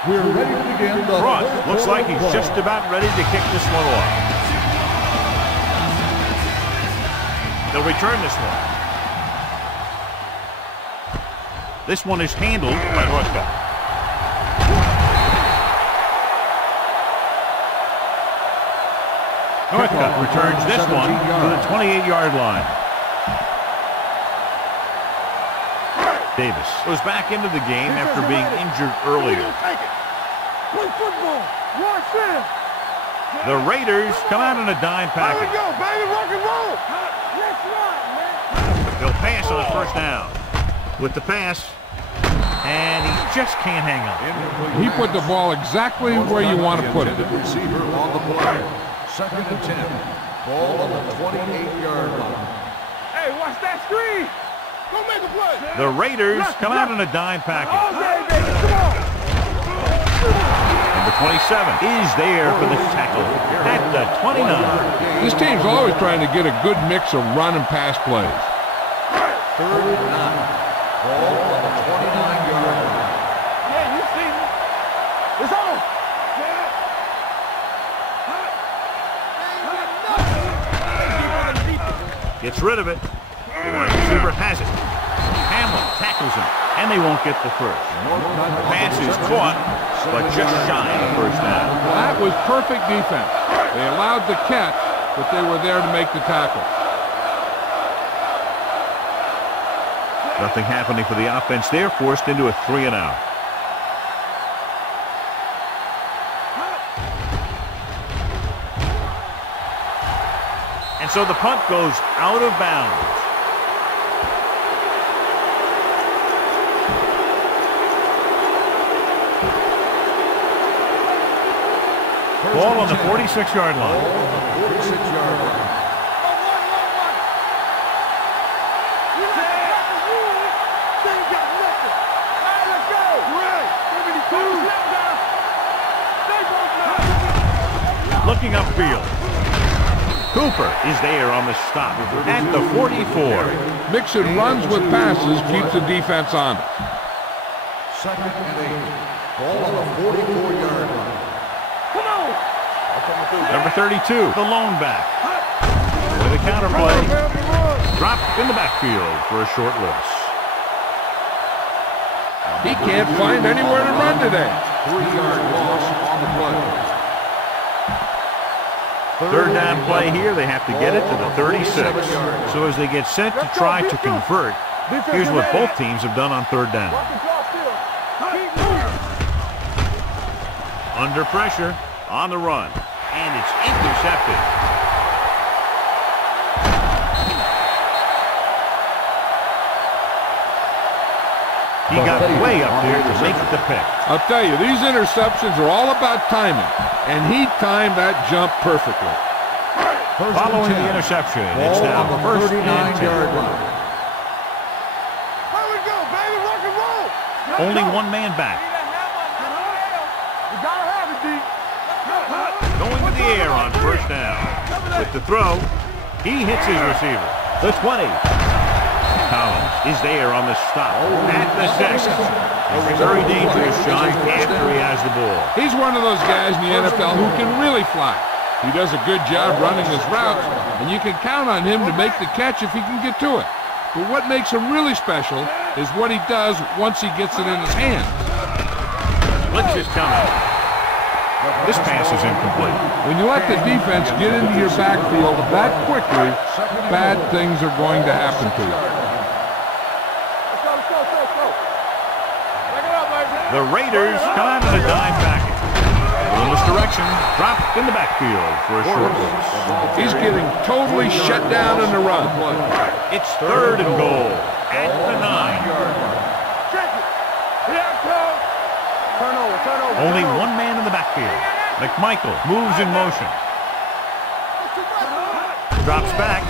We're ready to begin the Front looks like he's just about ready to kick this one off. They'll return this one. This one is handled by Northcutt. Northcutt returns this one to the 28-yard line. Davis goes back into the game after being injured earlier. Play football. Watch this. The Raiders come out in a dime package. Here we go, baby. Rock and roll. Let's rock, man. He'll pass on first down. With the pass, and he just can't hang up. He put the ball exactly where you want to put it. Receiver on the play. Second and 10. Ball on the 28-yard line. Hey, watch that screen. Go make a play. The Raiders come out in a dime package. Okay, baby, come on. Number 27 is there for the tackle at the 29. This team's always trying to get a good mix of run and pass plays. Third and 9. Ball on the 29-yard line. Yeah, you see me. It's on. Gets rid of it. The wide receiver has it. Hamlin tackles him, and they won't get the first. The pass is caught, but just shy of the first down. That was perfect defense. They allowed the catch, but they were there to make the tackle. Nothing happening for the offense there, forced into a 3-and-out. And so the punt goes out of bounds. Ball on the 46-yard line. 46-yard line. Looking upfield. Cooper is there on the stop at the 44. Mixing runs with passes keeps the defense on it. Second and 8. Ball on the 44-yard line. Come on. Number 32, the lone back. With a counterplay. Dropped in the backfield for a short loss. He can't find anywhere to run today. 3-yard loss on the play. Third down play here, they have to get it to the 36. So as they get set to try to convert, here's what both teams have done on third down. Under pressure, on the run, and it's intercepted. He got way up there to make the pick. I'll tell you, these interceptions are all about timing, and he timed that jump perfectly. Following the interception, it's now first and 10. Here we go, baby, rock and roll. Only one man back. You gotta have it, D. Going to the air on first down. With the throw, he hits his receiver. The 20. Collins is there on the stop at the 6. It's very dangerous, Sean, after he has the ball. He's one of those guys in the NFL who can really fly. He does a good job running his routes, and you can count on him to make the catch if he can get to it. But what makes him really special is what he does once he gets it in his hands. Lutz is coming. This pass is incomplete. When you let the defense get into your backfield that quickly, bad things are going to happen to you. The Raiders come out in a dime package. In this direction, dropped in the backfield for a short loss. He's getting totally shut down in the run. It's third and goal at the 9. Only one man in the backfield. McMichael moves in motion. Drops back.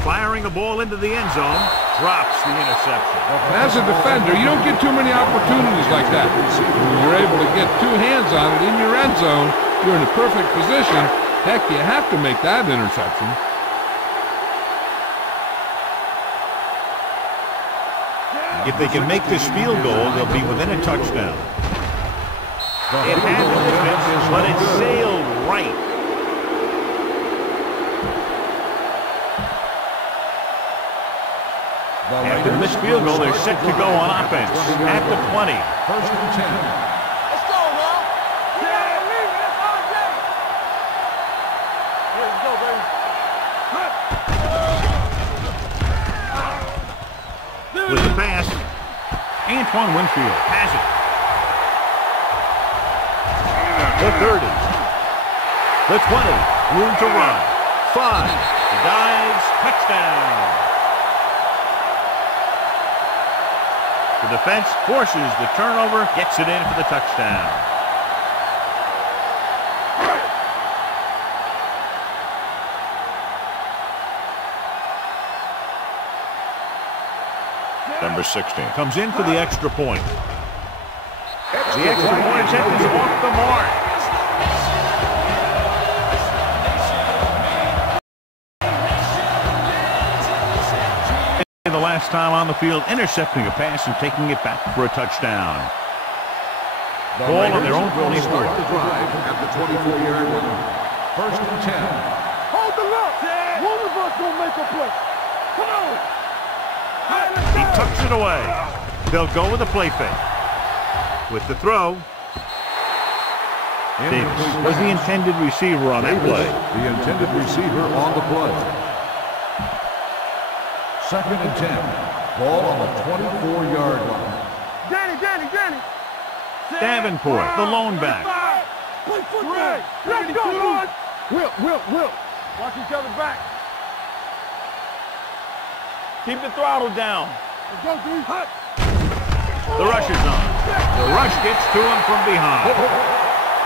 Firing a ball into the end zone. Drops the interception. As a defender, you don't get too many opportunities like that. When you're able to get two hands on it in your end zone, you're in a perfect position. Heck, you have to make that interception. If they can make this field goal, they'll be within a touchdown. It had the defense, but it sailed right. After this field goal, they're set to go on offense at the 20. First and 10. Let's go, man. Yeah, leave it. That's all day. Here we go, baby. With the pass, Antoine Winfield has it. The 30. The 20. Room to run. 5. Dives. Touchdown. The defense forces the turnover, gets it in for the touchdown. Number 16 comes in for the extra point. The extra point attempt is off the mark. The last time on the field, intercepting a pass and taking it back for a touchdown. Ball on their own 24. Start the drive at the 24-yard line. First and 10. Hold the look. One of us will make a play. Come on. He tucks it away. They'll go with a play fake. With the throw, Davis was the intended receiver on that play. The intended receiver on the play. Second and 10. Ball on the 24-yard line. Danny. Davenport, the lone back. Play football. Let's go, boys. Will. Watch each other back. Keep the throttle down. Let's go, D. Hut. The rush is on. The rush gets to him from behind.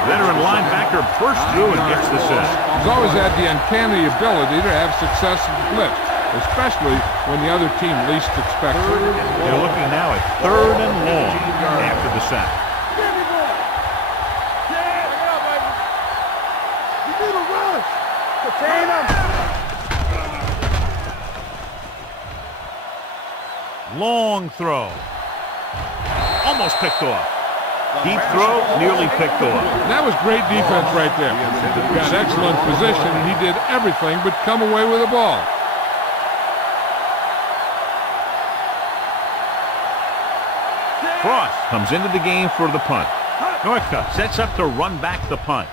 Veteran linebacker bursts through and gets the sack. He's always had the uncanny ability to have success in the blitz, especially when the other team least expects it. They're looking now at 3rd and long after the sack. Danny boy. Check it out, baby. You need a rush. Contain him. Long throw. Almost picked off. Deep throw, nearly picked off. That was great defense right there. He got excellent position, and he did everything but come away with the ball. Cross comes into the game for the punt. Northcutt sets up to run back the punt.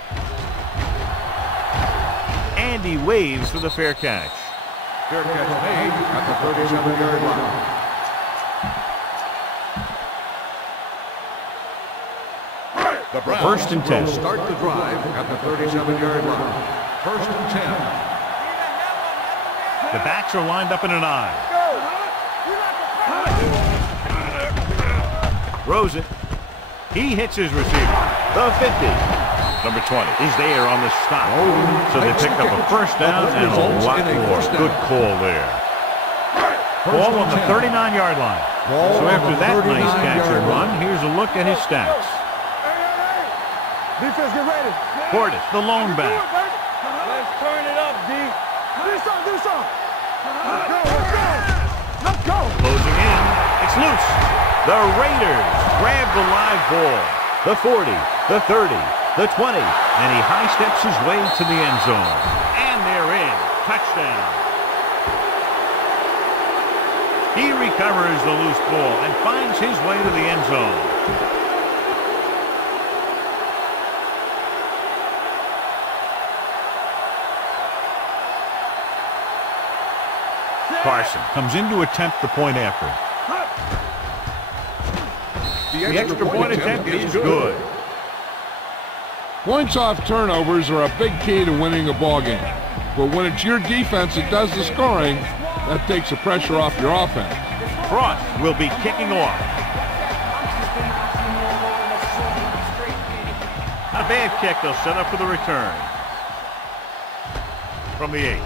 And he waves for the fair catch. Fair catch made at the 37-yard line. The Browns First and 10. will start the drive at the 37-yard line. First and 10. The backs are lined up in an I. Throws it. He hits his receiver. The 50. Number 20 is there on the stop. So they pick up a first down and a lot more. Good call there. Ball on the 39-yard line. So after that nice catch and run, here's a look at his stats. Defense, get ready. Portis, the lone back. Let's turn it up, D. Do something. Let's go. Closing in. It's loose. The Raiders grab the live ball. The 40, the 30, the 20, and he high steps his way to the end zone. And they're in. Touchdown. He recovers the loose ball and finds his way to the end zone. Carson comes in to attempt the point after. The extra point attempt is good. Points off turnovers are a big key to winning a ball game. But when it's your defense that does the scoring, that takes the pressure off your offense. Cross will be kicking off. Not a bad kick. They'll set up for the return. From the 8.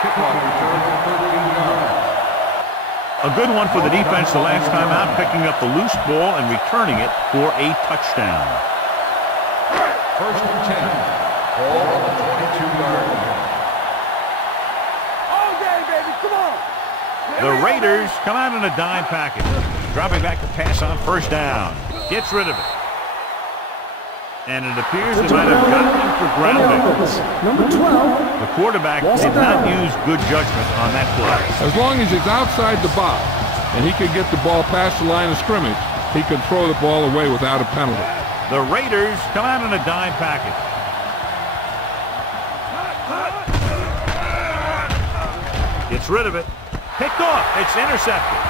Kickoff return for 13 yards. A good one for the defense the last time out, picking up the loose ball and returning it for a touchdown. First and 10. Ball on the 22-yard line. All day, baby. Come on. The Raiders come out in a dime package. Dropping back to pass on first down. Gets rid of it. And it appears they might have gotten him for grounding. Number 12. The quarterback did not use good judgment on that play. As long as he's outside the box and he can get the ball past the line of scrimmage, he can throw the ball away without a penalty. The Raiders come out in a dime package. Gets rid of it. Picked off. It's intercepted.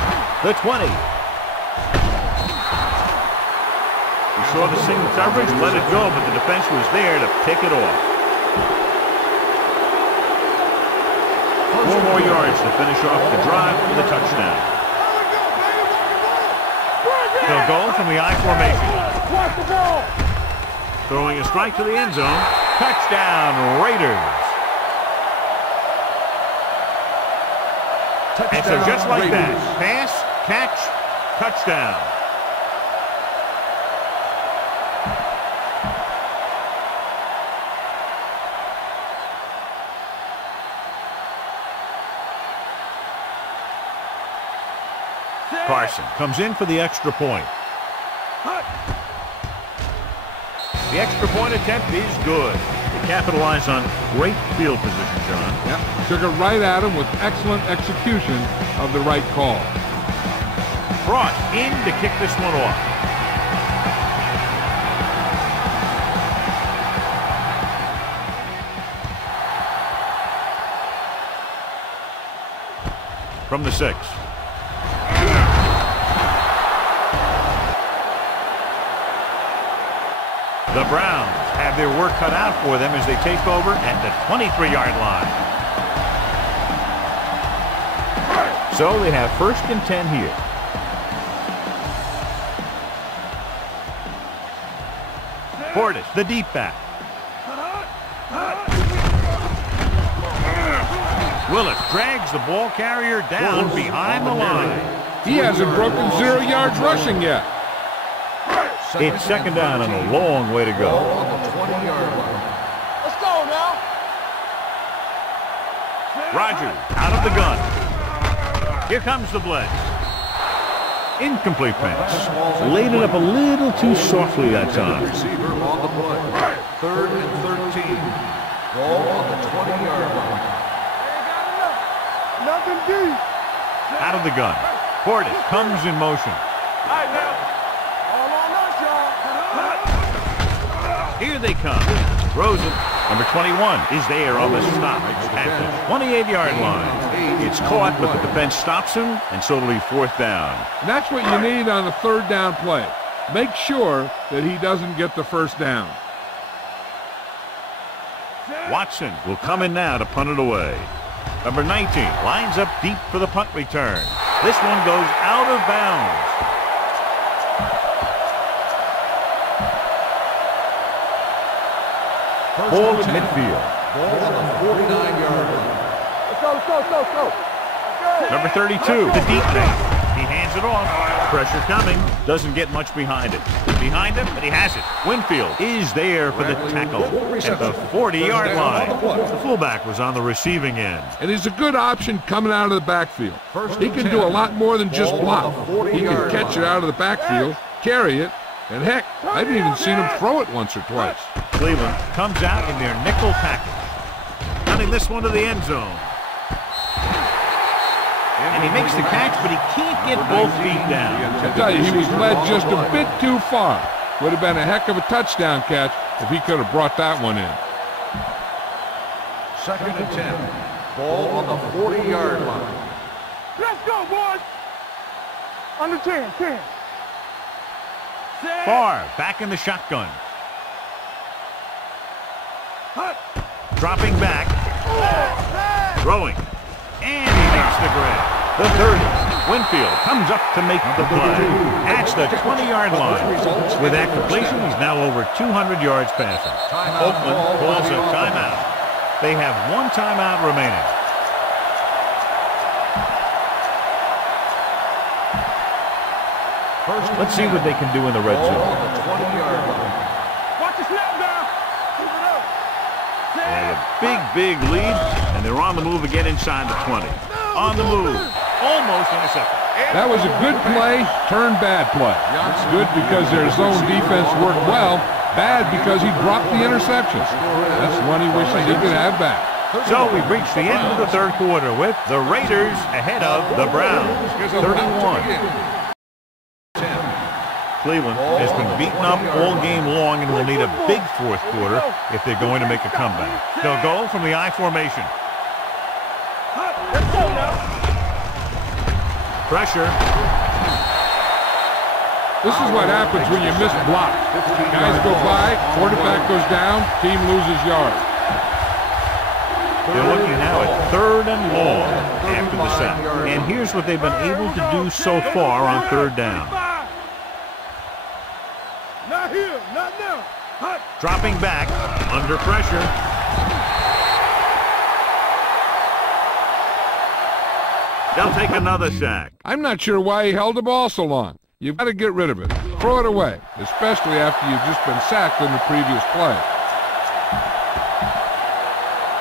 The 20. We saw the single coverage, let it go, but the defense was there to pick it off. 4 more yards to finish off the drive for the touchdown. They'll go from the I formation. Watch the ball. Throwing a strike to the end zone. Touchdown, Raiders. And so just like that, pass, catch, touchdown. Carson comes in for the extra point. The extra point attempt is good. They capitalize on great field position, John. Yep. Took it right at him with excellent execution of the right call. Brought in to kick this one off. From the 6. The Browns have their work cut out for them as they take over at the 23-yard line. So they have 1st and 10 here. Portis, the deep back. Willis drags the ball carrier down behind the line. He hasn't broken 0 yards rushing yet. It's 2nd down and a long way to go. On the 20-yard line. Let's go now. Rodgers out of the gun. Here comes the blitz. Incomplete pass. Laid it up a little too softly that time. Receiver on the play. 3rd and 13. Ball on the 20-yard line. Nothing deep. Out of the gun. Portis comes in motion. All right, now. All on us, y'all. Here they come. Rosen, number 21, is there on the stop at the 28-yard line. It's caught, but the defense stops him, and so it'll be 4th down. And that's what you need on the 3rd down play. Make sure that he doesn't get the 1st down. Watson will come in now to punt it away. Number 19 lines up deep for the punt return. This one goes out of bounds. Ball to midfield. Ball on the 49-yard line. Let's go. Number 32, the deep thing. He hands it off. Pressure coming. Doesn't get much behind it. Behind him, but he has it. Winfield is there for the tackle at the 40-yard line. The fullback was on the receiving end. And he's a good option coming out of the backfield. He can do a lot more than just block. He can catch it out of the backfield, carry it, and heck, I've even seen him throw it once or twice. Cleveland comes out in their nickel package. Running this one to the end zone. And he makes the catch, but he can't get both feet down. I tell you, he was led just a bit too far. Would have been a heck of a touchdown catch if he could have brought that one in. 2nd and 10. Ball on the 40-yard line. Let's go, boys. Under 10. Farr back in the shotgun. Dropping back. Throwing. And he makes the grab. The 30. Winfield comes up to make the play. At the 20-yard line. With that completion, he's now over 200 yards passing. Oakland calls a timeout. They have 1 timeout remaining. Let's see what they can do in the red zone. Watch the snap down. Keep it up. They have a big lead, and they're on the move again inside the 20. On the move. Almost intercepted. That was a good play, turned bad play. It's good because their zone defense worked well, bad because he dropped the interception. That's one he wishes he could have back. So we've reached the end of the 3rd quarter with the Raiders ahead of the Browns, 31. Cleveland has been beaten up all game long and will need a big 4th quarter if they're going to make a comeback. They'll go from the I formation. Let's go now. Pressure. This is what happens when you miss block. Guys go by, quarterback goes down, team loses yards. They're looking now at 3rd and long after the sack. And here's what they've been able to do so far on 3rd down. Not here, not now. Hot. Dropping back, under pressure. They'll take another sack. I'm not sure why he held the ball so long. You've got to get rid of it. Throw it away, especially after you've just been sacked in the previous play.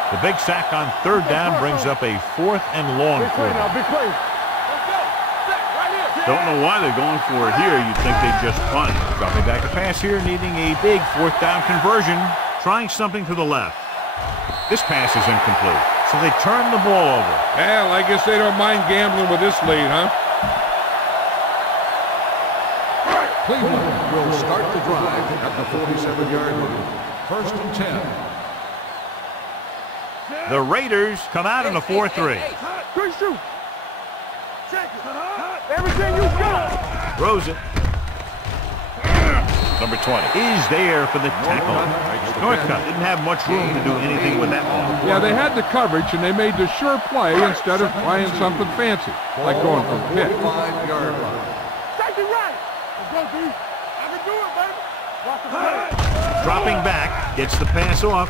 The big sack on third down brings up a 4th and long for them. Big play. Don't know why they're going for it here. You'd think they'd just punt. Dropping back to pass here, needing a big 4th down conversion. Trying something to the left. This pass is incomplete, so they turn the ball over. Well, I guess they don't mind gambling with this lead, huh? Cleveland will start the drive at the 47-yard line. 1st and 10. The Raiders come out in a 4-3. Quick shoot. Check it. Everything you got. Throws it. Number 20 is there for the tackle. Northcutt didn't have much room to do anything with that one. Yeah, they had the coverage, and they made the sure play instead of trying something fancy, like going for a pick. 45-yard line. Safety right. Let's go, D. I can do it, baby. Watch the play. Dropping back, gets the pass off.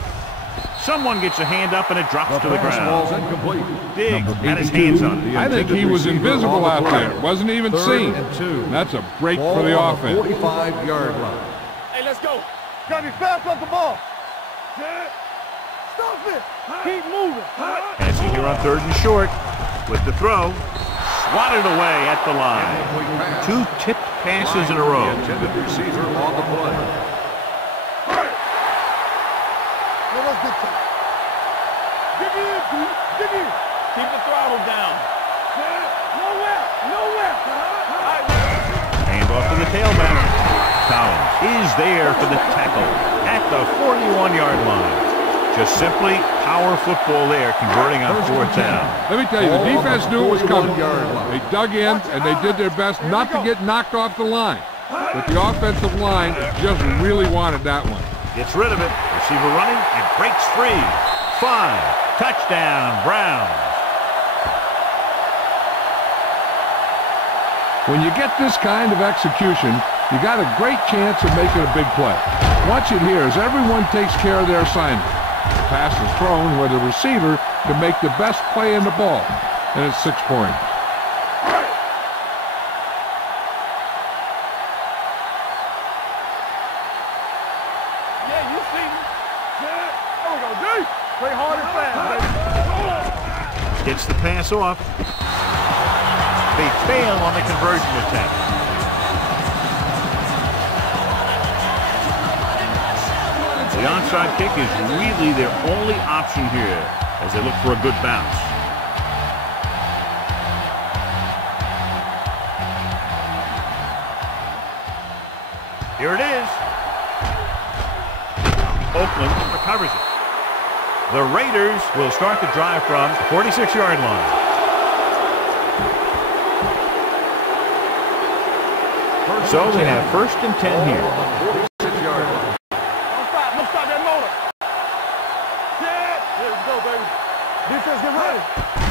Someone gets a hand up, and it drops to the Ball's ground. incomplete. Diggs had his hands on it. I think he was invisible out there. Wasn't even 3rd seen. and 2. That's a break for the offense. 45-yard line. Hey, let's go. Gotta be fast off the ball. Stop it. Keep moving. Passing here on 3rd and short with the throw. Swatted away at the line. 2 tipped passes in a row. The intended receiver on the play. Let's get to it. Dig in, D. Dig in. Keep the throttle down. Nowhere. Hand off to the tailback. Collins is there for the tackle at the 41-yard line. Just simply power football there, converting on 4th down. Let me tell you, the defense knew it was coming. They dug in, and they did their best not to get knocked off the line. But the offensive line just really wanted that one. Gets rid of it. Receiver running and breaks free. 5. Touchdown, Browns. When you get this kind of execution, you got a great chance of making a big play. Watch it here as everyone takes care of their assignment. The pass is thrown where the receiver can make the best play in the ball, and it's 6 points. Yeah, you see me. There we go, D. Play hard and fast, baby. Gets the pass off. They fail on the conversion attempt. The onside kick is really their only option here as they look for a good bounce. Here it is. Oakland recovers it. The Raiders will start the drive from the 46-yard line. So we have 1st and 10 here. 46-yard line. Don't stop that motor. Yeah. Here we go, baby. Defense, get ready.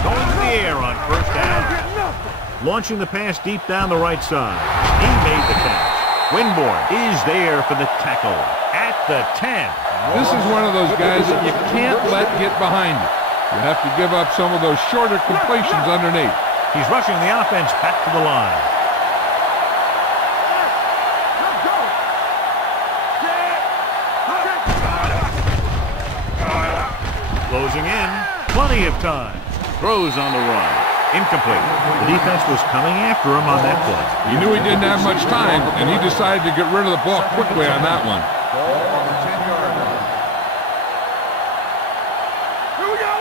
Going to the air on 1st down. Launching the pass deep down the right side. He made the catch. Winborn is there for the tackle at the 10. This is one of those guys that you can't let get behind you. You have to give up some of those shorter completions underneath. He's rushing the offense back to the line. Closing in, plenty of time. Throws on the run. Incomplete. The defense was coming after him on that play. He knew he didn't have much time, and he decided to get rid of the ball quickly on that one. Ball on the 10-yard line. Here we go.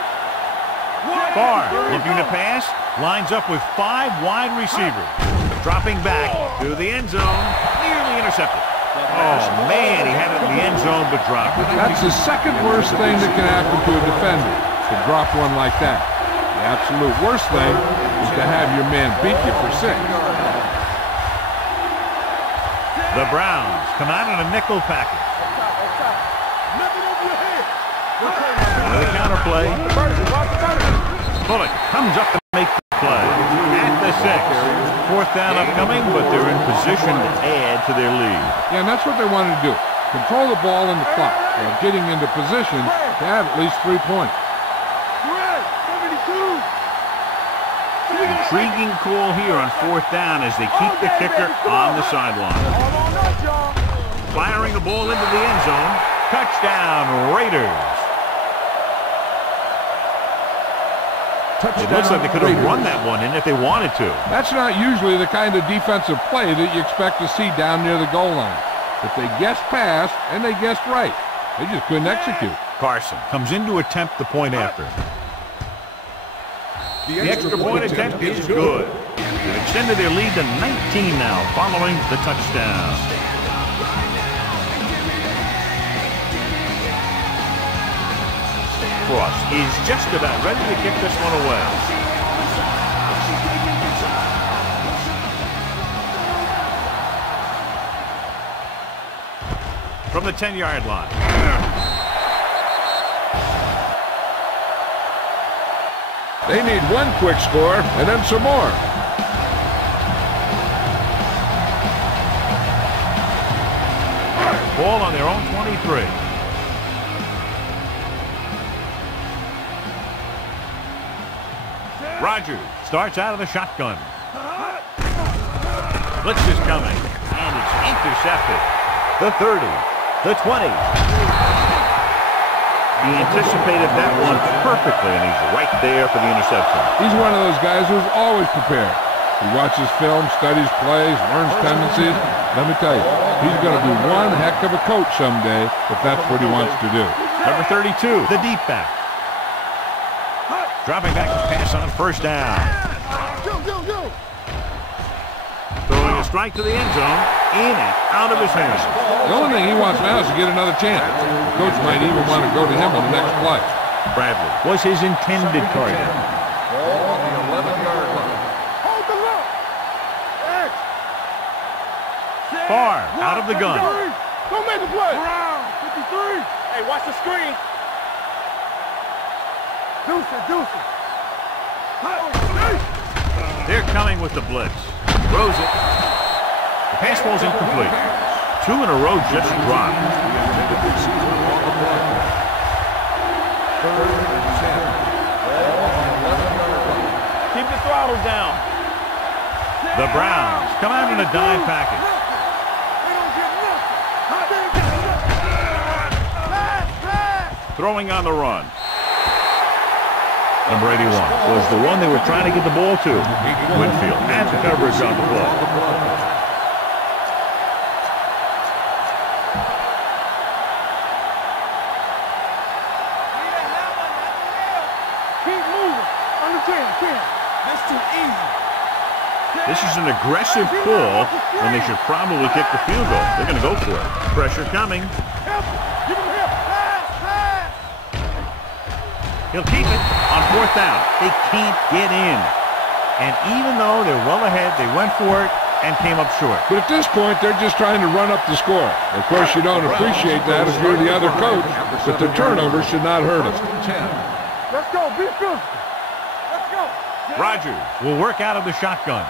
Barr looking to pass. Lines up with 5 wide receivers. Dropping back to the end zone. Nearly intercepted. Oh, man, he had it in the end zone, but dropped it. That's the second worst thing that can happen to a defender, to drop one like that. The absolute worst thing is to have your man beat you for 6. The Browns come out in a nickel package. With a counter play. Bullock comes up to make the play. At the 6. 4th down upcoming, but they're in position to add to their lead. Yeah, and that's what they wanted to do. Control the ball in the clock while getting into position to have at least 3 points. intriguing call here on 4th down as they keep the kicker on the sideline. Firing a ball into the end zone. Touchdown, Raiders. It looks like they could have run that one in if they wanted to. That's not usually the kind of defensive play that you expect to see down near the goal line. But they guessed pass, and they guessed right. They just couldn't execute. Carson comes in to attempt the point after. The extra point attempt is good. They've extended their lead to 19 now following the touchdown. Cross is just about ready to kick this one away. From the 10-yard line. They need one quick score and then some more. Ball on their own 23. Rodgers starts out of the shotgun. Blitz is coming, and it's intercepted. The 30, the 20. He anticipated that one perfectly, and he's right there for the interception. He's one of those guys who's always prepared. He watches film, studies plays, learns tendencies. Let me tell you, he's going to be one heck of a coach someday if that's what he wants to do. Number 32, the deep back. Dropping back to pass on 1st down. Throwing a strike to the end zone, in and out of his hands. The only thing he wants now is to get another chance. The coach might even want to go to him on the next play. Bradley was his intended target. Ball on the 11-yard line. Hold the look. Far out of the gun. Don't make a play. 53. Hey, watch the screen. Deuce it. They're coming with the blitz. Throws it. The pass ball's incomplete. 2 in a row just dropped. Keep the throttle down. The Browns come out in a dime package. Throwing on the run. Number 81 was the one they were trying to get the ball to. Winfield had the coverage on the play. Keep moving. Under 10. That's too easy. This is an aggressive call when they should probably kick the field goal. They're going to go for it. Pressure coming. Help. Give him help. Pass. He'll keep it on 4th down. They can't get in. And even though they're well ahead, they went for it and came up short. But at this point, they're just trying to run up the score. Of course, you don't appreciate that if you're the other coach, but the turnover should not hurt us. Let's go. Be physical. Let's go. Rodgers will work out of the shotgun.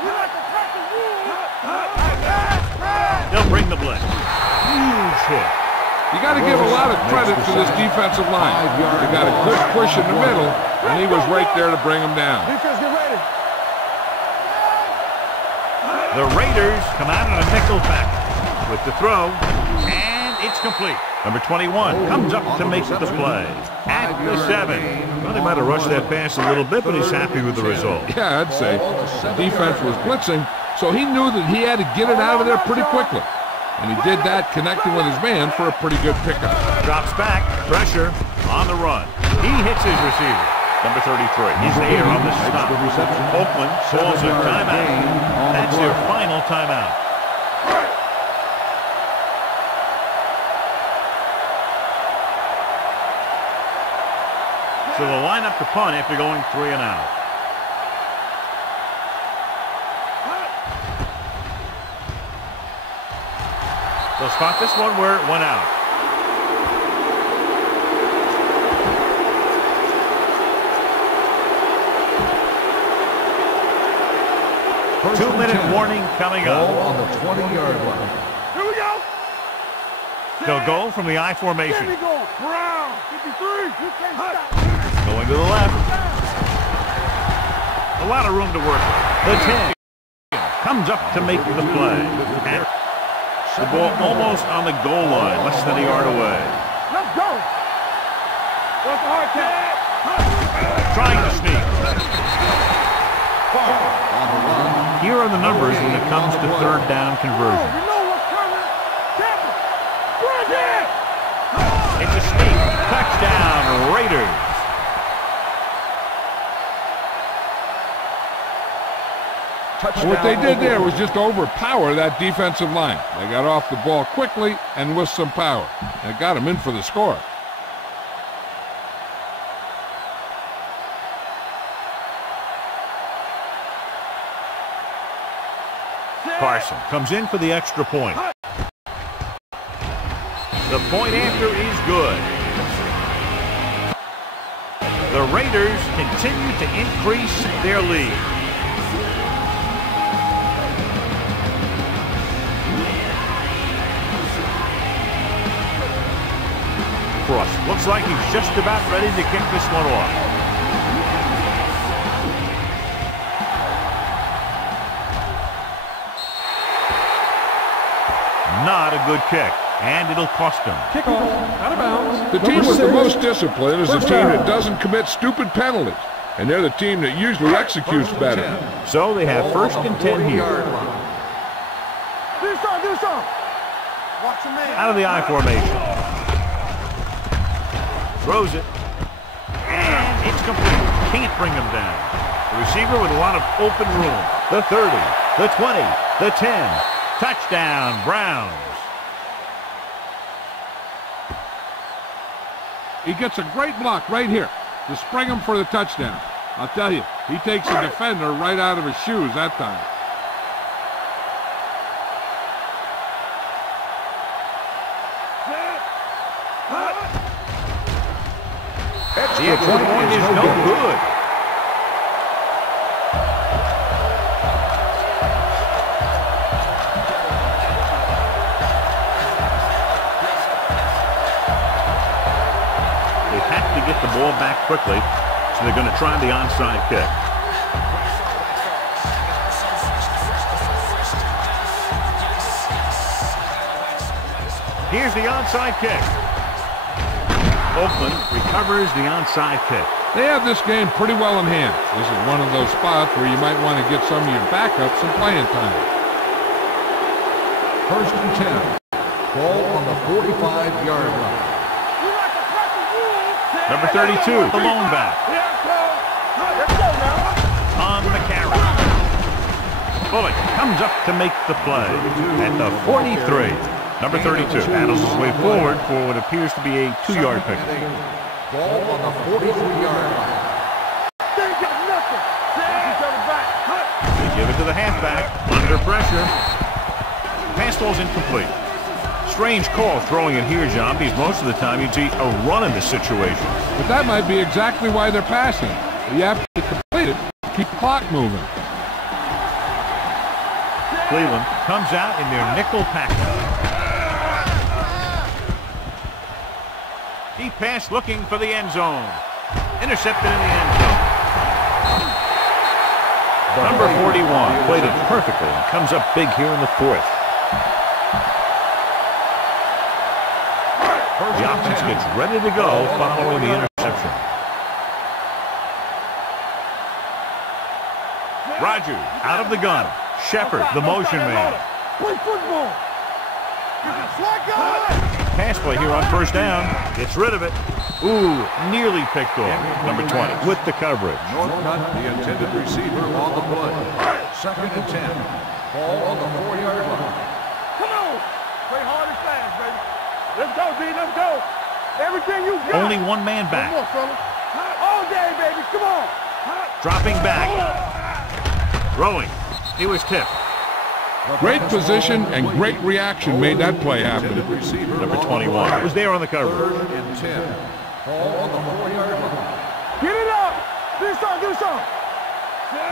We like to crack the rules. They'll bring the blitz. Huge hit. You got to give a lot of credit to this defensive line. They got a good push in the middle, and he was right there to bring him down. Defense, get ready. The Raiders come out in a nickel package with the throw, and it's complete. Number 21 comes up to make the play at the 7. Well, they might have rushed that pass a little bit, but he's happy with the result. Yeah, I'd say. The defense was blitzing, so he knew that he had to get it out of there pretty quickly. And he did that connecting with his man for a pretty good pickup. Drops back, pressure on the run. He hits his receiver. Number 33. He's there on the stop. Oakland calls a timeout. That's their final timeout. So they'll line up to punt after going 3 and out. They'll spot this one where it went out. First 2-minute warning coming up. Ball on the 20-yard line. Here we go. They'll go from the I formation. There we go. Brown. 53. You can't stop. Going to the left. A lot of room to work with. The 10 comes up to make the play. And the ball almost on the goal line, less than a yard away. Let's go. What's the hard count? Trying to sneak. Here are the numbers when it comes to third down conversion. You know what's coming. Captain. Run it. It's a sneak. Touchdown, Raiders. What they did there was just overpower that defensive line. They got off the ball quickly and with some power. They got them in for the score. Carson comes in for the extra point. The point after is good. The Raiders continue to increase their lead. Cross. Looks like he's just about ready to kick this one off. Not a good kick, and it'll cost him. Kickoff, out of bounds. The team with the most discipline is the team that doesn't commit stupid penalties, and they're the team that usually executes better. So they have first and 10 here. Do something. Watch the man. Out of the I formation. Throws it, and it's complete. Can't bring him down. The receiver with a lot of open room. The 30, the 20, the 10. Touchdown, Browns. He gets a great block right here to spring him for the touchdown. I'll tell you, he takes the defender right out of his shoes that time. The extra point is no good. They have to get the ball back quickly, so they're going to try the onside kick. Here's the onside kick. Oakland recovers the onside kick. They have this game pretty well in hand. This is one of those spots where you might want to get some of your backups some playing time. First and 10. Ball on the 45-yard line. Number 32, the lone back. On the carry. Bullock comes up to make the play at the 43. Number 32 battles his way forward for what appears to be a 2-yard pick. Ball on the 43-yard line. They give it to the halfback. Under pressure. Pass ball's incomplete. Strange call throwing it here, John, because most of the time you'd see a run in this situation. But that might be exactly why they're passing. You have to complete it, keep the clock moving. Cleveland comes out in their nickel package. Deep pass looking for the end zone. Intercepted in the end zone. Number 41 played it perfectly and comes up big here in the fourth. The offense gets ready to go following the interception. Rodgers out of the gun. Shepard, the motion man. Play football. Pass play here on first down. Gets rid of it. Ooh, nearly picked off. Number 20 with the coverage. Northcutt, the intended receiver, on the play. Second and 10. Ball on the 4-yard line. Come on. Play hard and fast, baby. Let's go, D. Let's go. Everything you got. Only one man back. Come on, fella. All day, baby. Come on. Dropping back. Throwing. He was tipped. Great position and great reaction made that play happen. Number 21 was there on the cover. Third and 10. Ball on the 4-yard line. Get it up. Do something.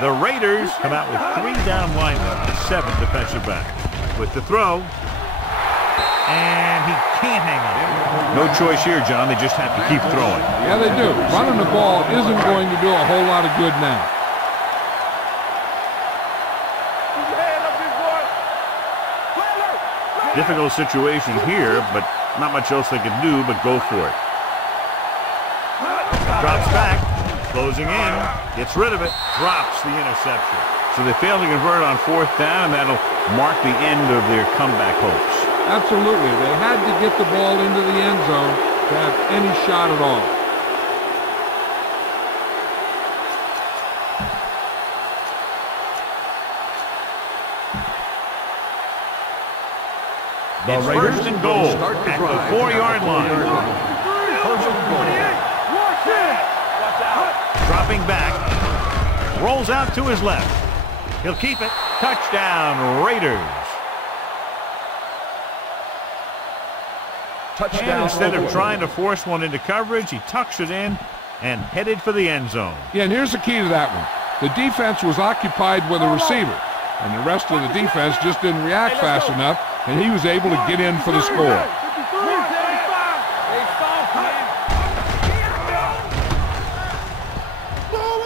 The Raiders come out with 3 down linemen and 7 defensive backs. With the throw. And he can't hang on. No choice here, John. They just have to keep throwing. Yeah, they do. Running the ball isn't going to do a whole lot of good now. Difficult situation here, but not much else they can do but go for it. Drops back, closing in, gets rid of it, drops the interception. So they fail to convert on 4th down, and that'll mark the end of their comeback hopes. Absolutely. They had to get the ball into the end zone to have any shot at all. It's first and goal at the 4-yard line. Dropping back, rolls out to his left. He'll keep it. Touchdown, Raiders. And instead of trying to force one into coverage, he tucks it in and headed for the end zone. Yeah, and here's the key to that one. The defense was occupied with a receiver, and the rest of the defense just didn't react fast enough, and he was able to get in for the score.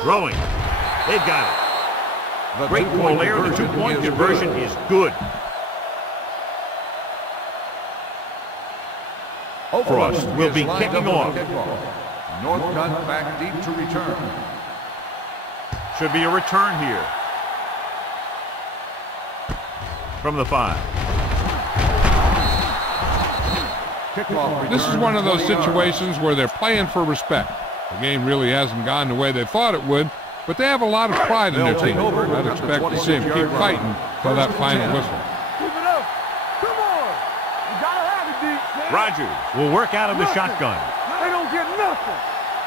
Throwing. They've got it. Great ball there. The 2-point conversion is good. Frost will be kicking off. Northcutt back deep to return. Should be a return here. From the 5. This is one of those situations where they're playing for respect. The game really hasn't gone the way they thought it would, but they have a lot of pride in their team. I'd expect to see them keep fighting for that final whistle. Rogers will work out of the shotgun. They don't get nothing.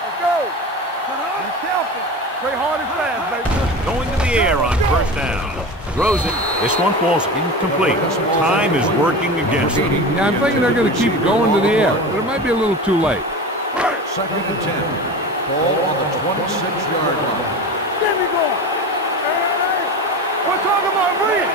Let's go. Be careful. Play hard and fast, baby. Going to the air on 1st down. Throws it. This one falls incomplete. Time is working against them. Yeah, I'm thinking they're going to keep going to the air, but it might be a little too late. 2nd and 10. Ball on the 26-yard line. Get me going. Hey, we're talking about Reed.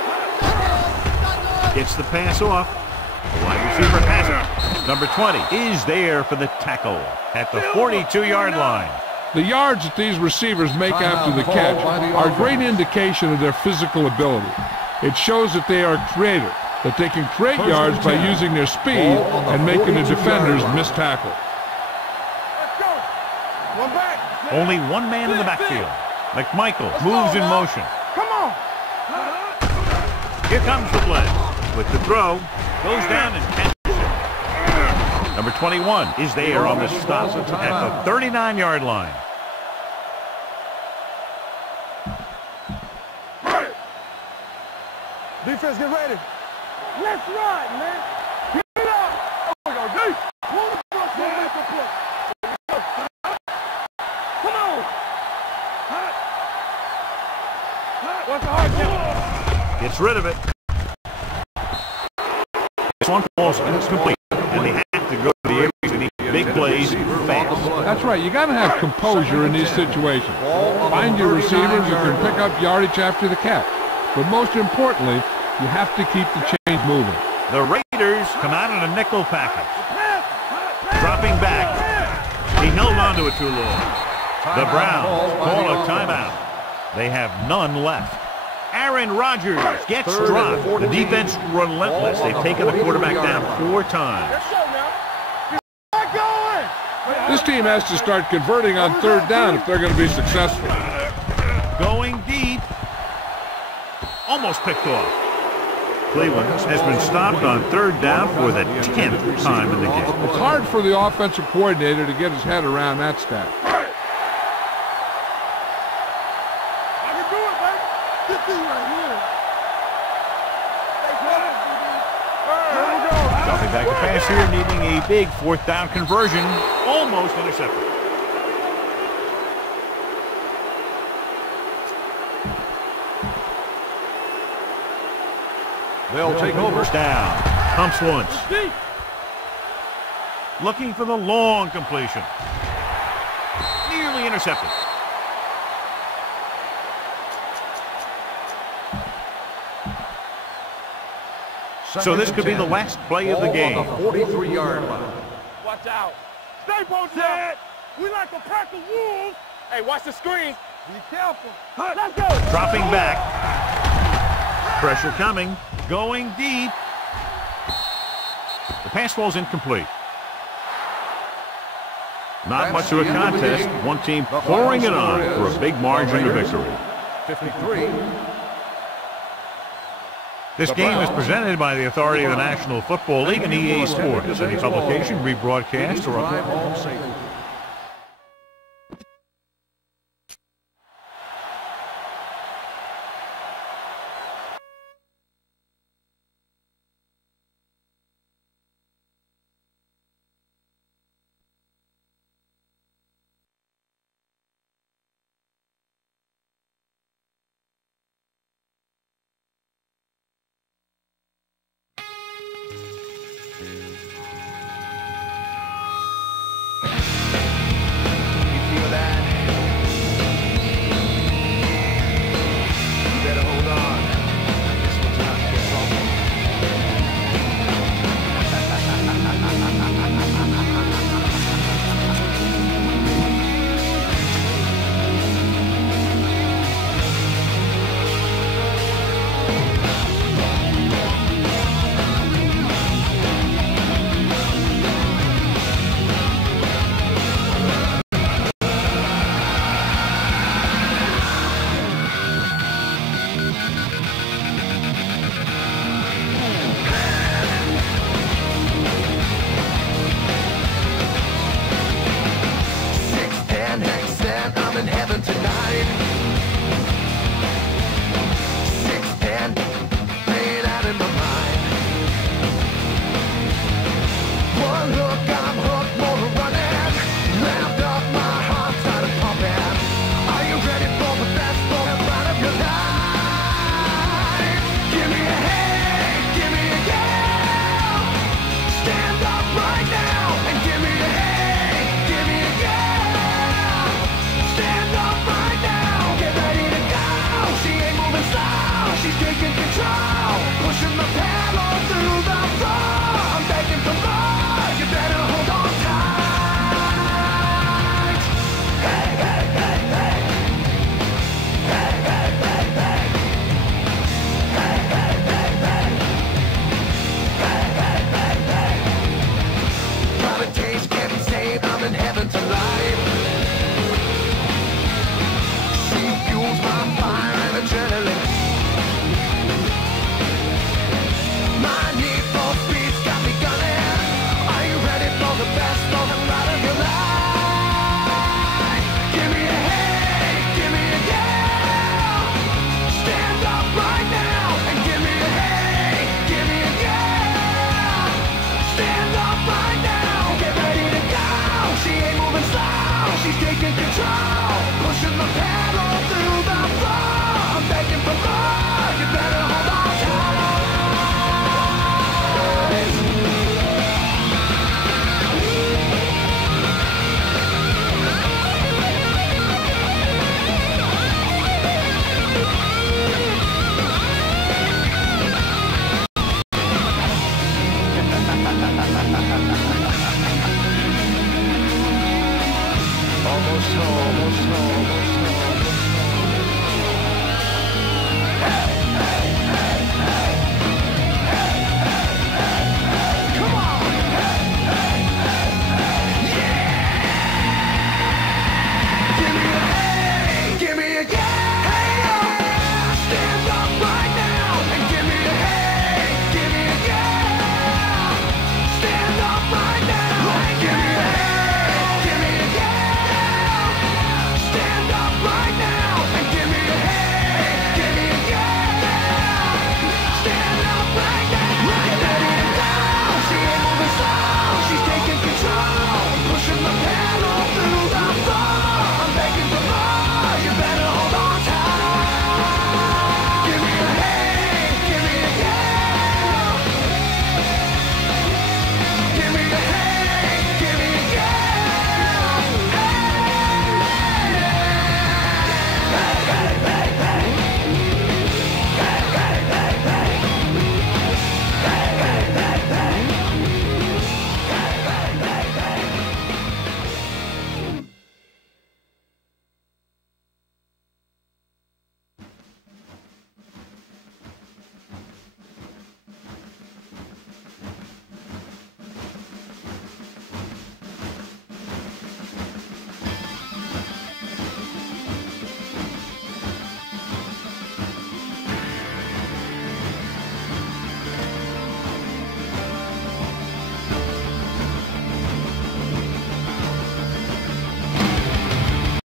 Gets the pass off. The wide receiver has it. Number 20 is there for the tackle at the 42-yard line. The yards that these receivers make after the catch are a great indication of their physical ability. It shows that they are creative, that they can create yards by using their speed and making the defenders miss tackle. Let's go. One back. Only one man in the backfield. McMichael moves in motion. Come on. Here comes the blitz. With the throw, goes down and catches it. Number 21 is there on the stop at the 39-yard line. Defense, get ready. Let's ride, man. Get it up. Oh, we go deep. Come on. What's the hard kill? Gets rid of it. This one falls incomplete, and they have to go to the air to need big plays fast. That's right. You got to have composure in these situations. Find your receivers who can pick up yardage after the catch. But most importantly, you have to keep the chains moving. The Raiders come out in a nickel package. Dropping back. He held on to it too long. The Browns call a timeout. They have none left. Aaron Rodgers gets dropped. The defense relentless. They've taken the quarterback down 4 times. This team has to start converting on 3rd down if they're going to be successful. Going deep. Almost picked off. Cleveland has been stopped on 3rd down for the 10th time in the game. It's hard for the offensive coordinator to get his head around that stat. I can do it, baby. This thing right here. Dropping back to pass here, needing a big 4th down conversion. Almost intercepted. They'll take over. First down. Pumps once. Looking for the long completion. Nearly intercepted. So this could be the last play of the game. 43-yard line. Watch out. Stay posted. Dad, we like to pack the wolves. Hey, watch the screen. Be careful. Let's go. Dropping back. Pressure coming. Going deep. pass ball's incomplete. Not much of a contest. One team pouring it on for a big margin of victory. 53. This game is presented by the authority of the National Football League and EA Sports. Any publication, rebroadcast, or Drive home safely.